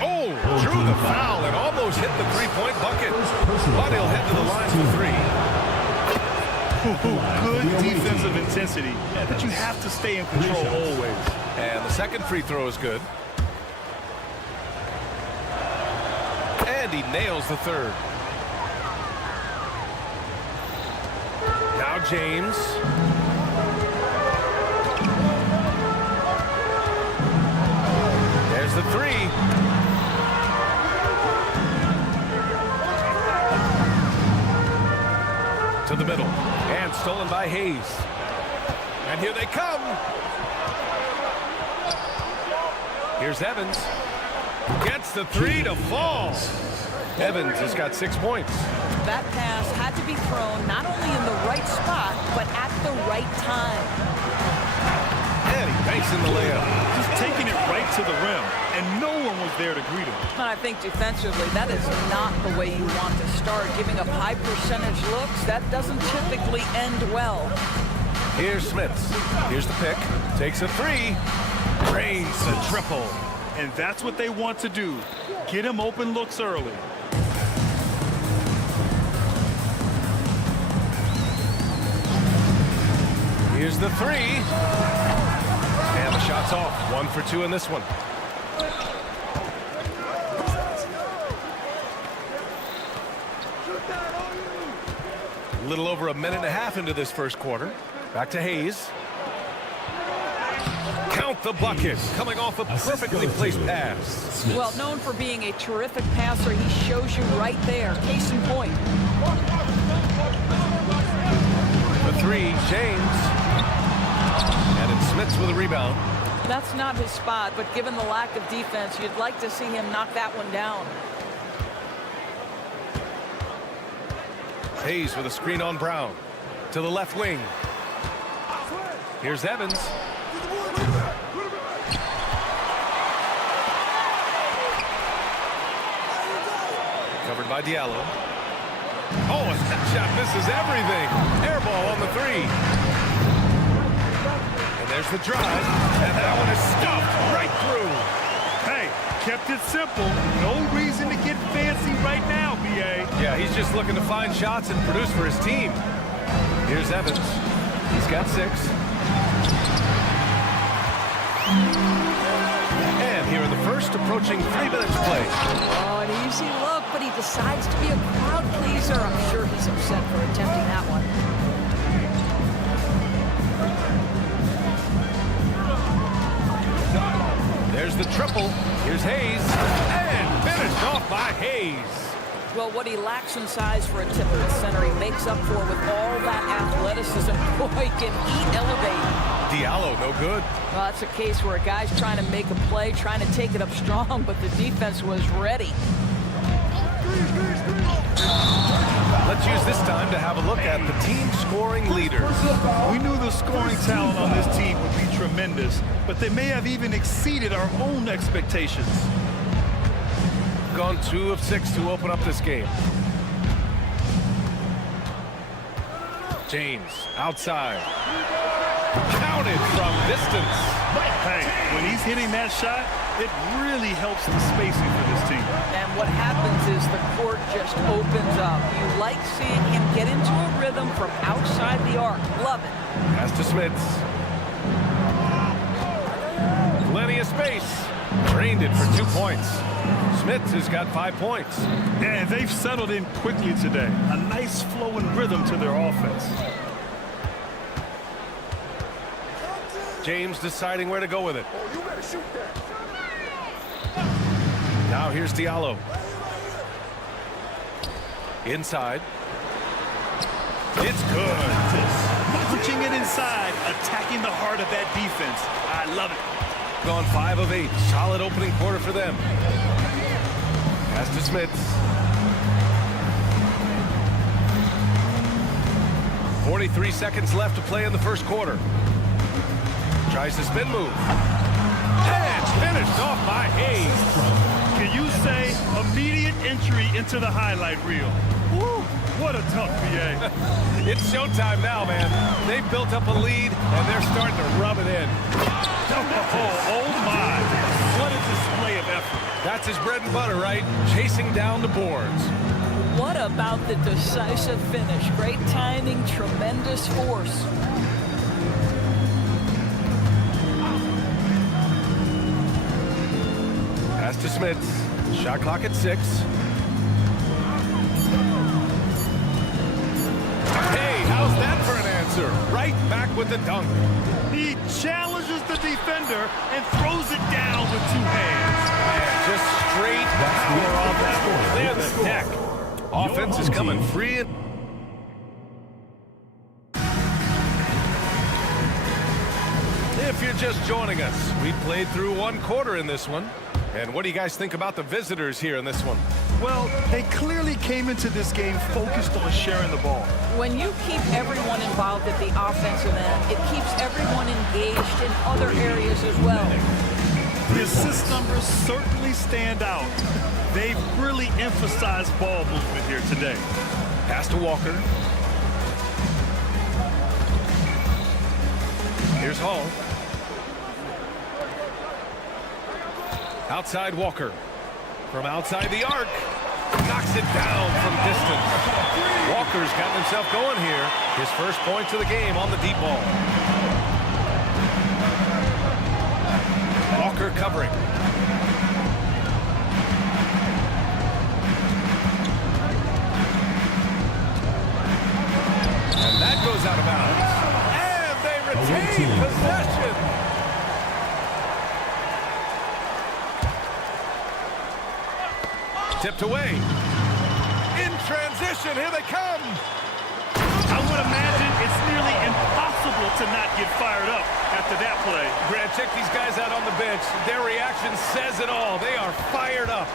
Oh, drew the foul and almost hit the three-point bucket. But he'll head to the line for three. Good defensive intensity, but you have to stay in control always. And the second free throw is good. And he nails the third. Now James. There's the three. To the middle. And stolen by Hayes. And here they come. Here's Evans. Gets the three to fall. Evans has got 6 points. That pass had to be thrown not only in the right spot, but at the right time. And he banks in the layup. Just taking it right to the rim, and no one was there to greet him. And I think defensively, that is not the way you want to start. Giving up high percentage looks, that doesn't typically end well. Here's Smits. Here's the pick. Takes a three. Drains the triple. And that's what they want to do. Get him open looks early. Here's the three. And the shot's off. 1 for 2 in this one. A little over a minute and a half into this first quarter. Back to Hayes. Count the bucket. Coming off a perfectly placed pass. Well, known for being a terrific passer, he shows you right there. Case in point. The three, James. And it's Smits with a rebound. That's not his spot, but given the lack of defense, you'd like to see him knock that one down. Hayes with a screen on Brown. To the left wing. Here's Evans. Covered by Diallo. Oh, and that shot misses everything. Air ball on the three. And there's the drive. And that one is stuffed right through. Hey, kept it simple. No reason to get fancy right now, B.A. Yeah, he's just looking to find shots and produce for his team. Here's Evans. He's got 6. And here in the first, approaching 3 minutes play. Oh, an easy look, but he decides to be a crowd pleaser. I'm sure he's upset for attempting that one. There's the triple. Here's Hayes. And finished off by Hayes. Well, what he lacks in size for a typical center, he makes up for with all that athleticism. Boy, can he elevate. Diallo, no good. Well, that's a case where a guy's trying to make a play, trying to take it up strong, but the defense was ready. Let's use this time to have a look at the team scoring leaders. We knew the scoring talent on this team would be tremendous, but they may have even exceeded our own expectations. Gone 2 of 6 to open up this game. James outside. Counted from distance. Hey, when he's hitting that shot, it really helps the spacing for this team. And what happens is the court just opens up. You like seeing him get into a rhythm from outside the arc. Love it. Pass to Smits. Plenty of space. Drained it for 2 points. Smits has got 5 points. And they've settled in quickly today. A nice flowing rhythm to their offense. James deciding where to go with it. Now here's Diallo. Inside. It's good. Punching it inside, attacking the heart of that defense. I love it. Gone 5 of 8. Solid opening quarter for them. Pass to Smits. 43 seconds left to play in the first quarter. Tries the spin move. And finished off by Hayes. Can you say immediate entry into the highlight reel? Woo, what a tough BA. It's showtime now, man. They've built up a lead, and they're starting to rub it in. Oh my. What a display of effort. That's his bread and butter, right? Chasing down the boards. What about the decisive finish? Great timing, tremendous force. Pass to Smits. Shot clock at 6. Hey, how's that for an answer? Right back with the dunk. He challenges the defender and throws it down with 2 hands. And just straight power off that one. Clear the deck. Offense is coming free. If you're just joining us, we played through 1 quarter in this one. And what do you guys think about the visitors here in this one? Well, they clearly came into this game focused on sharing the ball. When you keep everyone involved at the offensive end, it keeps everyone engaged in other areas as well. The assist numbers certainly stand out. They've really emphasized ball movement here today. Pass to Walker. Here's Hall. Outside Walker. From outside the arc. Knocks it down from distance. Walker's gotten himself going here. His first points of the game on the deep ball. Walker covering. And that goes out of bounds. And they retain possession. Tipped away. In transition, here they come. I would imagine it's nearly impossible to not get fired up after that play. Grant, check these guys out on the bench. Their reaction says it all. They are fired up.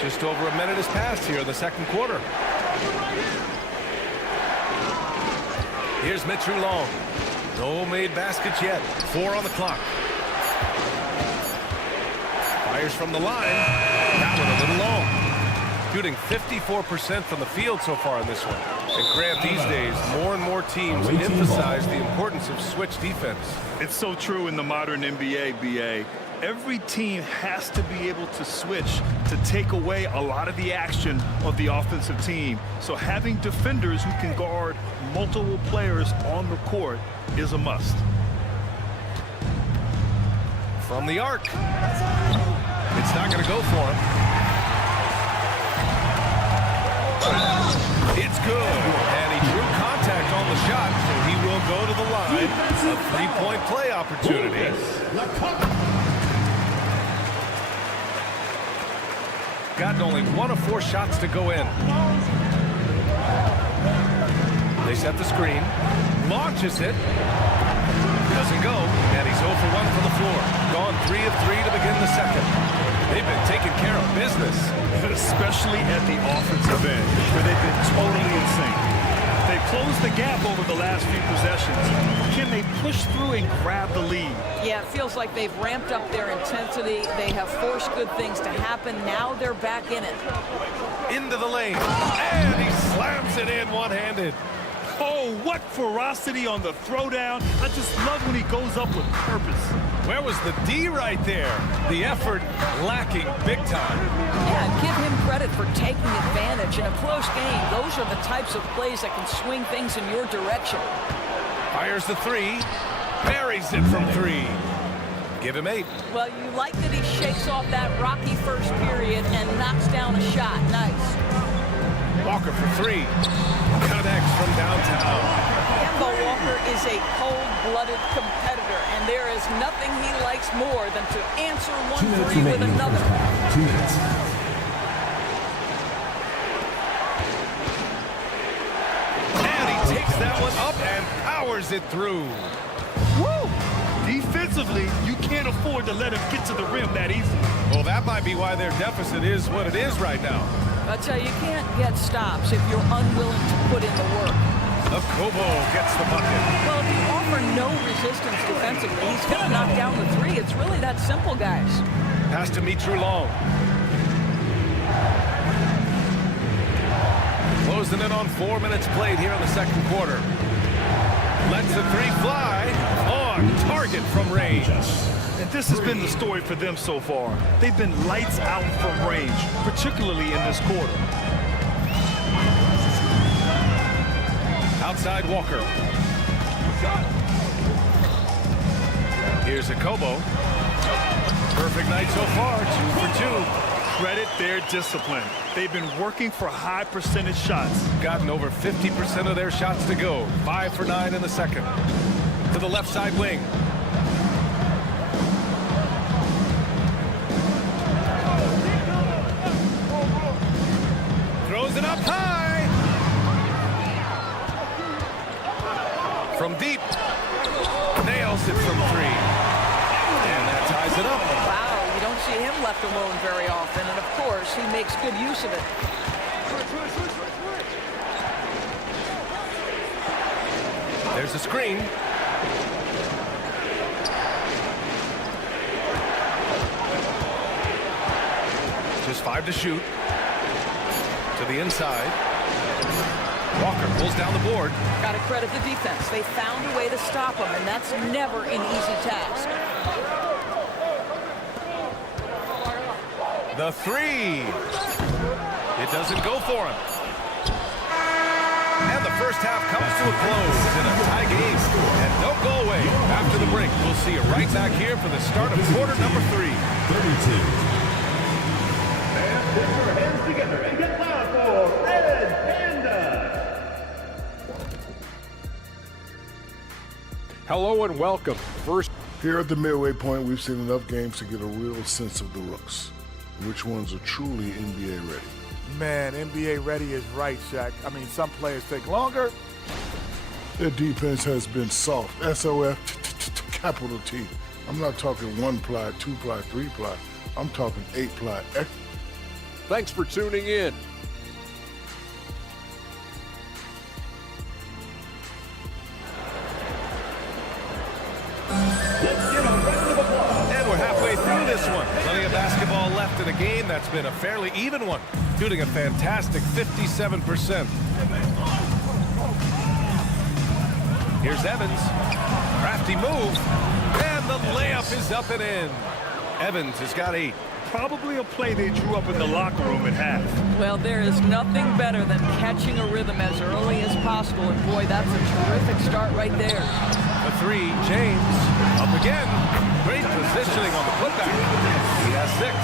Just over a minute has passed here in the second quarter. Here's Mitchell Long. No made baskets yet. 4 on the clock. Fires from the line. That one a little long. Shooting 54% from the field so far in this one. And Grant, these days, more and more teams emphasize the importance of switch defense. It's so true in the modern NBA, BA. Every team has to be able to switch to take away a lot of the action of the offensive team. So having defenders who can guard multiple players on the court is a must. From the arc. It's not going to go for him. It's good. And he drew contact on the shot, so he will go to the line. A 3-point play opportunity. Gotten only 1 of 4 shots to go in. They set the screen. Launches it. Doesn't go. And he's 0 for 1 from the floor. Gone 3 of 3 to begin the second. They've been taking care of business. Especially at the offensive end, where they've been totally in sync. They've closed the gap over the last few possessions. Can they push through and grab the lead? Yeah, it feels like they've ramped up their intensity. They have forced good things to happen. Now they're back in it. Into the lane. And he slams it in one-handed. Oh, what ferocity on the throwdown. I just love when he goes up with purpose. Where was the D right there? The effort lacking big time. Yeah, give him credit for taking advantage in a close game. Those are the types of plays that can swing things in your direction. Fires the 3. Buries it from 3. Give him 8. Well, you like that he shakes off that rocky first period and knocks down a shot. Nice. Walker for 3. Connects from downtown. Kemba Walker is a cold-blooded competitor, and there is nothing he likes more than to answer 1-3 with another. 2 minutes. And he takes that one up and powers it through. Woo! Defensively, you can't afford to let him get to the rim that easily. Well, that might be why their deficit is what it is right now. I tell you, you can't get stops if you're unwilling to put in the work. Akobo gets the bucket. Well, if you offer no resistance defensively, he's going to knock down the 3. It's really that simple, guys. Pass to Mitchell Long. Closing in on 4 minutes played here in the second quarter. Lets the 3 fly. On target from range. This has been the story for them so far. They've been lights out from range, particularly in this quarter. Outside Walker. Here's a Kobo. Perfect night so far, 2 for 2. Credit their discipline. They've been working for high percentage shots. Gotten over 50% of their shots to go. 5 for 9 in the second. To the left side wing. Throws it up high. From deep. Nails it from 3. And that ties it up. Wow, you don't see him left alone very often, and of course, he makes good use of it. There's a screen. Just 5 to shoot. To the inside. Walker pulls down the board. Got to credit the defense. They found a way to stop him, and that's never an easy task. The 3. It doesn't go for him. And the first half comes to a close in a tie game. And don't go away. After the break, we'll see you right back here for the start of quarter number 3. 32. Put your hands together and get loud for Red Panda. Hello and welcome. First, Here at the midway point, we've seen enough games to get a real sense of the rooks. Which ones are truly NBA ready? Man, NBA ready is right, Shaq. I mean, some players take longer. Their defense has been soft. SOF, capital T. I'm not talking 1-ply, 2-ply, 3-ply. I'm talking 8-ply. thanks for tuning in. And we're halfway through this one. Plenty of basketball left in a game that's been a fairly even one. Shooting a fantastic 57%. Here's Evans. Crafty move. And the layup is up and in. Evans has got 8. Probably a play they drew up in the locker room at half. Well, there is nothing better than catching a rhythm as early as possible, and boy, that's a terrific start right there. The 3, James. Up again. Great positioning on the putback. He has 6.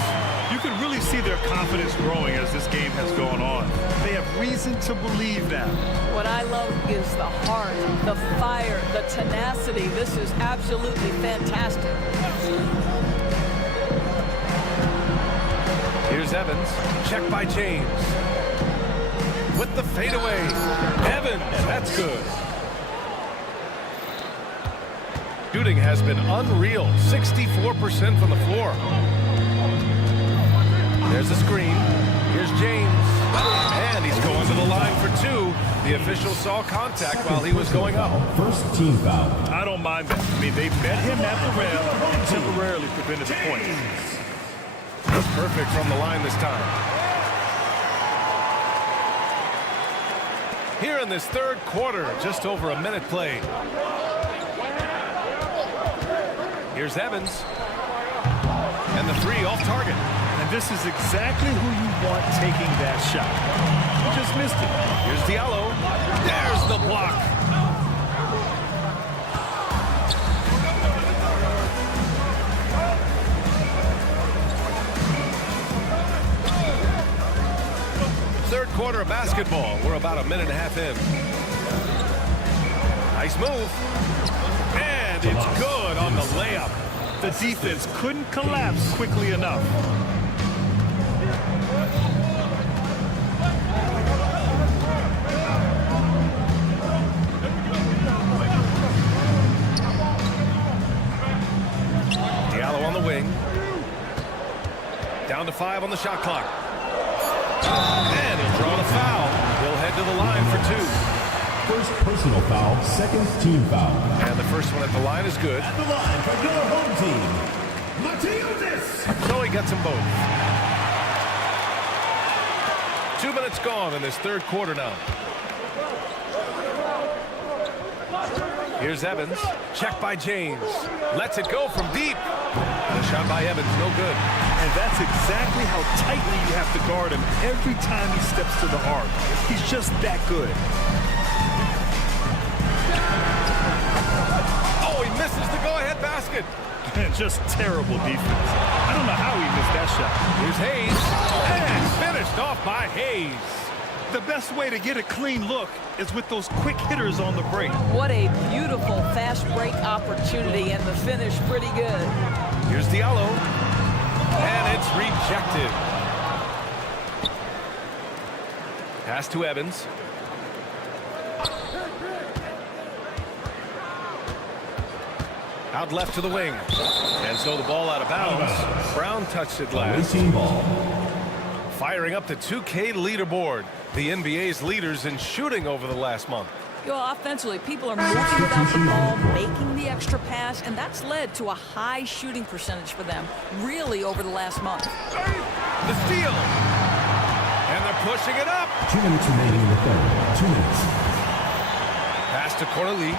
You can really see their confidence growing as this game has gone on. They have reason to believe that. What I love is the heart, the fire, the tenacity. This is absolutely fantastic. Here's Evans. Check by James. With the fadeaway. Evans. That's good. Shooting has been unreal. 64% from the floor. There's a screen. Here's James. And he's going to the line for 2. The official saw contact while he was going up. First team foul. I don't mind that. I mean, they met him at the rim and temporarily prevented the point. That's perfect from the line this time. Here in this third quarter, just over a minute played. Here's Evans. And the 3 off target. And this is exactly who you want taking that shot. You just missed it. Here's Diallo. There's the block. Third quarter of basketball. We're about a minute and a half in. Nice move. And it's good on the layup. The defense couldn't collapse quickly enough. Diallo on the wing. Down to 5 on the shot clock. And he'll draw the foul. He'll head to the line for 2. First personal foul, second team foul. And the first one at the line is good. At the line for your home team, Mateusz. So he gets them both. 2 minutes gone in this third quarter now. Here's Evans. Check by James. Lets it go from deep. And a shot by Evans, no good. And that's exactly how tightly you have to guard him every time he steps to the arc. He's just that good. Oh, he misses the go-ahead basket. Just terrible defense. I don't know how he missed that shot. Here's Hayes. And finished off by Hayes. The best way to get a clean look is with those quick hitters on the break. What a beautiful fast break opportunity, and the finish pretty good. Here's Diallo. And it's rejected. Pass to Evans. Out left to the wing. And so the ball out of bounds. Brown touched it last. Firing up the 2K leaderboard. The NBA's leaders in shooting over the last month. You know, offensively, people are moving without the ball, making the extra pass, and that's led to a high shooting percentage for them, really, over the last month. The steal. And they're pushing it up. 2 minutes remaining in the third. 2 minutes. Pass to Corneli.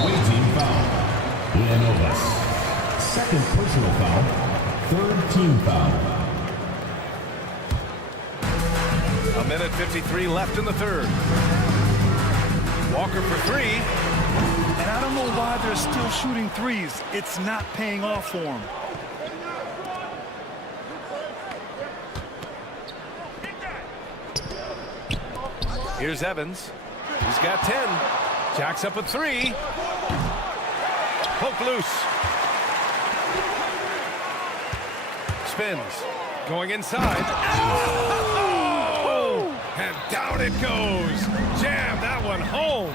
Away team foul. Leonovas. Second personal foul. Third team foul. A minute 53 left in the third. Walker for three. And I don't know why they're still shooting threes. It's not paying off for them. Here's Evans. He's got 10. Jacks up a three. Poke loose. Spins. Going inside. Oh! And down it goes. Jam that one home.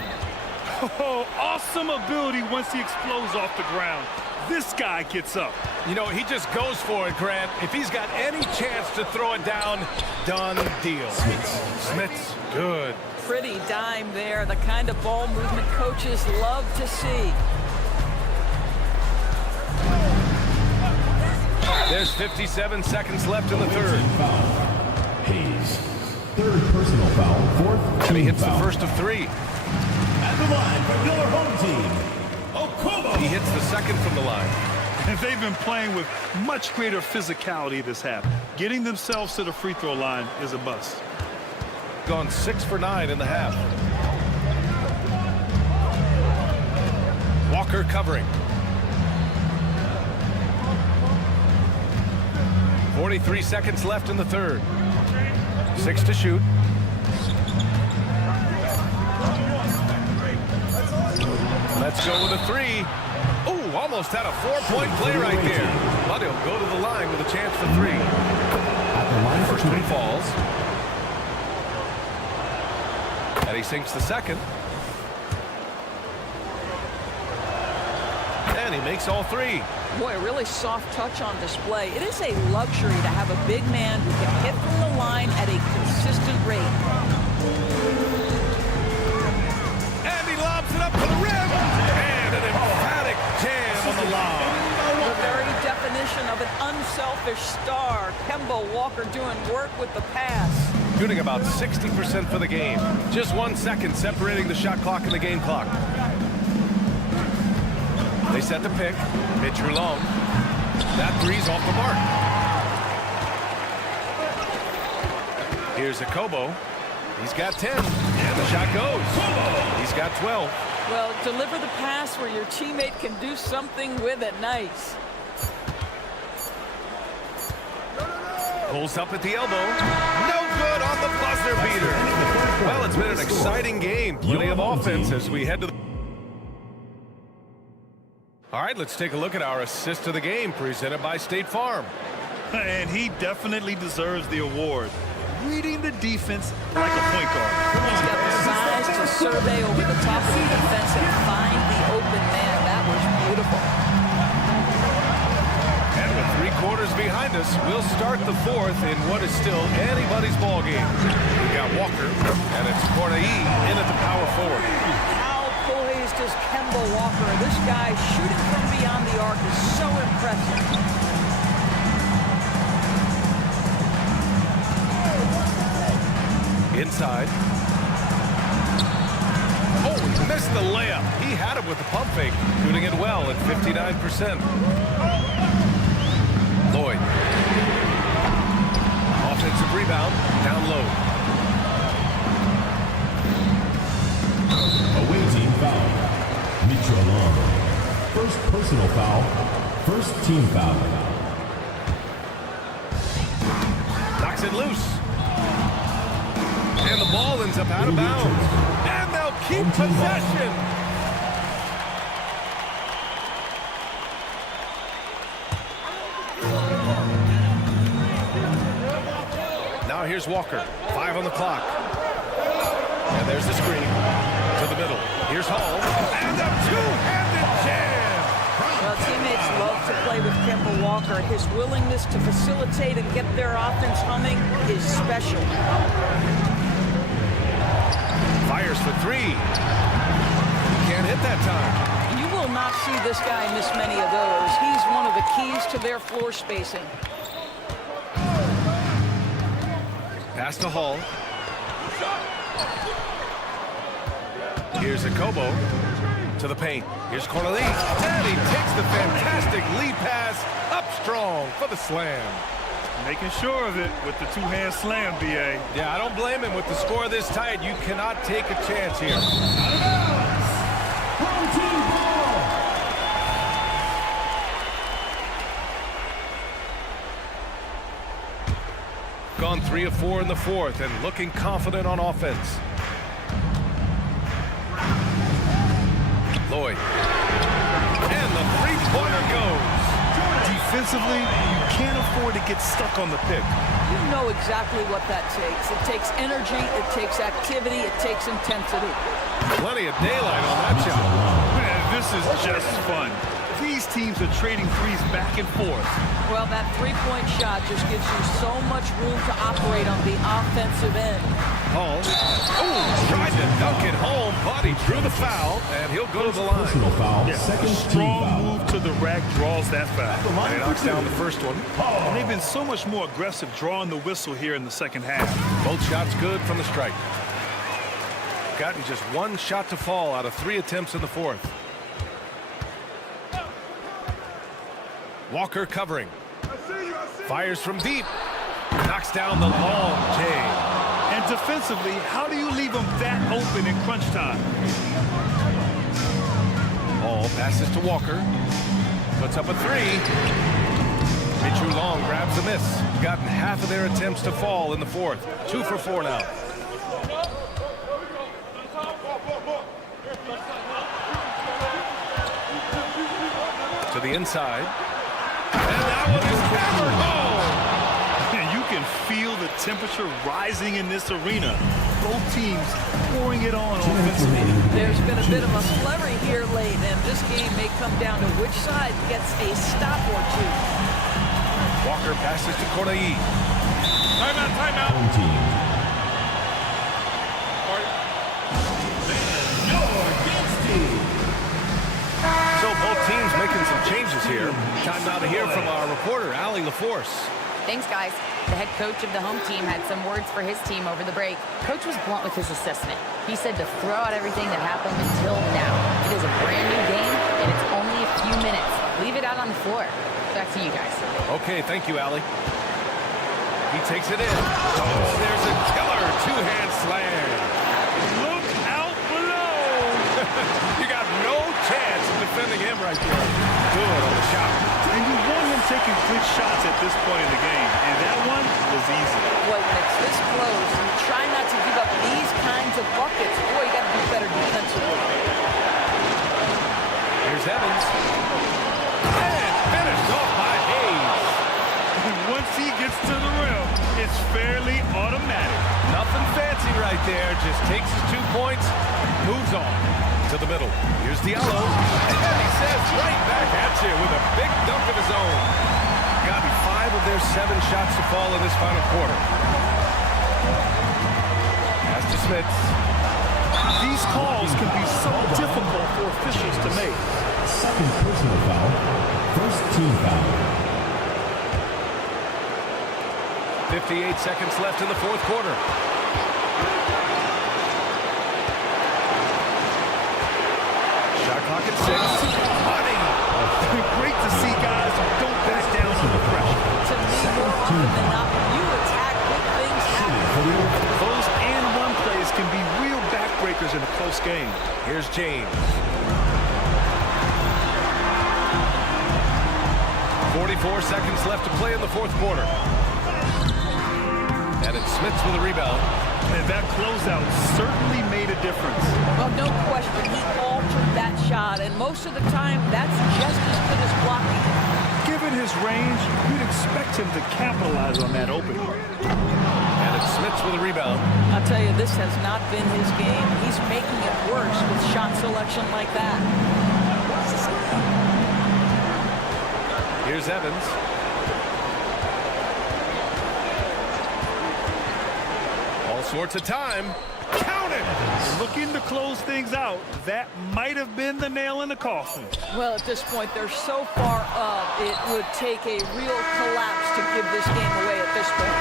Oh, awesome ability once he explodes off the ground. This guy gets up. You know, he just goes for it, Grant. If he's got any chance to throw it down, done deal. Smith's good. Pretty dime there, the kind of ball movement coaches love to see. There's 57 seconds left in the third. Hayes. Third personal foul. Fourth And he team hits foul. the first of three. At the line for Miller home team. Okobo. He hits the second from the line. And they've been playing with much greater physicality this half. Getting themselves to the free throw line is a bust. Gone 6 for 9 in the half. Walker covering. 43 seconds left in the third. 6 to shoot. Let's go with a three. Oh, almost had a 4-point play right there. But he'll go to the line with a chance for three. At the line for First one falls. And he sinks the second. And he makes all three. Boy, a really soft touch on display. It is a luxury to have a big man who can hit from the line at a consistent rate. And he lobs it up to the rim. And an emphatic jam on the lob. The very definition of an unselfish star. Kemba Walker doing work with the pass. Shooting about 60% for the game. Just 1 second separating the shot clock and the game clock. They set the pick. Mitchell long. That three's off the mark. Here's Okobo. He's got 10. And the shot goes. He's got 12. Well, deliver the pass where your teammate can do something with it. Nice. Pulls up at the elbow. No good on the buzzer beater. Well, it's been an exciting game. Plenty of offense as we head to the... All right, let's take a look at our assist of the game presented by State Farm. And he definitely deserves the award. Reading the defense like a point guard. He's got the size to survey over the top of the defense and find the open man. That was beautiful. And with 3 quarters behind us, we'll start the fourth in what is still anybody's ball game. We got Walker, and it's Corneli in at the power forward. How poised is Kemba Walker? This guy shooting from beyond the arc is so impressive. Inside. missed the layup. He had him with the pump fake, shooting it well at 59%. Lloyd. Offensive rebound, down low. Away team foul. Mitchell Long. First personal foul. First team foul. Knocks it loose. And the ball ends up out of bounds. And they'll keep possession. Now here's Walker. 5 on the clock. And there's the screen. To the middle. Here's Hall. And a two-handed jam. Well, teammates love to play with Kemba Walker. His willingness to facilitate and get their offense humming is special. Fires for 3. Can't hit that time. You will not see this guy miss many of those. He's one of the keys to their floor spacing. Pass to Hall. Here's Akobo to the paint. Here's Corneli. And he takes the fantastic lead pass up strong for the slam. Making sure of it with the two-hand slam, B.A. Yeah, I don't blame him. With the score this tight, you cannot take a chance here. Gone 3 of 4 in the fourth and looking confident on offense. Lloyd. And the three-pointer goes. Defensively, you can't afford to get stuck on the pick. You know exactly what that takes. It takes energy, it takes activity, it takes intensity. Plenty of daylight on that shot. Man, this is just fun. These teams are trading threes back and forth. Well, that three-point shot just gives you so much room to operate on the offensive end. Hall. Oh, tried to dunk it home, but he drew the foul, and he'll go to the line. Personal foul. Yeah, Second a team strong foul. move to the rack draws that foul. And he knocks down the first one. And they've been so much more aggressive drawing the whistle here in the second half. Both shots good from the strike. Gotten just one shot to fall out of 3 attempts in the fourth. Walker covering. Fires from deep. Knocks down the long J. And defensively, how do you leave them that open in crunch time? Hall passes to Walker. Puts up a 3. Michu Long grabs a miss. Gotten half of their attempts to fall in the fourth. 2 for 4 now. To the inside. And that one is hammered home. And you can feel the temperature rising in this arena. Both teams pouring it on offensively. There's been a bit of a flurry here late, and this game may come down to which side gets a stop or two. Walker passes to Corneli. Timeout, timeout. Home team. So both teams making some changes here. Time now to hear from our reporter, Allie LaForce. Thanks, guys. The head coach of the home team had some words for his team over the break. Coach was blunt with his assessment. He said to throw out everything that happened until now. It is a brand new game, and it's only a few minutes. Leave it out on the floor. Back to you guys. Okay, thank you, Allie. He takes it in. Oh, there's a killer two-hand slam. Look out below. You got no chance of defending him right there. Good on the shot. And you want him taking good shots at this point in the game. And that one was easy. Boy, when it's this close, you try not to give up these kinds of buckets. Boy, you got to do better defensively. Here's Evans. And finished off by Hayes. And once he gets to the rim, it's fairly automatic. Nothing fancy right there. Just takes his 2 points, moves on to the middle. Here's Diallo. And he says right back at you with a big dunk of his own. Gotten 5 of their 7 shots to fall in this final quarter. Pass to Smith. These calls can be so difficult for officials to make. Second personal foul. First team foul. 58 seconds left in the fourth quarter. and 6. Money. Great to see guys who don't back down under pressure. To me, more often than not, when you attack, big things happen. Those and one plays can be real backbreakers in a close game. Here's James. 44 seconds left to play in the fourth quarter. And it's Smits with a rebound. And that closeout certainly made a difference. Well, no question, he altered that shot, and most of the time, that's just as good as blocking. Given his range, you'd expect him to capitalize on that opening. And it's Smits with a rebound. I'll tell you, this has not been his game. He's making it worse with shot selection like that. Here's Evans. All sorts of time. Count it! Looking to close things out, that might have been the nail in the coffin. Well, at this point, they're so far up, it would take a real collapse to give this game away at this point.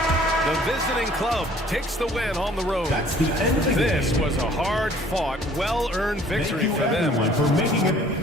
The visiting club takes the win on the road. That's the end of the This game. was a hard-fought, well-earned victory for them. Thank you everyone for making it.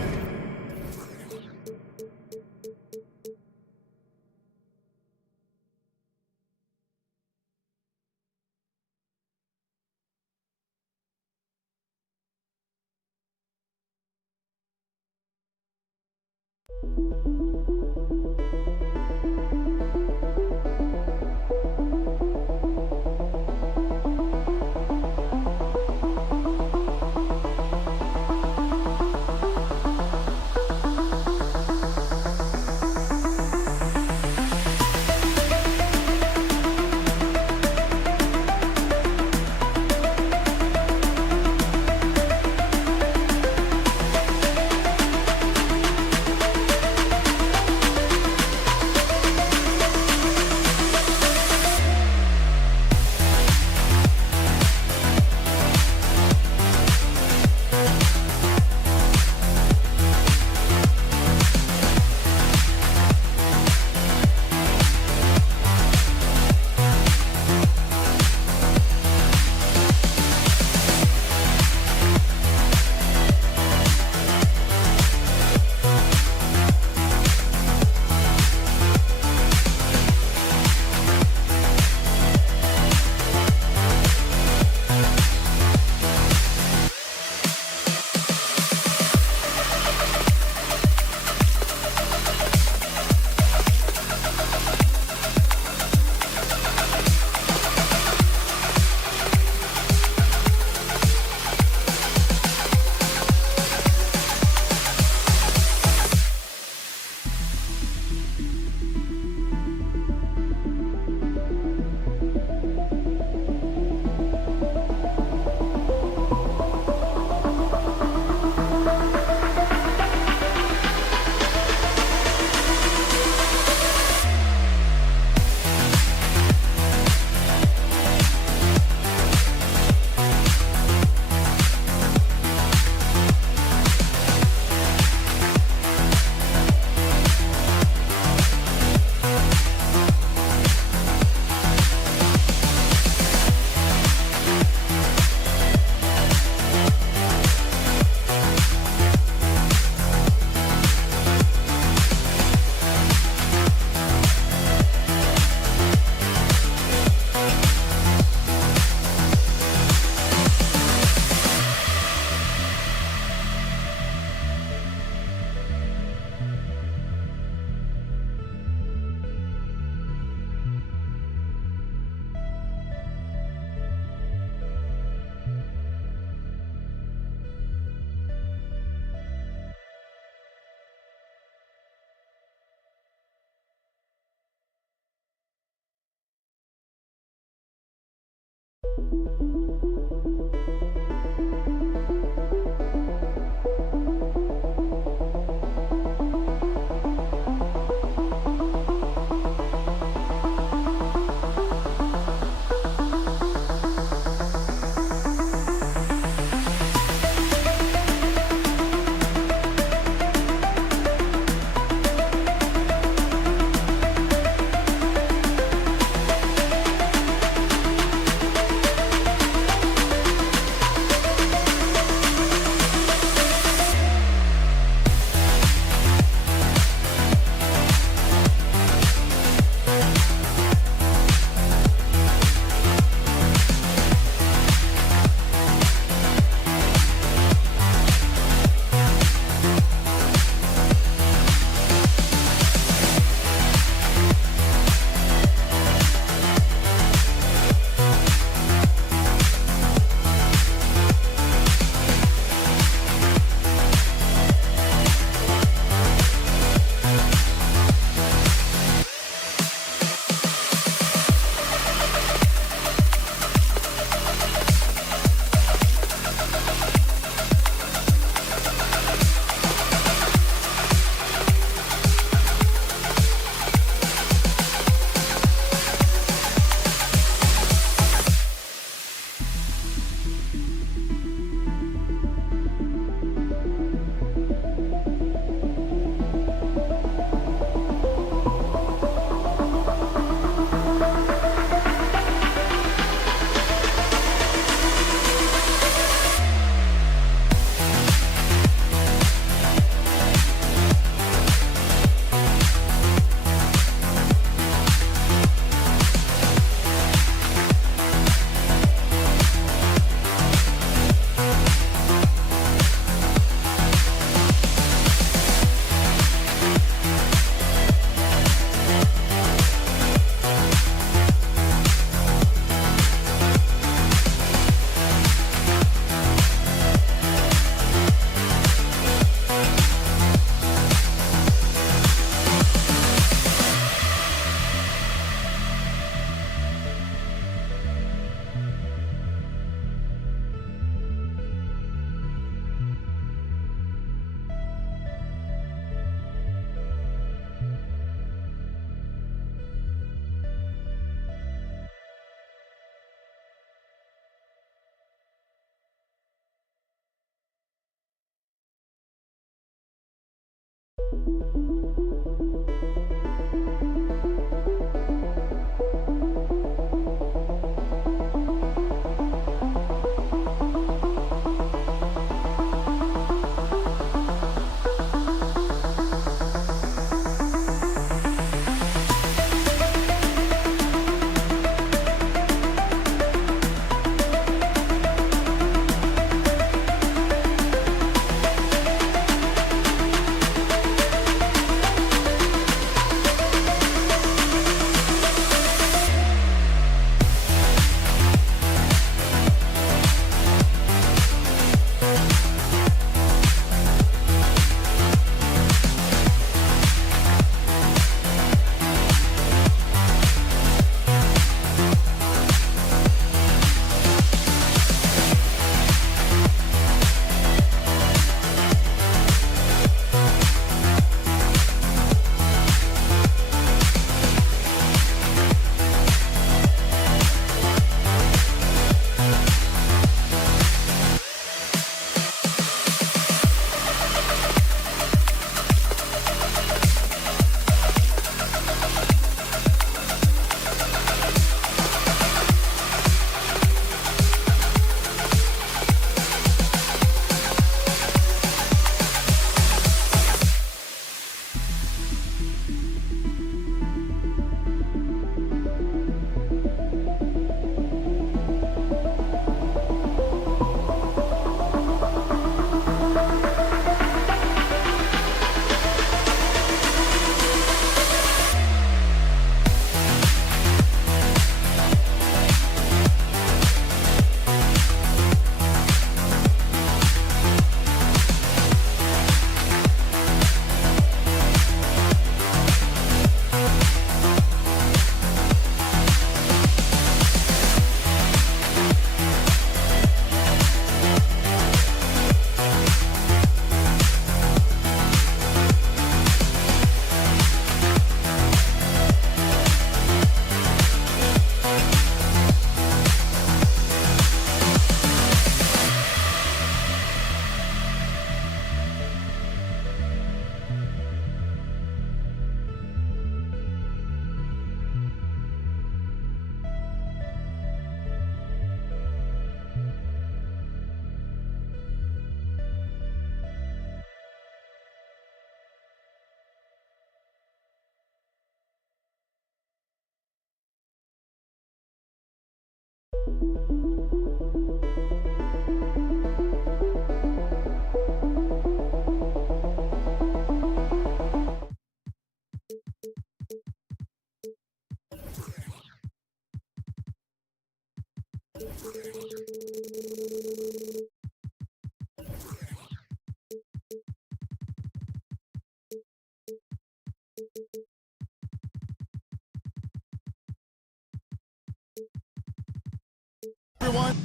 Everyone.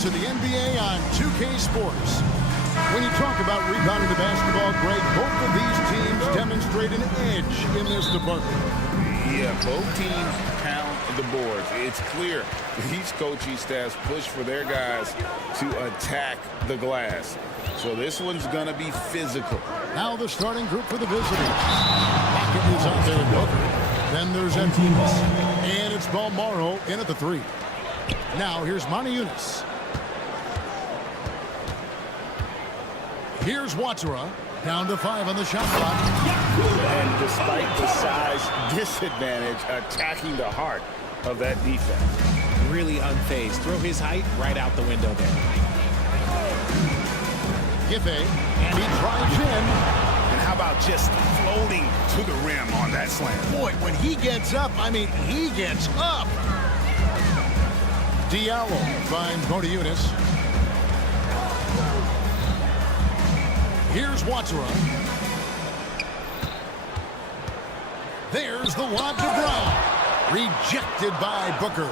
To the NBA on 2K Sports. When you talk about rebounding the basketball, Greg, both of these teams demonstrate an edge in this department. Yeah, both teams pound the boards. It's clear these coaching staffs push for their guys to attack the glass. So this one's going to be physical. Now the starting group for the visitors. Pocket is out there in Booker. Then there's Antimas. And it's Balmaro in at the 3. Now here's Moniunas. Here's Watsura, down to 5 on the shot clock. And despite the size disadvantage, attacking the heart of that defense. Really unfazed. Throw his height right out the window there. Giffey, and he drives in. And how about just floating to the rim on that slam? Boy, when he gets up, I mean, he gets up. Diallo finds Moniunas. Here's Watsura. There's the lob to Brown. Rejected by Booker.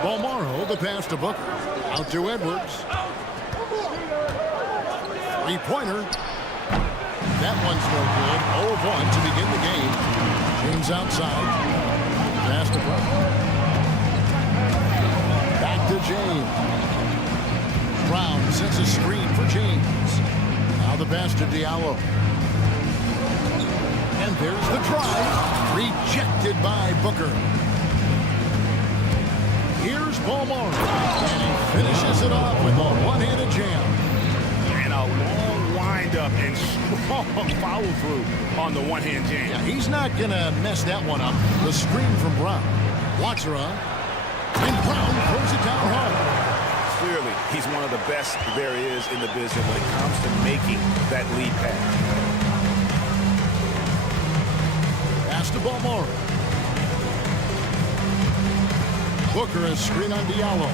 Bolmaro, the pass to Booker. Out to Edwards. Three-pointer. That one's no good. 0-1 to begin the game. James outside. Pass to Booker. Back to James. Brown sets a screen for James. Now the pass to Diallo. And there's the drive. Rejected by Booker. Here's Bolmaro. And he finishes it off with a one-handed jam. And a long wind-up and strong follow-through on the one-hand jam. Yeah, he's not going to mess that one up. The screen from Brown. Watsera. And Brown throws it down hard. Clearly, he's one of the best there is in the business when it comes to making that lead pass. Pass to Bolmaro. Booker is screen on Diallo.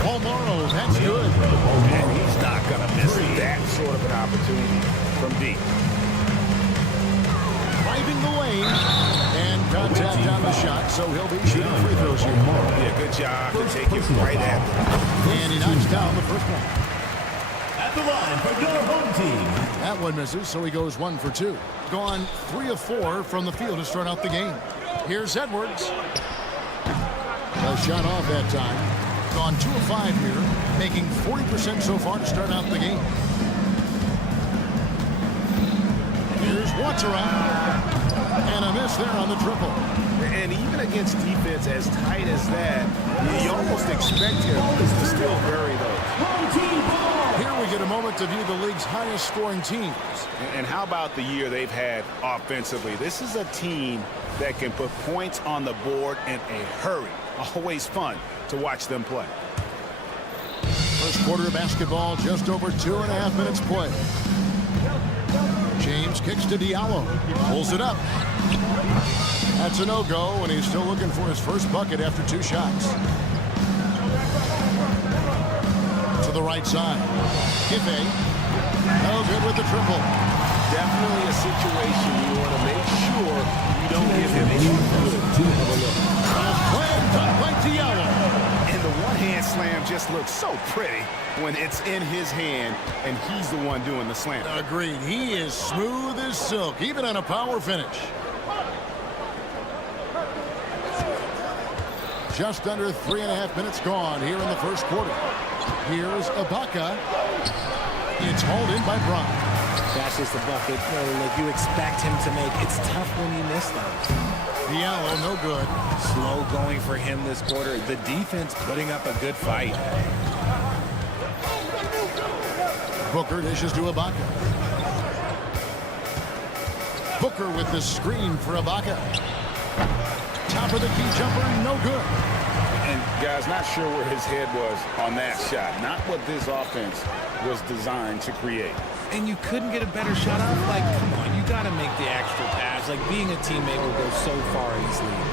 Bolmaro, that's good. And he's not going to miss that sort of an opportunity from deep. Driving the lane. And contact on the shot, so he'll be shooting free throws here. Yeah, good job to take it right at them. And he knocks down the first one. At the line for your home team. That one misses, so he goes 1 for 2. Gone 3 of 4 from the field to start out the game. Here's Edwards. A shot off that time. Gone 2 of 5 here, making 40% so far to start out the game. Here's Watsera. And a miss there on the triple. And even against defense as tight as that, you almost expect him to still bury those. Here we get a moment to view the league's highest scoring teams. And how about the year they've had offensively? This is a team that can put points on the board in a hurry. Always fun to watch them play. First quarter of basketball, just over 2.5 minutes play. James kicks to Diallo. Pulls it up. That's a no-go, and he's still looking for his first bucket after 2 shots. To the right side. Giffey. No good with the triple. Definitely a situation you want to make sure you don't give him any good of a look. Slam dunk by Diallo. And the one-hand slam just looks so pretty when it's in his hand and he's the one doing the slam. Agreed. He is smooth as silk, even on a power finish. Just under 3.5 minutes gone here in the first quarter. Here's Ibaka. It's hauled in by Brown. That's just a bucket like you expect him to make. It's tough when you miss them. Diallo, no good. Slow going for him this quarter. The defense putting up a good fight. Booker dishes to Ibaka. Booker with the screen for Ibaka. Top of the key jumper, no good. And guys, not sure where his head was on that shot. Not what this offense was designed to create. And you couldn't get a better shot off? Like, come on, you got to make the extra pass. Like, being a teammate will go so far in this league.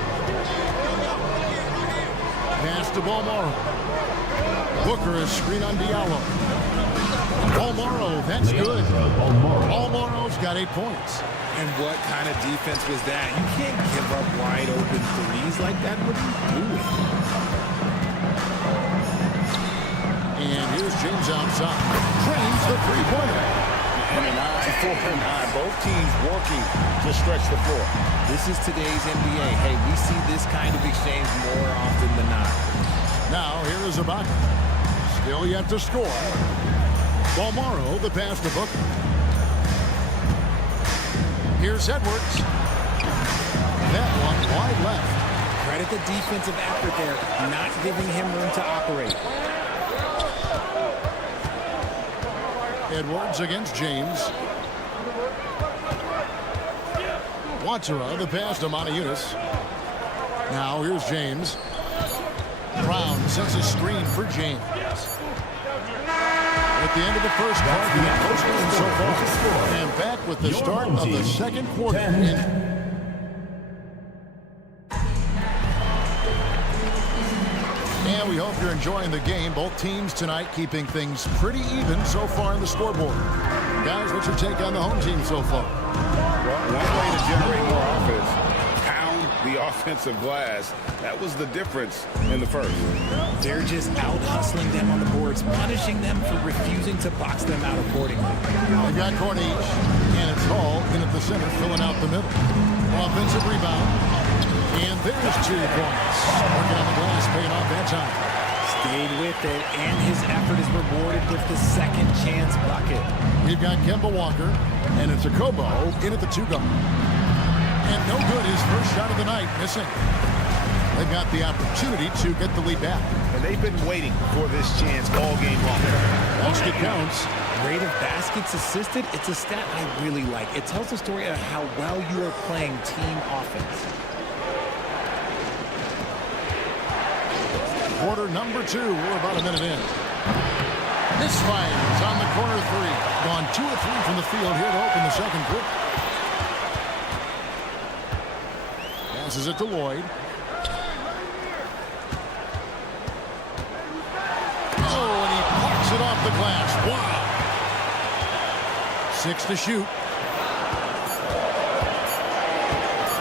Pass to Bolmaro. Booker is screen on Diallo. Bolmaro, that's good. Bolmaro's got 8 points. And what kind of defense was that? You can't give up wide open threes like that. What are you doing? And here's James outside. Drains the three-pointer. And an eye for an eye. Both teams working to stretch the floor. This is today's NBA. Hey, we see this kind of exchange more often than not. Now, here is Ibaka. Still yet to score. Bolmaro, the pass to Booker. Here's Edwards. That one wide left. Credit the defensive effort there, not giving him room to operate. Edwards against James. Watsera, the pass to Montejunas. Now here's James. Brown sets a screen for James. At the end of the first quarter, so far. And back with the start of the second quarter. And we hope you're enjoying the game. Both teams tonight keeping things pretty even so far in the scoreboard. Guys, what's your take on the home team so far? Well, one way to generate more offense, pound the offensive glass. That was the difference in the first. They're just out hustling them on the boards, punishing them for refusing to box them out accordingly. They've got Corniche, and it's Hall in at the center, filling out the middle. Offensive rebound, and there's 2 points. Working on the glass, paying off that time. Stayed with it, and his effort is rewarded with the second chance bucket. We've got Kemba Walker, and it's a Kobo in at the 2-guard. And no good, his first shot of the night, missing. They've got the opportunity to get the lead back. And they've been waiting for this chance all game long. Basket counts. Rate of baskets assisted, it's a stat I really like. It tells the story of how well you are playing team offense. Quarter number 2, we're about a minute in. This fires on the corner 3. Gone 2 of 3 from the field here to open the second quarter. Passes it to Lloyd. Oh, and he parks it off the glass. Wow. 6 to shoot.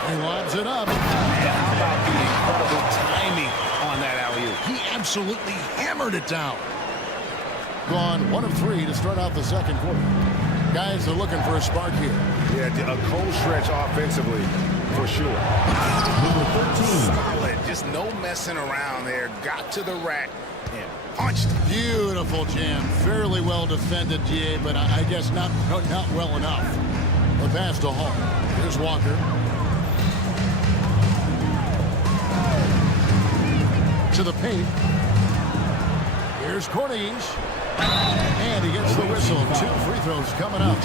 He lobs it up. And how about the incredible timing on that alley-oop? He absolutely hammered it down. Gone 1 of 3 to start out the second quarter. Guys are looking for a spark here. Yeah, a cold stretch offensively, for sure. Number 13. Solid, just no messing around there. Got to the rack and punched. Beautiful jam. Fairly well defended, GA, but I guess not well enough. The pass to Hall. Here's Walker. To the paint. Here's Corniche. And he gets the whistle. 2 free throws coming up.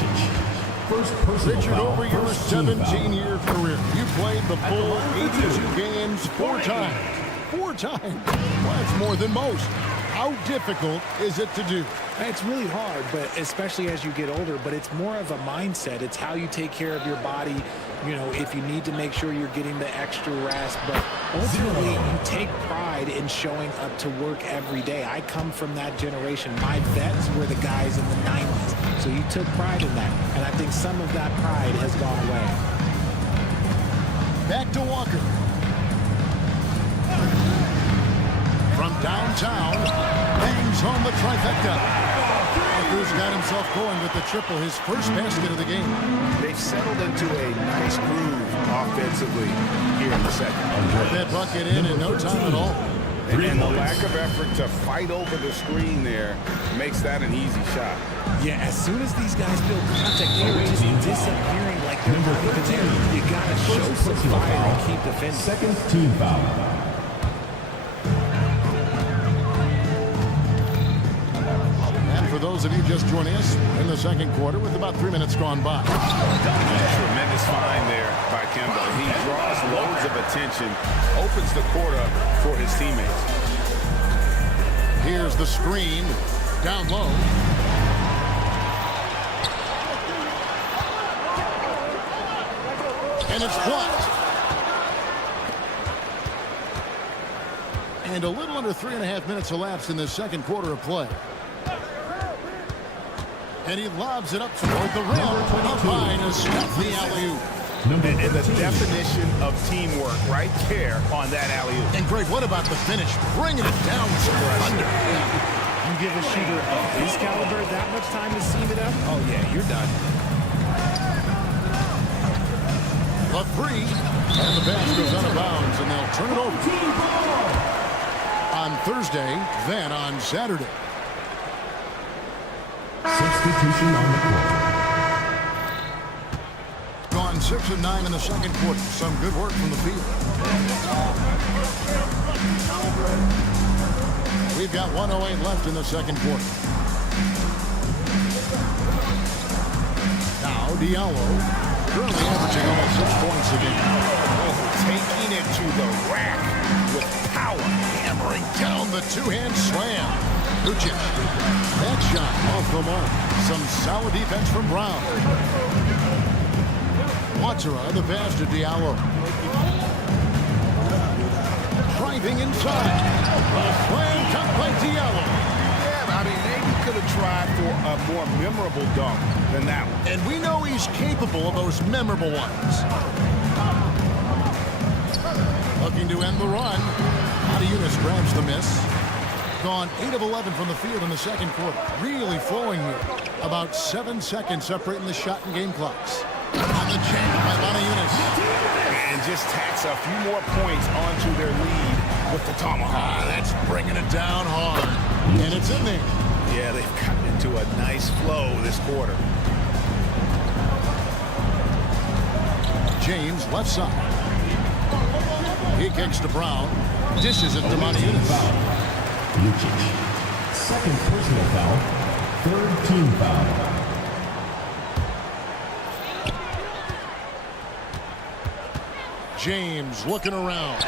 Richard, over your 17-year career, you played the full 82 games 4 times. 4 times? Well, that's more than most. How difficult is it to do? It's really hard, but especially as you get older, but it's more of a mindset. It's how you take care of your body. You know, if you need to make sure you're getting the extra rest, but ultimately you take pride in showing up to work every day. I come from that generation. My vets were the guys in the 90s, so you took pride in that, and I think some of that pride has gone away. Back to Walker. From downtown, bangs home the trifecta. Walker's got himself going with the triple, his first basket of the game. They've settled into a nice groove offensively here in the second. Put that bucket in no time at all. And the lack of effort to fight over the screen there makes that an easy shot. Yeah, as soon as these guys feel contact, they're just disappearing like they're not even there. You got to show some fire and keep defending. Second team foul. For those of you just joining us in the second quarter with about 3 minutes gone by. Tremendous find there by Kemba. He draws loads of attention, opens the court up for his teammates. Here's the screen down low. And it's blocked. And a little under 3.5 minutes elapsed in the second quarter of play. And he lobs it up toward the rim. Up high to stuff the alley-oop. And the definition of teamwork right there on that alley-oop. And Greg, what about the finish? Bringing it down with some thunder. You give a shooter of his caliber that much time to seam it up? Oh, yeah, you're done. A 3. And the pass goes out of bounds, and they'll turn it over. On Thursday, then on Saturday. Substitution on the court. Gone 6 of 9 in the second quarter. Some good work from the field. We've got 1:08 left in the second quarter. Now Diallo, currently averaging almost 6 points a game. Taking it to the rack with power. Hammering down the two-hand slam. Lucic. That shot off the mark. Some solid defense from Brown. Watsura, the pass to Diallo. Driving inside. A slam cut by Diallo. Yeah, I mean, maybe could have tried for a more memorable dunk than that one. And we know he's capable of those memorable ones. Looking to end the run. Yunus grabs the miss. Gone 8 of 11 from the field in the second quarter. Really flowing here. About 7 seconds separating the shot and game clocks. On the chain by Yunus. And just tacks a few more points onto their lead with the tomahawk. That's bringing it down hard. And it's in there. Yeah, they've gotten into a nice flow this quarter. James, left side. He kicks to Brown. Dishes it to Yunus. Second personal foul. Third team foul. James looking around.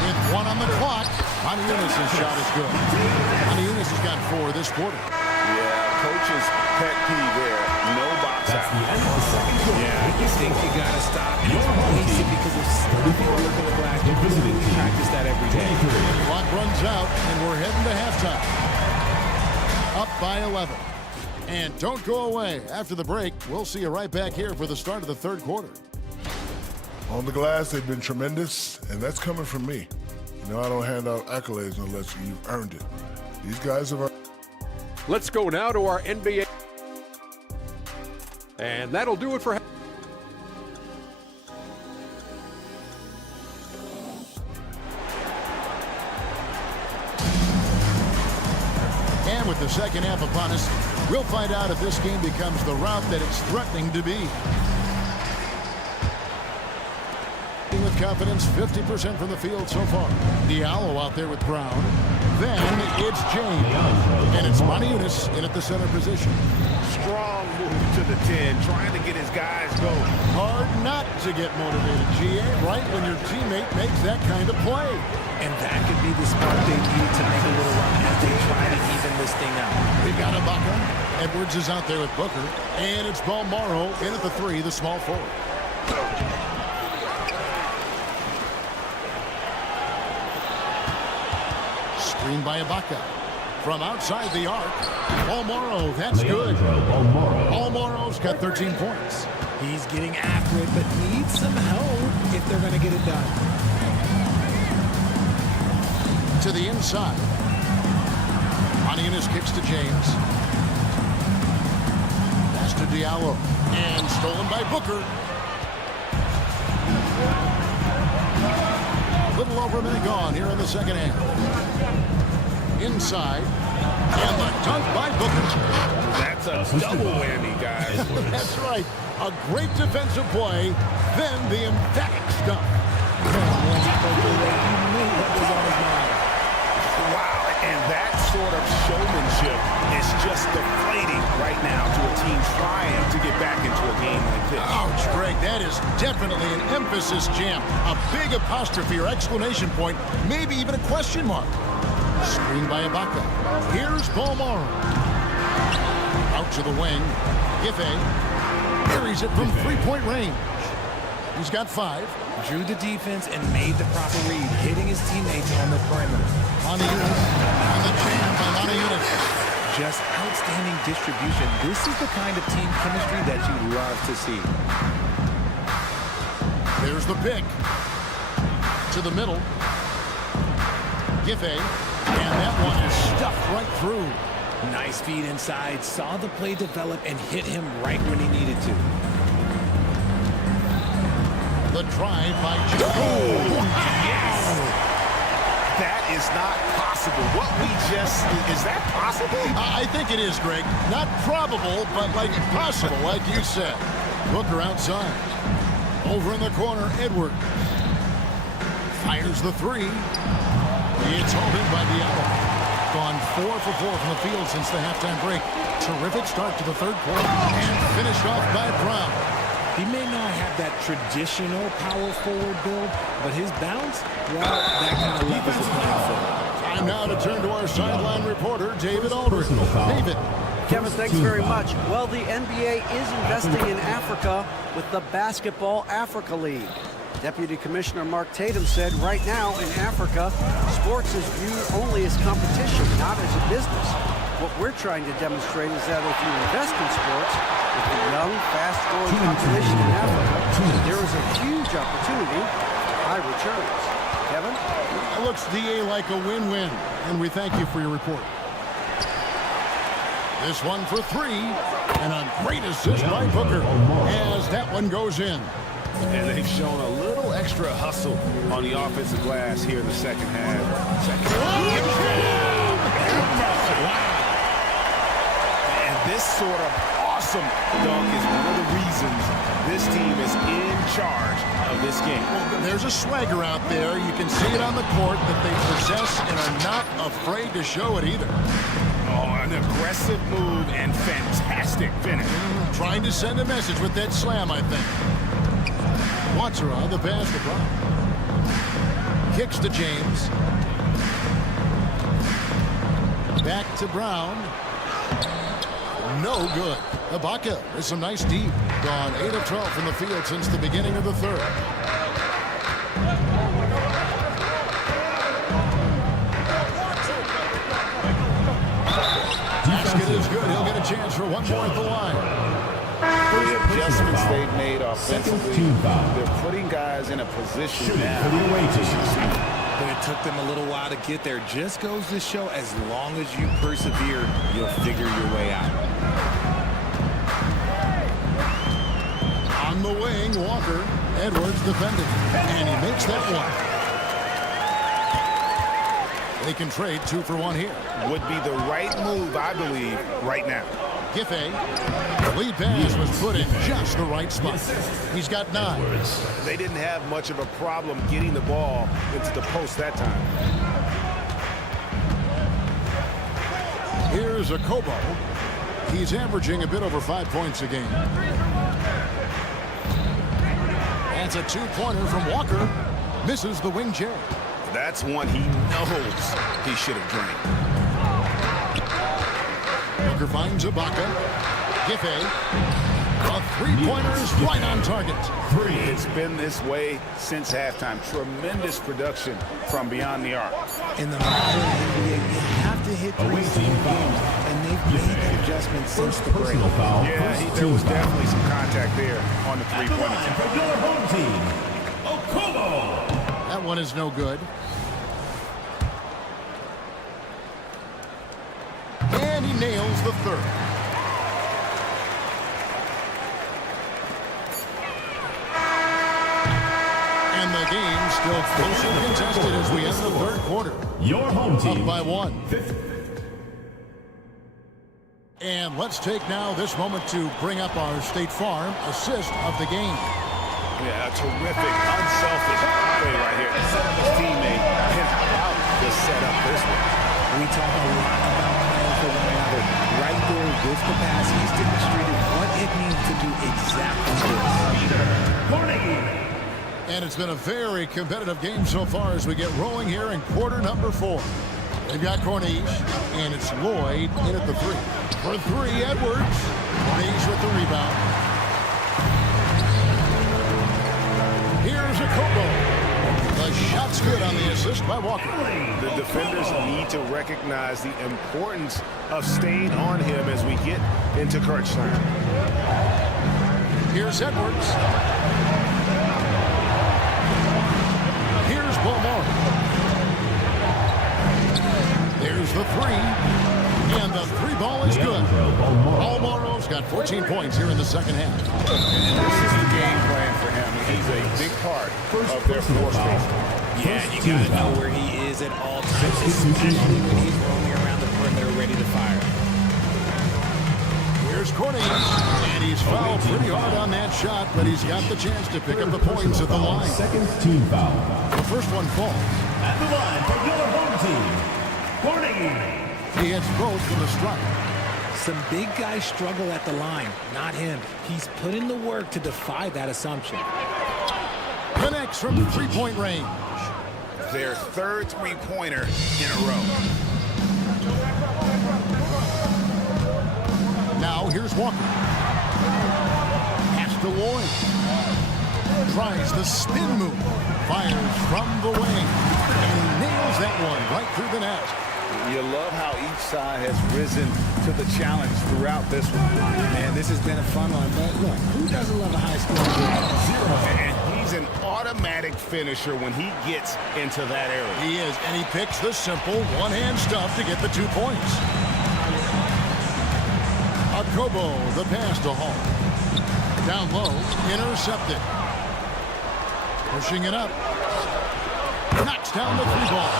With 1 on the clock, Yunus' shot is good. Yunus has got 4 this quarter. Yeah, coach's pet peeve there. No box That's out. the end of the second quarter. Yeah, I think you got to stop and pace it because of stopping or looking at glass. We practice that every day. Clock runs out, and we're heading to halftime. Up by 11. And don't go away. After the break, we'll see you right back here for the start of the third quarter. On the glass, they've been tremendous, and that's coming from me. You know, I don't hand out accolades unless you've earned it. These guys have earned. Let's go now to our NBA. And that'll do it for. And with the second half upon us, we'll find out if this game becomes the route that it's threatening to be. With confidence, 50% from the field so far. Diallo out there with Brown. Then it's James. And it's Yunus in at the center position. Strong move to the 10, trying to get his guys going. Hard not to get motivated, GA, right when your teammate makes that kind of play. And that could be the spark they need to make a little run as they try to even this thing out. We've got Ibaka. Edwards is out there with Booker. And it's Balmaro in at the 3, the small forward. Screen by Ibaka. From outside the arc. Balmaro, that's good. Balmaro's got 13 points. He's getting after it, but needs some help if they're going to get it done. To the inside. Yunus kicks to James. Pass to Diallo. And stolen by Booker. A little over a minute gone here in the second half. Inside. And the dunk by Booker. That's a double whammy, guys. That's right. A great defensive play. Then the emphatic stuff. Wow, and that sort of showmanship is just deflating right now to a team trying to get back into a game like this. Ouch, Greg, that is definitely an emphasis jam. A big apostrophe or exclamation point, maybe even a question mark. Screen by Ibaka. Here's Balmaro. Out to the wing. Giffey carries it from three-point range. He's got 5. Drew the defense and made the proper read, hitting his teammates on the perimeter. On the jam by Yunus. Just outstanding distribution. This is the kind of team chemistry that you love to see. There's the pick. To the middle. Giffey. And that one is stuffed right through. Nice feed inside. Saw the play develop and hit him right when he needed to. The drive by Joe. Oh, yes! That is not possible. What we just... Is that possible? I think it is, Greg. Not probable, but like possible, like you said. Booker outside. Over in the corner, Edwards. Fires the 3. It's holding by Diallo. Gone 4 for 4 from the field since the halftime break. Terrific start to the third quarter. And finished off by Brown. He may not have that traditional power forward build, but his bounce, well, that kind of levels the playing field. Time now to turn to our sideline reporter, David Aldridge. David. Kevin, thanks very much. Well, the NBA is investing in Africa with the Basketball Africa League. Deputy Commissioner Mark Tatum said right now in Africa, sports is viewed only as competition, not as a business. What we're trying to demonstrate is that if you invest in sports, with the young, fast-growing population in Africa, there is a huge opportunity for high returns. Kevin? It looks, DA, like a win-win, and we thank you for your report. This one for three, and a great assist by Booker as that one goes in. And they've shown a little extra hustle on the offensive glass here in the second half. And this sort of awesome dunk is one of the reasons this team is in charge of this game. Well, there's a swagger out there. You can see it on the court that they possess and are not afraid to show it either. Oh, an aggressive move and fantastic finish. Trying to send a message with that slam, I think. Watsura, the pass to Brown. Kicks to James. Back to Brown. No good. Ibaka with some nice deep. Gone 8 of 12 from the field since the beginning of the third. Basket is good. He'll get a chance for one more at the line. The adjustments they've made offensively, they're putting guys in a position now to succeed. But it took them a little while to get there. Just goes to show as long as you persevere, you'll figure your way out. On the wing, Walker. Edwards defending. And he makes that one. They can trade 2 for 1 here. Would be the right move, I believe, right now. Giffey. The lead pass was put in just the right spot. He's got 9. They didn't have much of a problem getting the ball into the post that time. Here's a Kobo. He's averaging a bit over 5 points a game. That's a 2-pointer from Walker. Misses the wing chair. That's one he knows he should have drained. Booker finds Ibaka. Giffey. A 3-pointer is right on target. It's been this way since halftime. Tremendous production from beyond the arc. In the modern NBA, you have to hit threes to win games, and they've made that adjustment since the break. Yeah, there was definitely some contact there on the three-pointer. That one is no good. And he nails the third. And the game still closely contested as we end the third quarter. Your home team up by 1. And let's take now this moment to bring up our State Farm assist of the game. Yeah, a terrific, unselfish play right here. Set up his teammate and how to set up this one. We talk a lot about playing for one another. Right there with the pass, he's demonstrated what it means to do exactly this. And it's been a very competitive game so far as we get rolling here in quarter number 4. They've got Corniche, and it's Lloyd in at the 3. For 3, Edwards. Corniche with the rebound. Here's a Kobo. The shot's good on the assist by Walker. The defenders need to recognize the importance of staying on him as we get into crunch time. Here's Edwards. Here's Beaumont. There's the 3. And the 3 ball is good. Balmoro's got 14 points here in the second half. And this is the game plan for him. He's a big part of their floor space. Yeah, you got to know where he is at all times, especially when he's roaming around the perimeter ready to fire. Here's Corniche, and he's fouled pretty hard on that shot, but he's got the chance to pick up the points at the line. Second team foul. The first one falls. At the line for your home team, Corniche. He hits both with a strike. Some big guys struggle at the line, not him. He's put in the work to defy that assumption. Connects from 3-point range. Their third three-pointer in a row. Now here's Walker. Pass to Lloyd. Tries the spin move. Fires from the wing. And he nails that one right through the net. You love how each side has risen to the challenge throughout this one. Man, this has been a fun one. But look, who doesn't love a high-scoring game? And he's an automatic finisher when he gets into that area. He is, and he picks the simple one-hand stuff to get the 2 points. Akobo, the pass to Hall. Down low, intercepted. Pushing it up. Knocks down the 3-ball.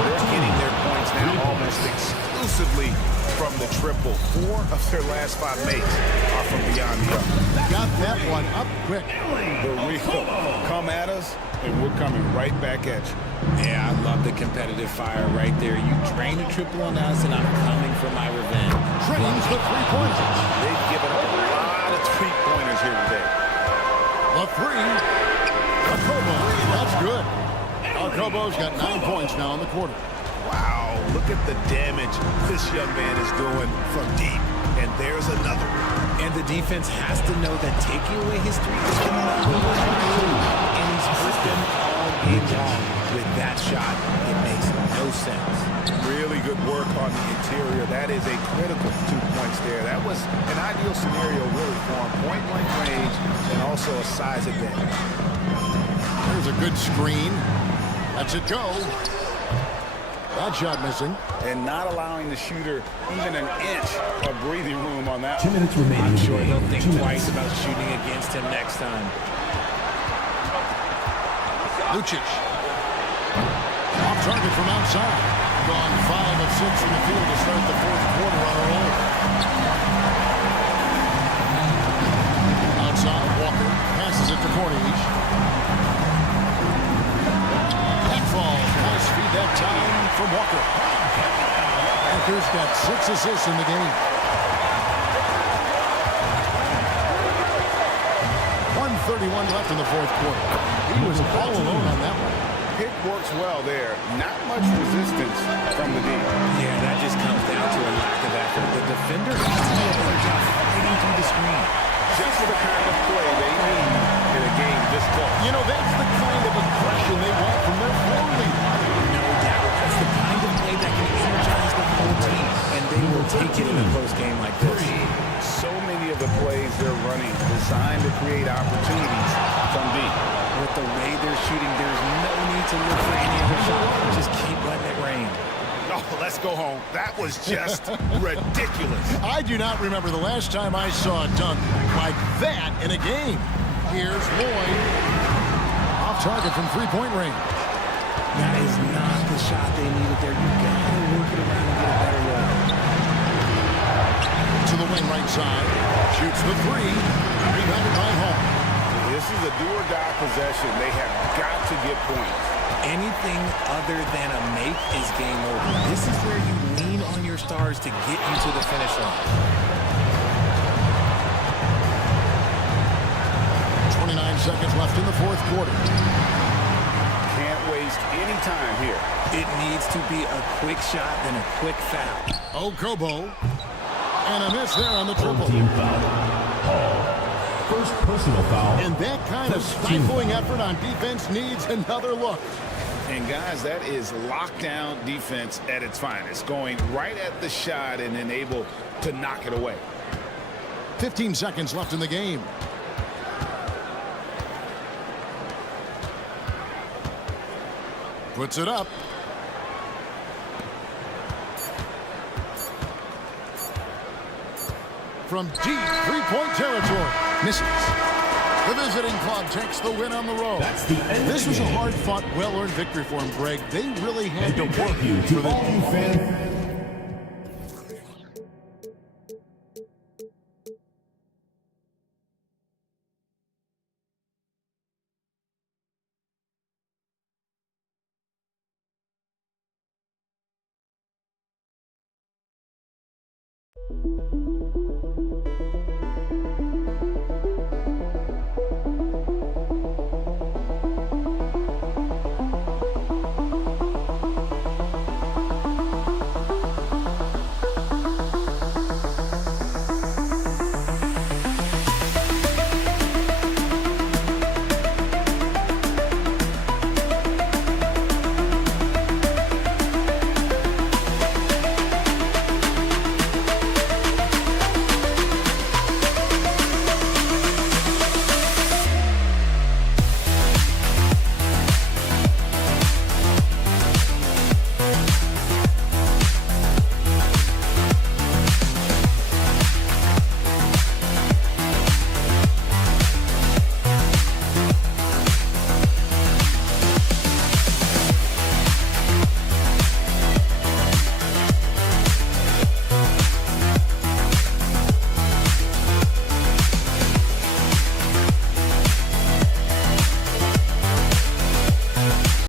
They're getting their points now almost exclusively from the triple. 4 of their last 5 makes are from beyond the arc. Got that one up quick. The Rico come at us, and we're coming right back at you. Yeah, I love the competitive fire right there. You drain a triple on us, and I'm coming for my revenge. Drains the 3-pointers. They've given up a lot of 3-pointers here today. The 3. Akobo, that's good. Akobo's got 9 points now in the quarter. Wow, look at the damage this young man is doing from deep. And there's another one. And the defense has to know that taking away his 3 is the number 1 priority. And he's hurt them all game long with that shot. It makes no sense. Really good work on the interior. That is a critical 2 points there. That was an ideal scenario really for him. Point-blank range and also a size advantage. There's a good screen. That's it go. That shot missing. And not allowing the shooter even an inch of breathing room on that 2 minutes remaining. I'm sure he'll think twice about shooting against him next time. Lucic. Off target from outside. Gone 5 of 6 from the field to start the 4th quarter on a roll. Outside, Walker passes it to Cornish. Nice feed that time from Walker. Walker's got 6 assists in the game. 1:31 left in the 4th quarter. He was all alone on that one. Pick works well there. Not much resistance from the deep. Yeah, that just comes down to a lack of effort. The defender has to do a better job fighting through the screen. Just the kind of play they need in a game this close. You know, that's the kind of aggression they want from their floor leader. No doubt. That's the kind of play that can energize the whole team. And they will take it in a close game like this. So many of the plays they're running designed to create opportunities from deep. With the way they're shooting, there's no need to look for any other shot. Just keep letting it rain. Oh, let's go home. That was just ridiculous. I do not remember the last time I saw a dunk like that in a game. Here's Lloyd. Off target from 3-point range. That is not the shot they needed there. You got to work it around and get a better look. To the wing right side. Shoots the 3. Rebounded by Hall. This is a do-or-die possession. They have got to get points. Anything other than a make is game over. This is where you lean on your stars to get you to the finish line. 29 seconds left in the 4th quarter. Can't waste any time here. It needs to be a quick shot, then a quick foul. Okobo. And a miss there on the triple. Team foul. First personal foul. And that kind of stifling effort on defense needs another look. And guys, that is lockdown defense at its finest. Going right at the shot and then able to knock it away. 15 seconds left in the game. Puts it up. From deep 3-point territory. Misses. The visiting club takes the win on the road. That's the end. This was a hard-fought, well-earned victory for him, Greg. They really had to work Thank you for to the all you fans.